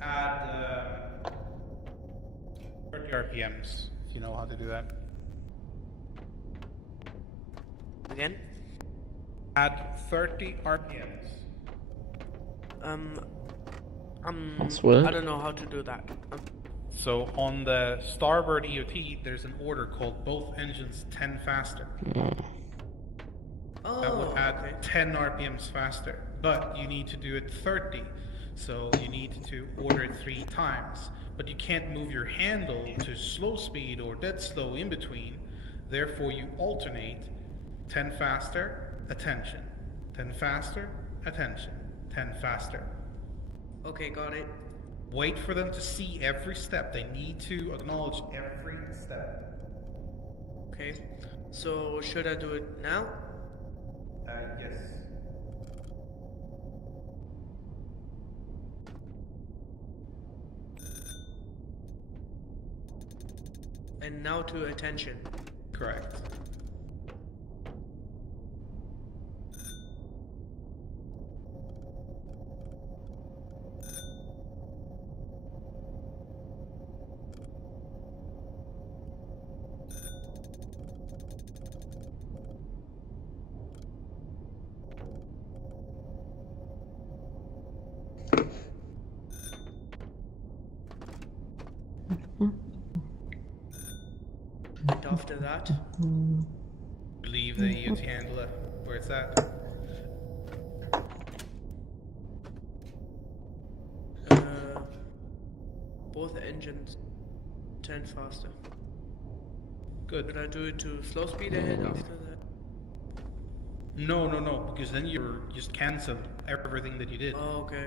Add 30 RPMs, if you know how to do that. Again? Add 30 RPMs. That's weird. I don't know how to do that. So on the starboard EOT, there's an order called both engines 10 faster. Oh, That would add okay. 10 RPMs faster, but you need to do it 30. So you need to order it 3 times, but you can't move your handle to slow speed or dead slow in between. Therefore, you alternate 10 faster, attention, 10 faster, attention, 10 faster. Okay, got it. Wait for them to see every step. They need to acknowledge every step. Okay. So should I do it now? Yes. And now to attention. Correct. And after that, Leave the EOT handler where it's at. both engines turn faster. Good. Should I do it to slow speed ahead after that? No, because then you're just cancel everything that you did. Oh, okay.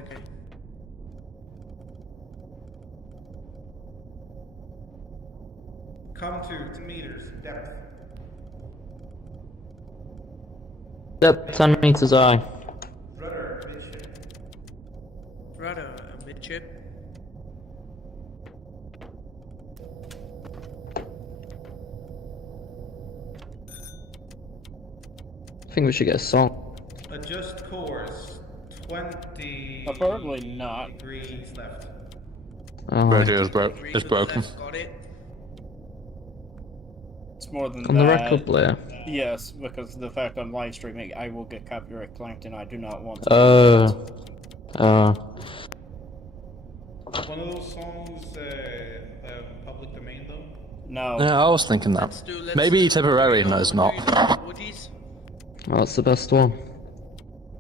Come to 10 meters depth. Yep, 10 meters high. Rudder midship. Rudder midship. I think we should get a song. Adjust course 20 Probably not. degrees left. Radio is broken. Got it. It's more than On the that. record player. Yes, because of the fact I'm live streaming, I will get copyright claimed, and I do not want to. One of those songs public domain though? No. Yeah, I was thinking that. Maybe Tipperary knows not. Well, that's the best one.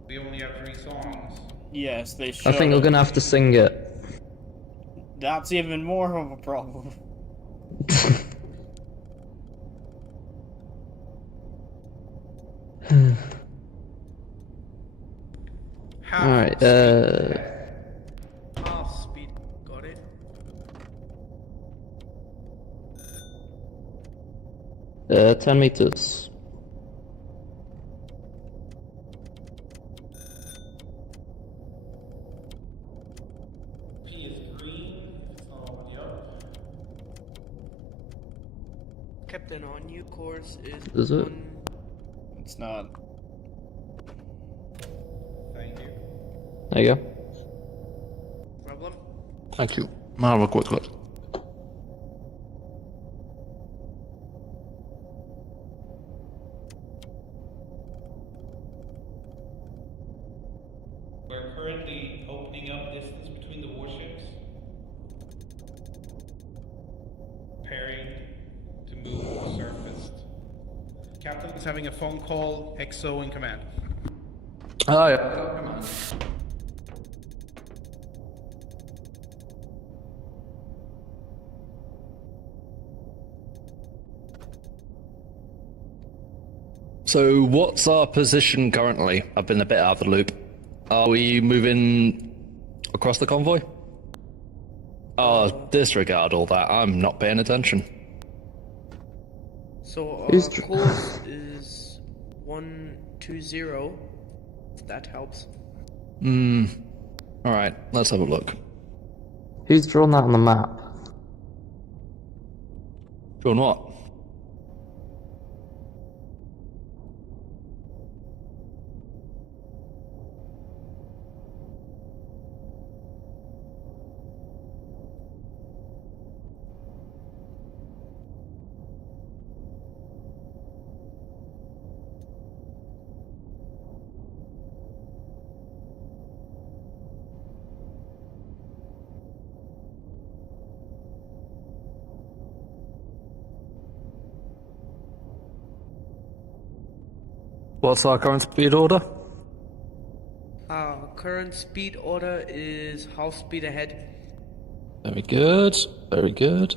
We only have 3 songs. Yes, they I should. think we're gonna have to sing it. That's even more of a problem. Alright, Half speed. Got it. 10 meters. Captain, our new course Is it? It's not. Thank you. There you go. Problem? Thank you. I'll have a quick look. We're currently opening up distance between the warships. Preparing to move surfaced. Captain is having a phone call. XO in command. Oh, yeah. So, what's our position currently? I've been a bit out of the loop. Are we moving across the convoy? Oh, disregard all that. I'm not paying attention. So Who's our course is 120, if that helps. Alright, let's have a look. Who's drawn that on the map? Drawn what? What's our current speed order? Our current speed order is half speed ahead. Very good, very good.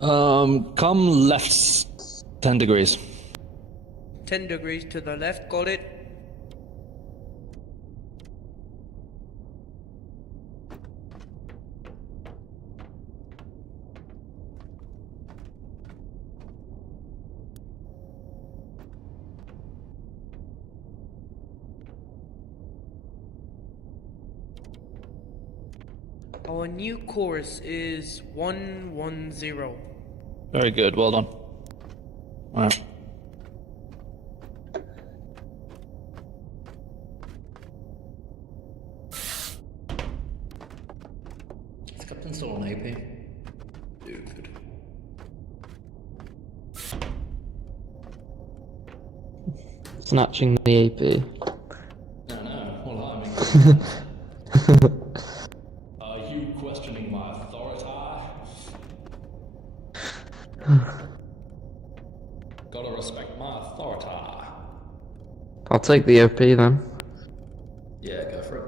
Come left 10 degrees. 10 degrees to the left, got it. Our new course is 110. Very good, well done. Alright. Is Captain still on AP? Dude. Snatching the AP. No, no, well, I mean... Are you questioning my authority? Gotta respect my authority. I'll take the OP then. Yeah, go for it.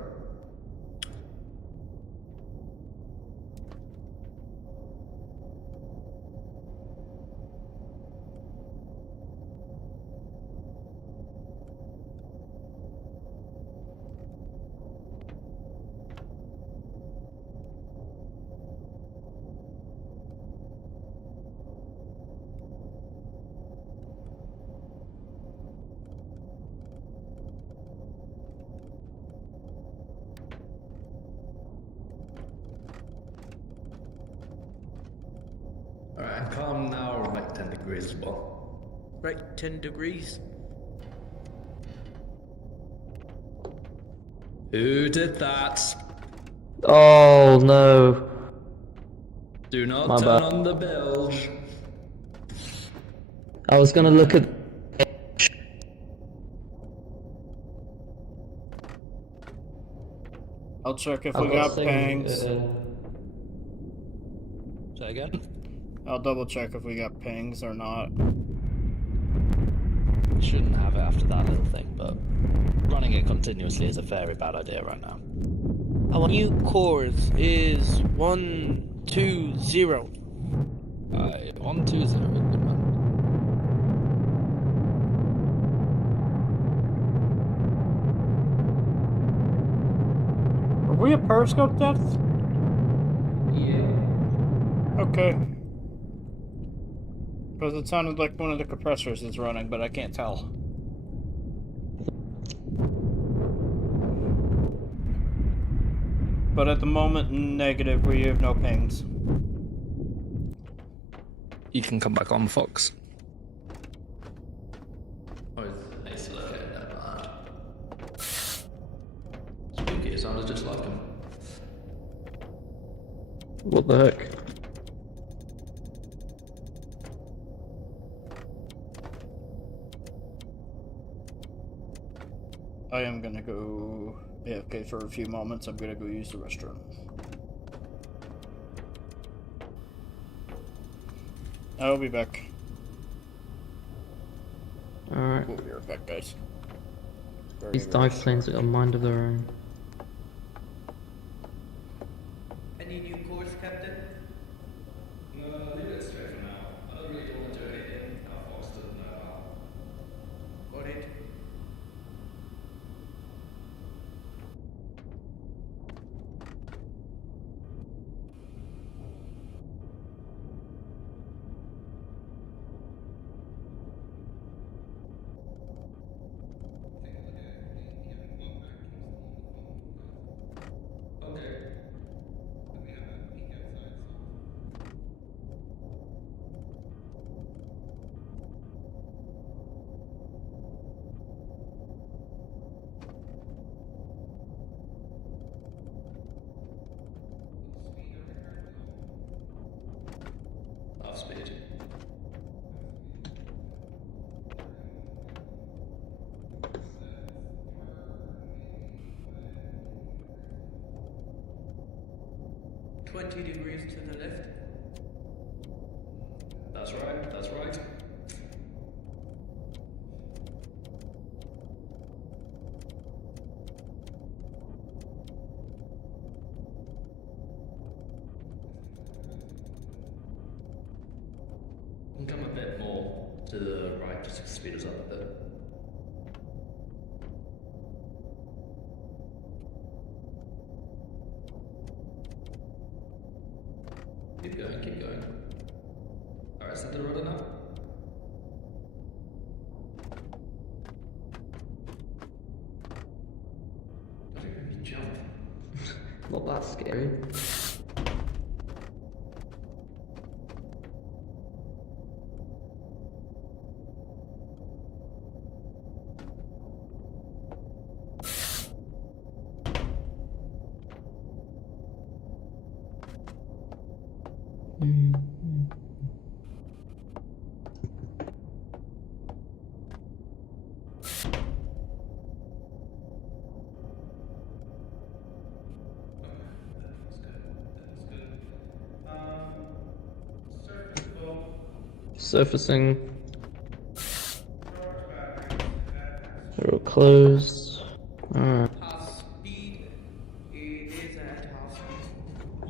Alright, calm now, right 10 degrees as well. Right 10 degrees. Who did that? Oh no. Do not My turn bad. on the bilge. I was gonna look at. I'll check if I've we got got thing, pings. Say again? I'll double check if we got pings or not. Shouldn't have it after that little thing, but running it continuously is a very bad idea right now. Our new course is 120. 120, good man. Are we at periscope depth? Yeah. Okay. Because it sounded like one of the compressors is running, but I can't tell. But at the moment, negative, we have no pings. You can come back on, Fox. Oh, it's still okay, never mind. Spooky, it sounded just like him. What the heck? I am gonna go AFK for a few moments. I'm gonna go use the restroom. I'll be back. Alright. We'll be right back, guys. These dive planes have got a mind of their own. Any new course, Captain? No, leave it straight for now. I don't really want to do anything that Fox doesn't know about. Got it. Half speed. $20 to the left. That's right, that's right. You can come a bit more to the right just to speed us up a bit. Keep going, keep going. Alright, set the rudder now. I think we can jump. Not that scary. Surfacing. We're closed. Alright. Half speed. It is at half speed.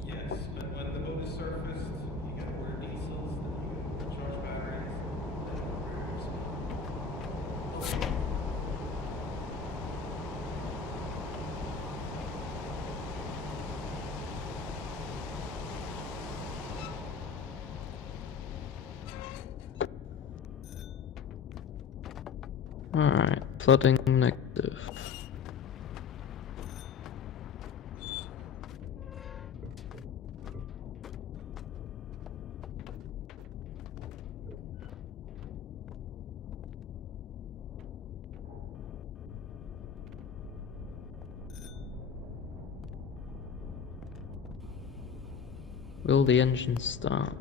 Yes, when the boat is surfaced, you get order diesels, then you get charge batteries, Alright. Flooding negative. Will the engine start?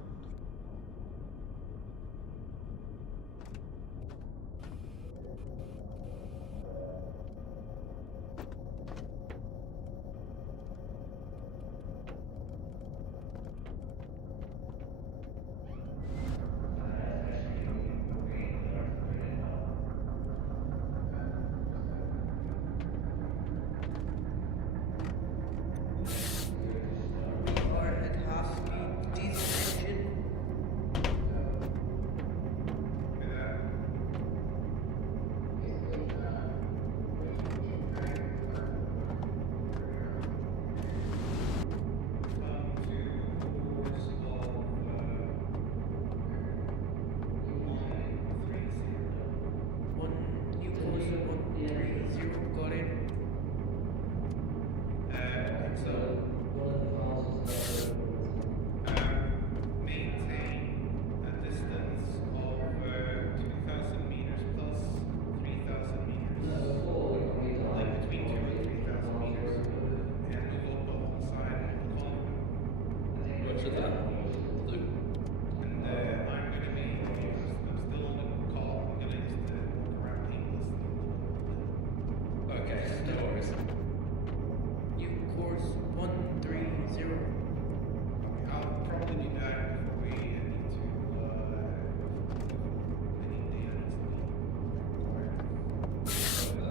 We are at half speed. Diesel engine Roger that. And I'm gonna be. I'm still on the call. I'm gonna just walk around painless. Okay, no worries. You course 130. I'll probably be back before we need to. Any data needs to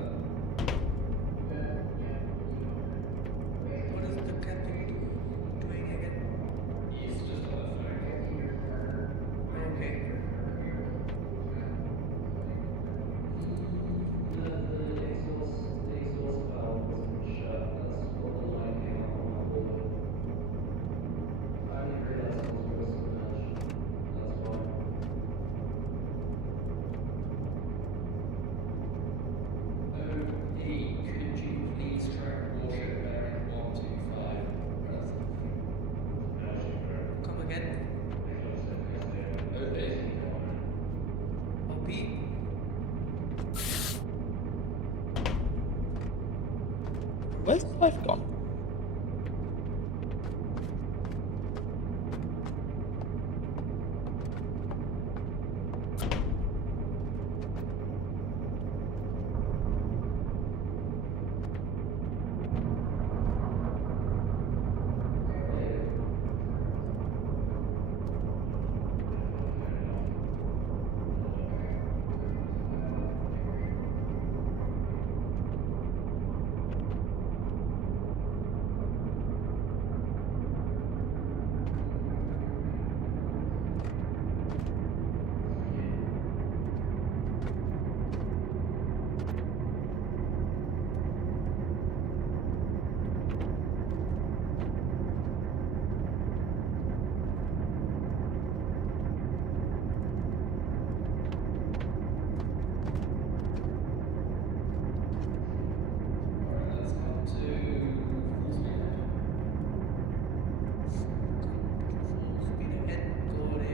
What is the captain doing again? He's just on the phone. Okay. Hey, could you please track warship bearing 125 present? Come again. Okay. OP. Where's life gone? Let's come to full speed ahead. Full speed ahead. Got it.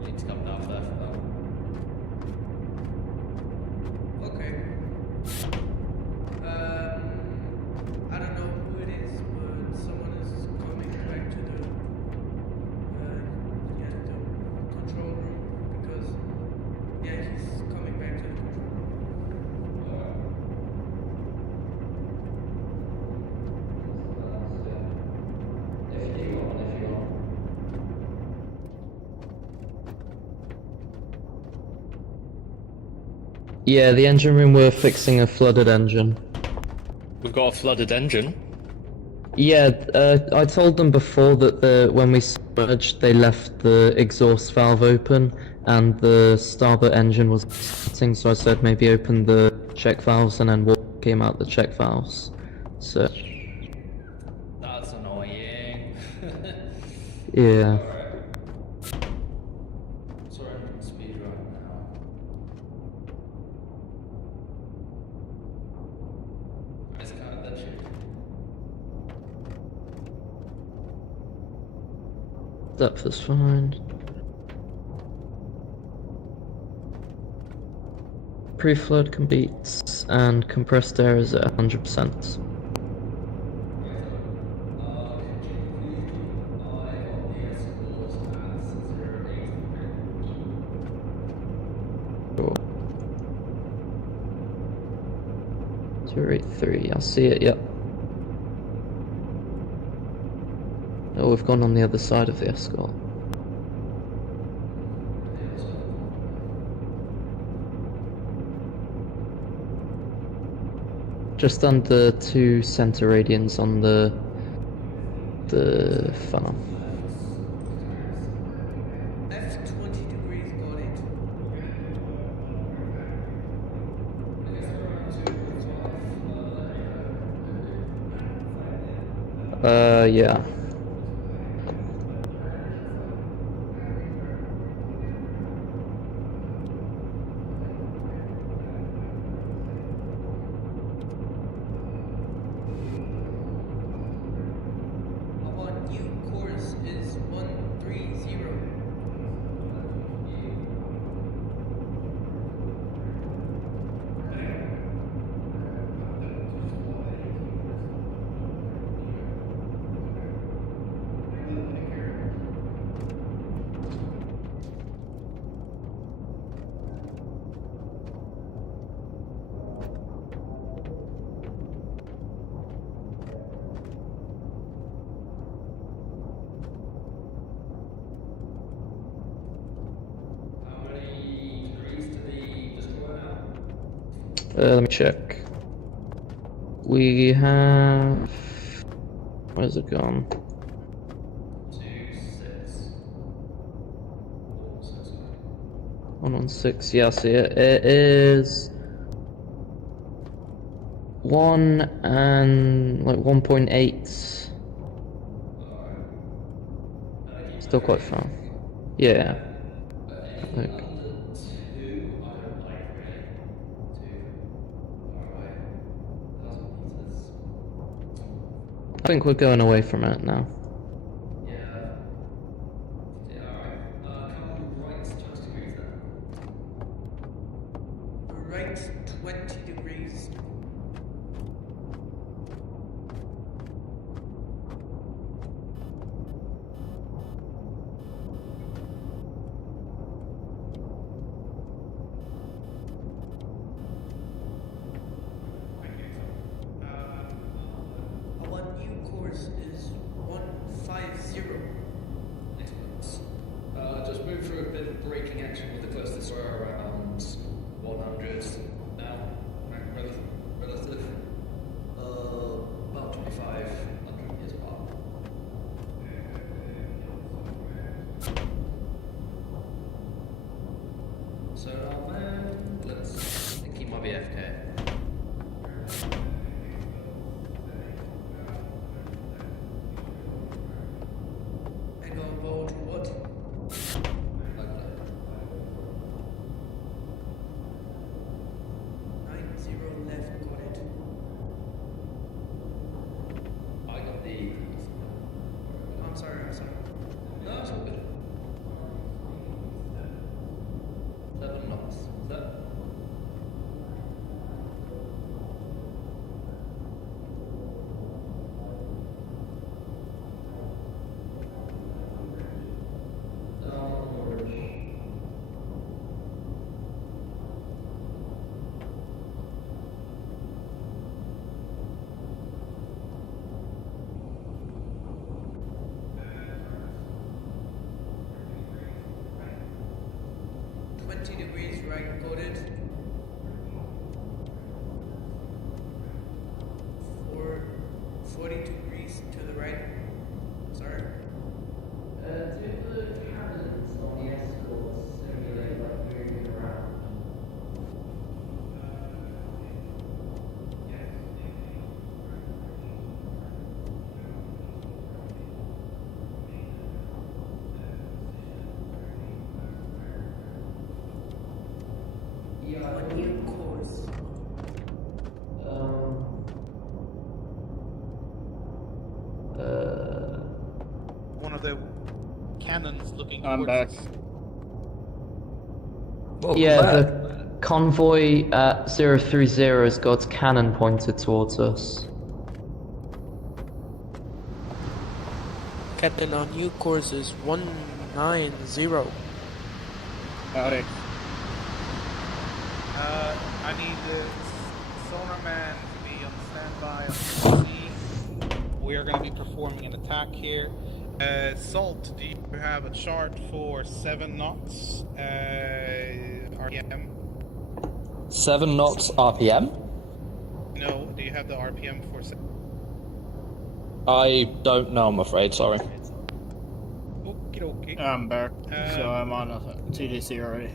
You need to come down there for that. Okay. I don't know who it is, but someone is coming back to the the control room because he's coming back to the control room. Yeah, the engine room, we're fixing a flooded engine. We've got a flooded engine. Yeah, I told them before that when we submerged, they left the exhaust valve open and the starboard engine was starting, so I said maybe open the check valves and then water came out the check valves. So, That's annoying. yeah. Alright. So we're entering speed right now. Is it kind of that shit? Depth is fine. Pre-flood competes and compressed air is at 100%. Sure. 283, I see it, yep. Oh, we've gone on the other side of the escort. Just under 2 center radians on the funnel. Left Yeah. Our new course is 130. Let me check. We have... Where's it gone? 116, yeah, I see it. It is 1 and like 1.8. Still quite far. Yeah. Like, I think we're going away from it now. Right 20 degrees. Our new course is 150. Just move through a bit of braking action with the closest we're around 100 now. Relative. About 2,500 meters apart. So let's I think he might be FK. And go about what? Like that. 90 left, got it. I got the. I'm sorry. No, it's all good. 7 knots. Is that? Degrees right, got it. 40 degrees to the right. Sorry. Do the cannons on the escorts simulate like moving around? Our new course. One of the cannons looking I'm towards back. us. Yeah, the convoy at 030 has got its cannon pointed towards us. Captain, our new course is 190. Howdy. I need the sonar man to be on standby on sea. We are going to be performing an attack here. Salt, do you have a chart for 7 knots RPM? 7 knots RPM? No, do you have the RPM for 7? I don't know, I'm afraid, sorry. Okie dokie. I'm back, so I'm on a TDC already.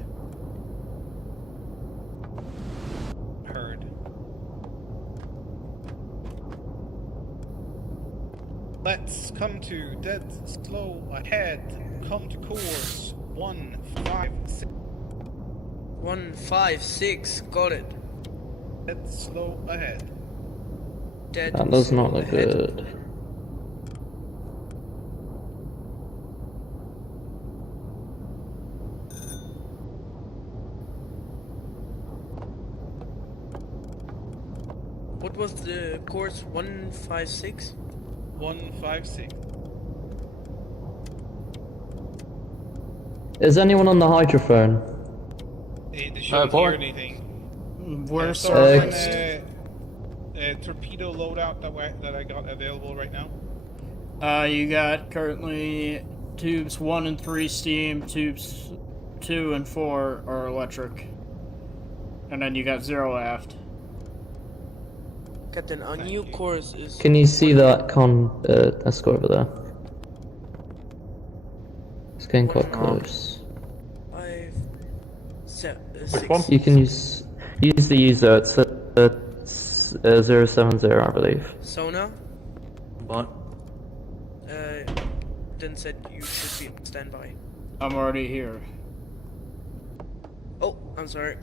Heard. Let's come to dead slow ahead. Come to course 156. 156, got it. Dead slow ahead. Dead That does not slow look ahead. good. What was the course? 156? 156. Is anyone on the hydrophone? They shouldn't Paul? hear anything. We're Sorry, surfaced. torpedo loadout that I got available right now. You got currently tubes 1 and 3 steam, tubes 2 and 4 are electric. And then you got 0 aft. Captain, our new course is... Can you see that escort over there? It's getting quite close. 6. You can use the user. It's 070, I believe. Sona? What? Then said you should be on standby. I'm already here. Oh, I'm sorry.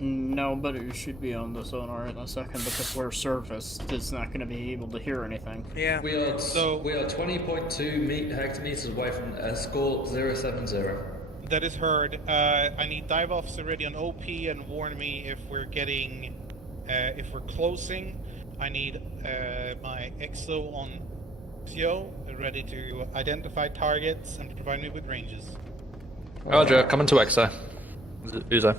No, but it should be on the sonar in a second because we're surfaced. It's not going to be able to hear anything. Yeah. We are 20.2 hectometers away from escort 070. That is heard. I need dive officer ready on OP and warn me if we're getting, if we're closing. I need my XO on CO ready to identify targets and provide me with ranges. Roger, coming to EXO. Uzo.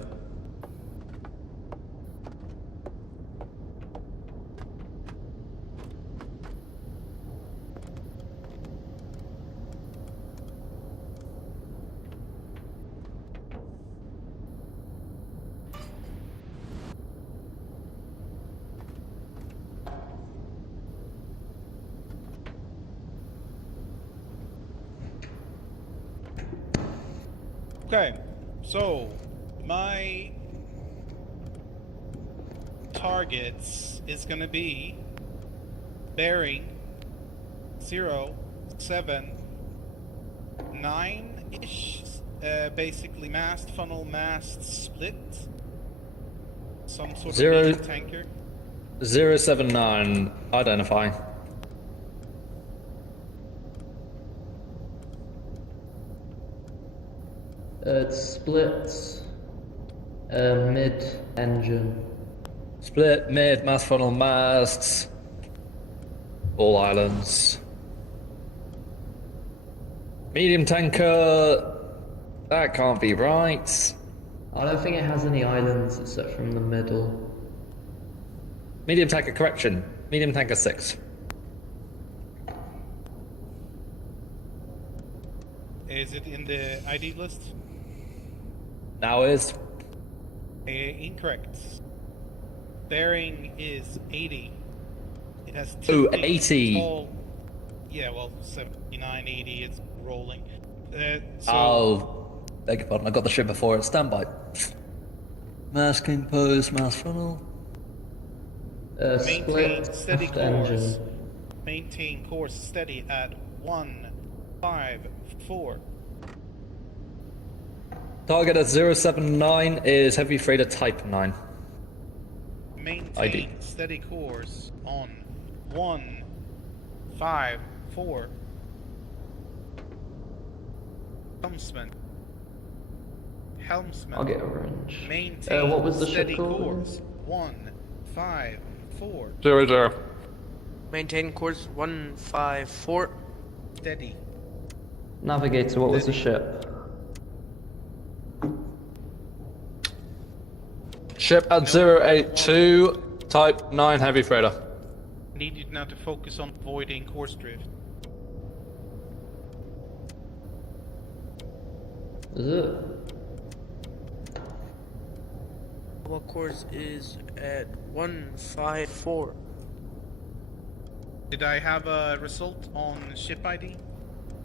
Okay, so my targets is gonna be bearing 079-ish, basically mast, funnel, mast, split. Some sort of medium tanker. 079, identify. It's split mid-engine. Split, mid, mast funnel, masts. All islands. Medium tanker. That can't be right. I don't think it has any islands except from the middle. Medium tanker, correction. Medium tanker 6. Is it in the ID list? Now is. Incorrect. Bearing is 80. It has Ooh, tilting 80. tall- Yeah, well, 79, 80, it's rolling. So Oh, beg your pardon, I got the ship before it. Standby. Masking post, mast funnel. maintain Split steady aft course. engine. Maintain course steady at 154. Target at 079 is heavy freighter type 9. Maintain ID. steady course on 154. Helmsman. I'll get orange. Maintain What was the ship steady called? course 154. 00. Maintain course 154. Steady. Navigator, what was the ship? Ship at 082, type 9 heavy freighter. Need you now to focus on avoiding course drift. Is it? Our course is at 154. Did I have a result on ship ID?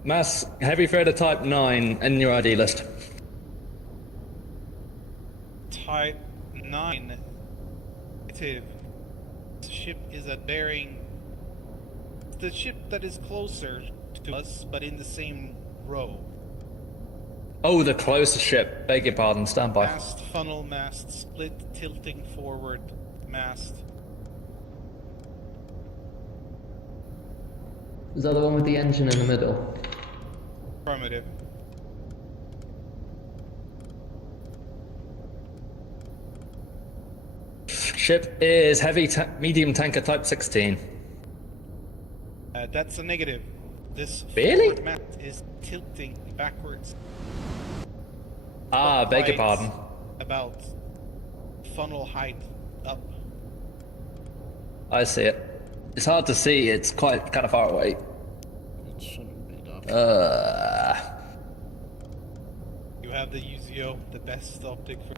Mass heavy freighter type 9 in your ID list. Type 9. Negative. Ship is at bearing the ship that is closer to us, but in the same row. Oh, the closest ship. Beg your pardon, stand by. Mast, funnel, mast, split, tilting forward, mast. Is that the one with the engine in the middle? Affirmative. Ship is medium tanker type 16. That's a negative. This Really? forward mast is tilting backwards. Ah, beg your pardon. About funnel height up. I see it. It's hard to see, it's quite kind of far away. It shouldn't be done. You have the UZO, the best optic for.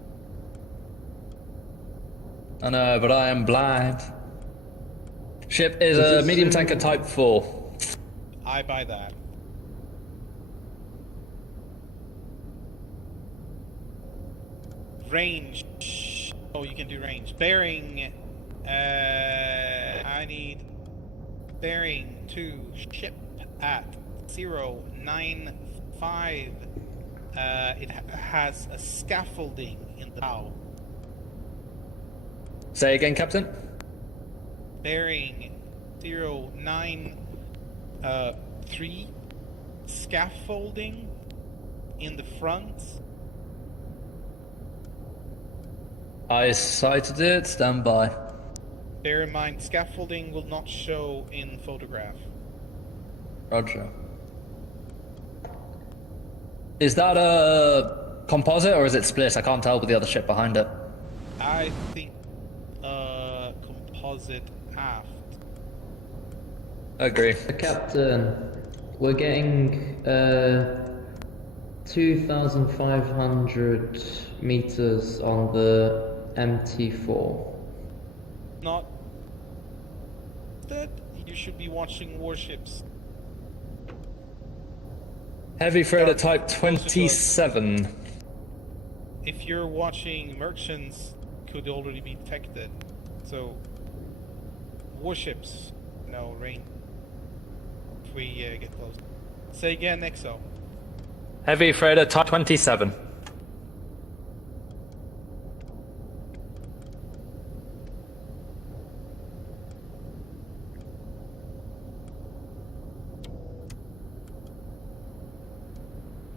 I know, but I am blind. Ship is a medium tanker type 4. I buy that. Range. Oh, you can do range. Bearing. I need bearing to ship at 095. It has a scaffolding in the bow. Say again, Captain? Bearing 093. Scaffolding in the front. I sighted it, stand by. Bear in mind, scaffolding will not show in photograph. Roger. Is that a composite or is it split? I can't tell with the other ship behind it. I think composite aft. Agree. Captain, we're getting 2,500 meters on the MT4. Not that you should be watching warships. Heavy freighter type 27. If you're watching merchants, could already be detected. So warships, no rain. If we get close. Say again, Exo. Heavy freighter type 27.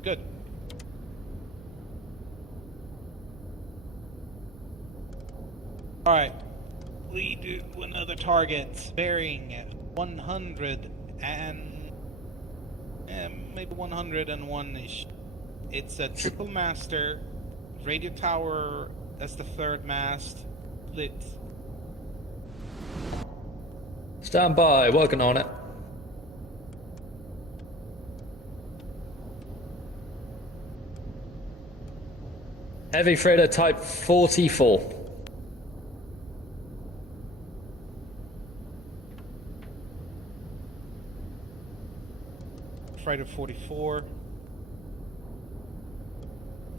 Good. Alright. We do another target. Bearing 100 and maybe 101-ish. It's a triple master. Radio tower, that's the third mast. Lit. Stand by, working on it. Heavy freighter type 44. Freighter 44.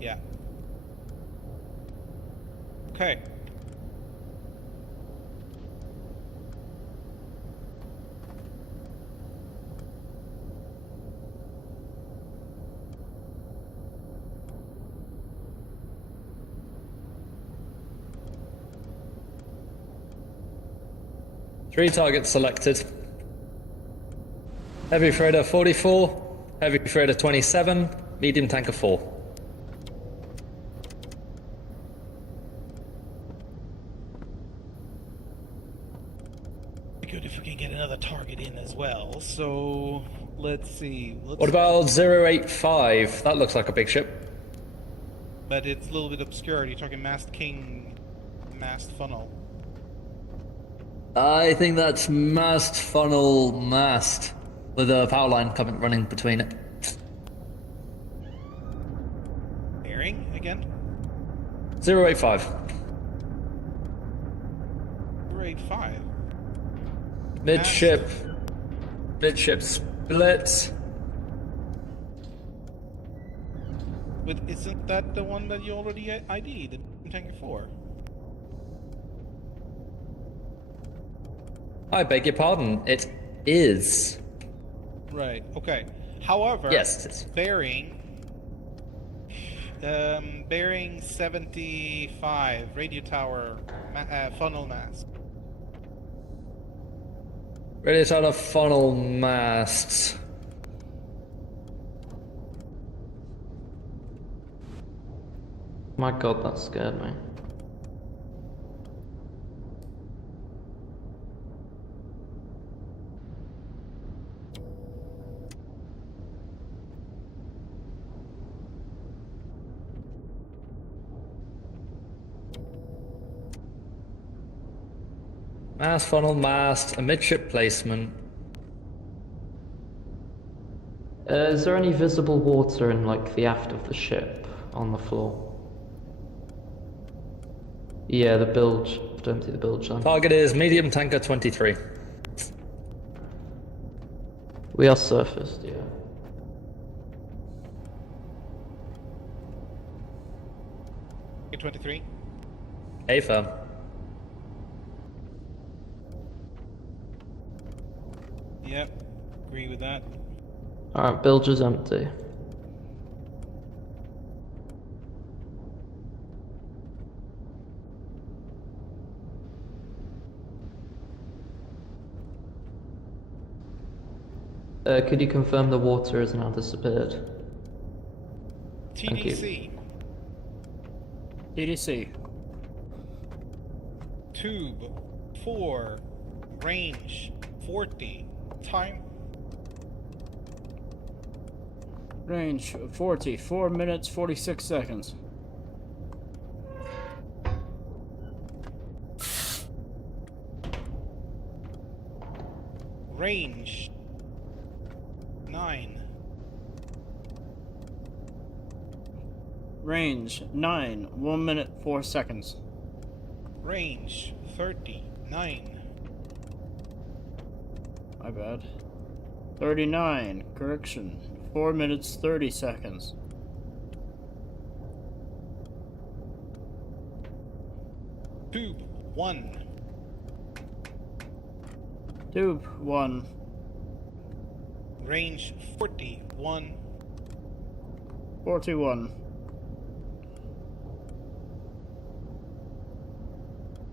Yeah. Okay. Three targets selected. Heavy freighter 44, heavy freighter 27, medium tanker 4. Good if we can get another target in as well. So let's see. What about 085? That looks like a big ship. But it's a little bit obscured. You're talking Mast King, Mast Funnel. I think that's mast funnel mast with a power line running between it. Bearing again? 085. 085. Midship. Midship split. But isn't that the one that you already ID'd in Tanker 4? I beg your pardon. It's is. Right. Okay. However, Yes, it is. bearing 75 radio tower funnel mask. Radio tower funnel masks. My god, that scared me. Mast funnel mast, a midship placement. Is there any visible water in like the aft of the ship on the floor? Yeah, the bilge. To empty the bilge then. Target is medium tanker 23. We are surfaced, yeah. A23. A firm. Yep. Agree with that. Alright, bilge is empty. Could you confirm the water has now disappeared? Thank you. TDC. TDC. Tube 4. Range 40. Time. Range 40. 4 minutes 46 seconds. Range 9. Range 9. 1 minute 4 seconds. Range 39. My bad. 39. Correction. 4 minutes 30 seconds. Tube 1. Tube 1. Range 41. 41.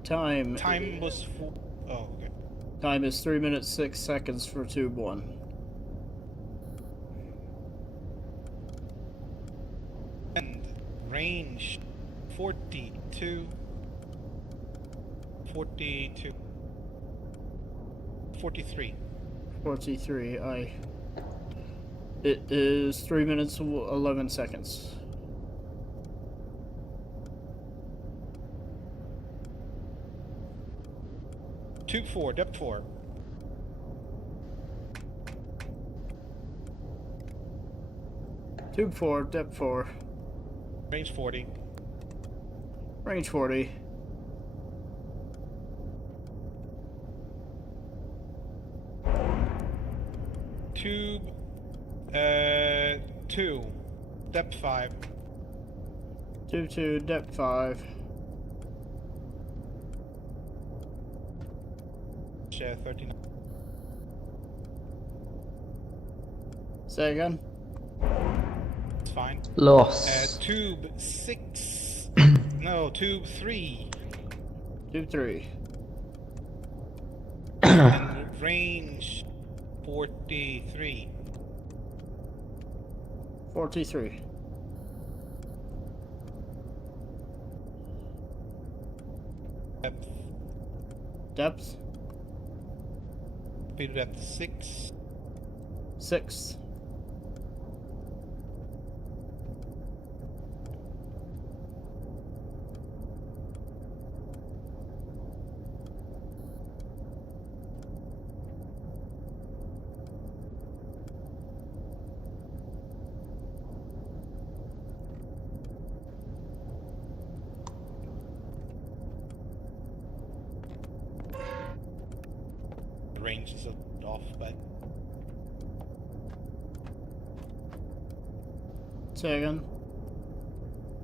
Time. Time was oh, okay. Time is 3 minutes 6 seconds for tube 1. And range 42. 42. 43. 43. It is 3 minutes 11 seconds. Tube 4, depth 4. Tube 4, depth 4. Range 40. Range 40. Tube 2, depth 5. Tube 2, depth 5. 39. Say again? It's fine. Loss. Tube 6. No, tube 3. Tube 3. And range 43. 43. Depth. Depth? Speed depth 6. 6. The range is off, but Say again?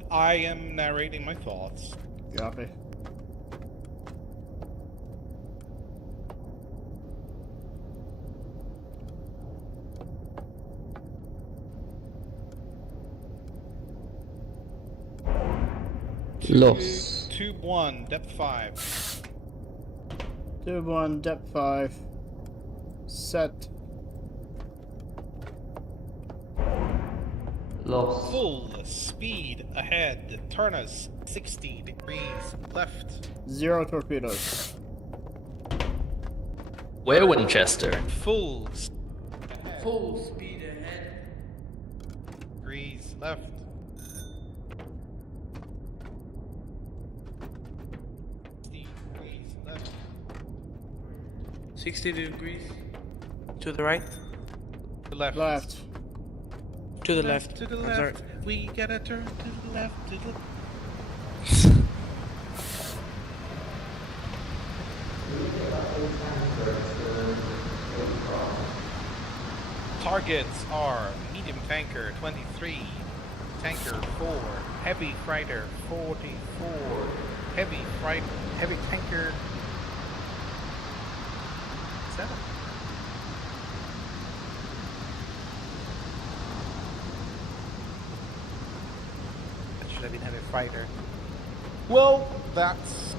I am narrating my thoughts. Copy. Los. Tube 1, depth 5. Tube 1, depth 5. Set. Los. Full speed ahead. Turn us 60 degrees left. 0 torpedoes. Where Winchester? Full speed ahead. degrees left. 60 degrees left. 60 degrees. To the right. To the left. Left. To the left. To the I'm sorry. left. We gotta turn to the left. To the Targets are medium tanker 23, tanker 4, heavy freighter 44, heavy tanker 7. That should have been heavy fighter. Well, that's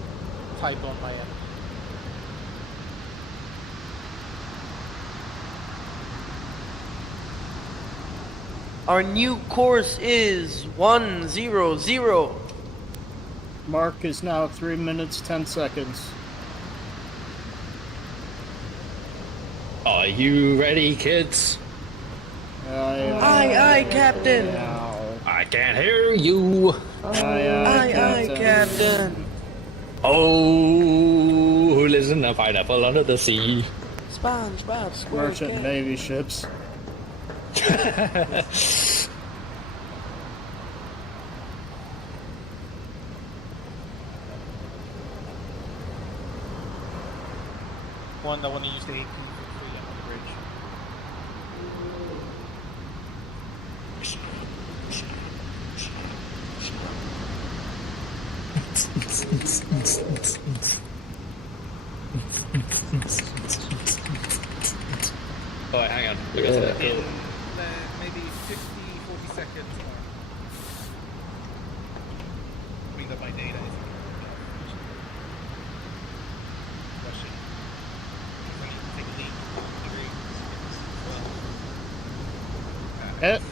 type on my end. Our new course is 100. Mark is now 3 minutes 10 seconds. Are you ready, kids? Aye, Captain. I can't hear you. Aye, Captain. Oh, who lives in a pineapple under the sea? SpongeBob SquarePants. Merchant Navy ships. One that want to use the 18 on the bridge. Oh, wait, hang on. Look at that. In maybe 50, 40 seconds more. Bring up my data. Question. I need to take a leak. Hit.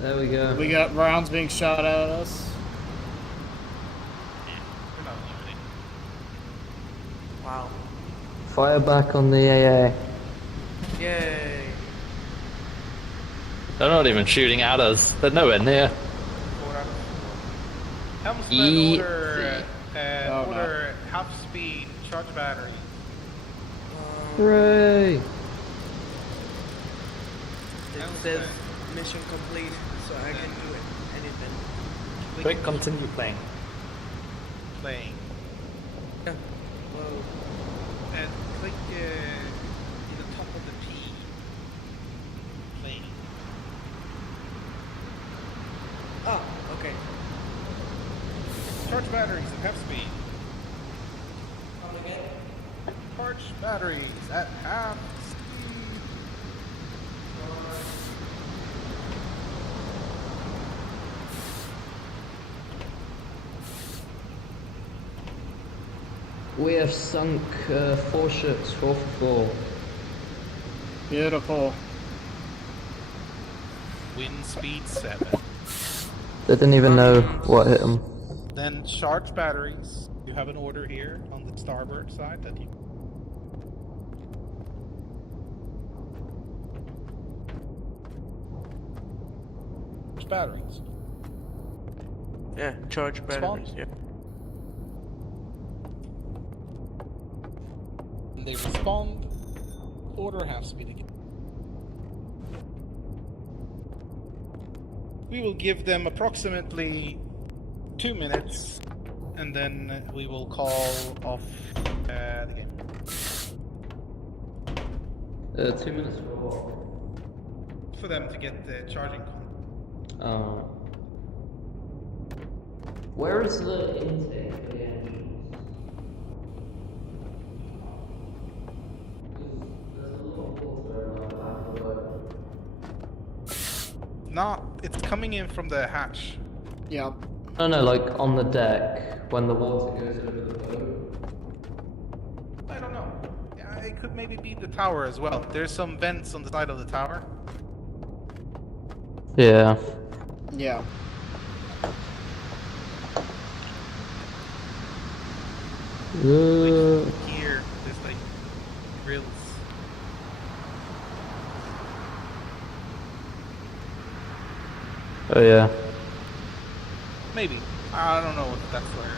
There we go. We got rounds being shot at us. We're not limiting. Wow. Fire back on the AA. Yay. They're not even shooting at us. They're nowhere near. 4 out of 4. Helmsman Easy. order half speed charge battery. Hooray! It says mission complete, so I can do it. Anything. Quick, continue playing. Playing. Yeah. Whoa. And click in the top of the P. Playing. Oh, okay. Charge batteries at half speed. Come again? Charge batteries at half speed. We have sunk 4 ships, 4 for 4. Beautiful. Wind speed 7. They didn't even know what hit them. Then charge batteries. You have an order here on the starboard side that you. Charge batteries. Yeah, charge batteries. Yeah. And they respond. Order half speed again. We will give them approximately 2 minutes, and then we will call off the game. 2 minutes for what? For them to get the charging con. Where is the intake for the engines? There's a lot of water around the back of the boat. not. It's coming in from the hatch. Yeah. No, no, like on the deck when the water goes over the boat. I don't know. Yeah, it could maybe be the tower as well. There's some vents on the side of the tower. Yeah. Yeah. Here, there's like grills. Oh yeah. Maybe. I don't know what that's where.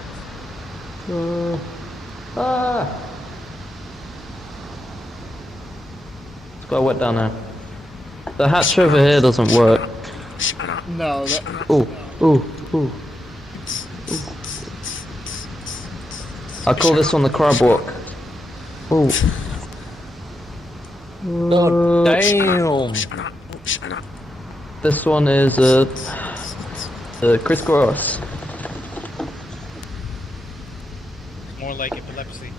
It's quite wet down there. The hatch over here doesn't work. No. Ooh, ooh, ooh. I call this one the crab walk. Ooh. Oh, damn. This one is crisscross. More like epilepsy.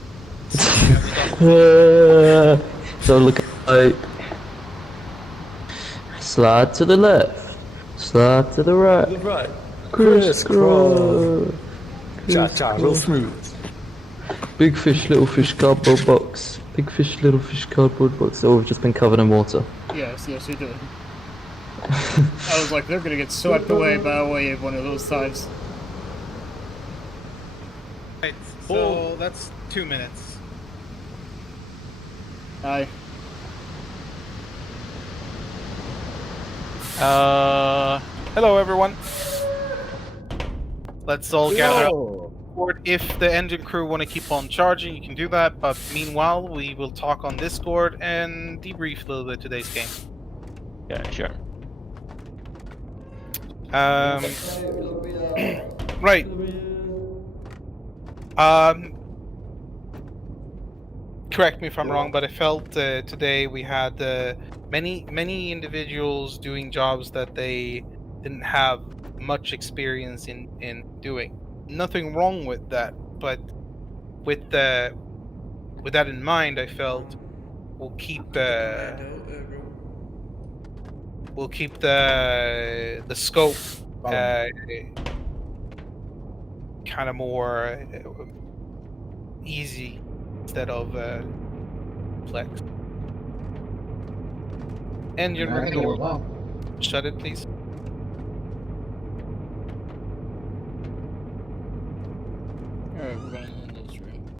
So look right. Slide to the left. Slide to the right. Right. Crisscross. Cha-cha, real smooth. Big fish, little fish, cardboard box. Big fish, little fish, cardboard box. Oh, we've just been covered in water. Yes, you did. I was like, they're gonna get swept away by a wave one of those times. Right, so that's 2 minutes. Aye. Hello everyone. Let's all gather up. If the engine crew want to keep on charging, you can do that. But meanwhile, we will talk on Discord and debrief a little bit today's game. Yeah, sure. Right. Correct me if I'm wrong, but I felt today we had many individuals doing jobs that they didn't have much experience in doing. Nothing wrong with that, but with that in mind, I felt we'll keep the scope kind of more easy instead of complex. And your door. Shut it, please.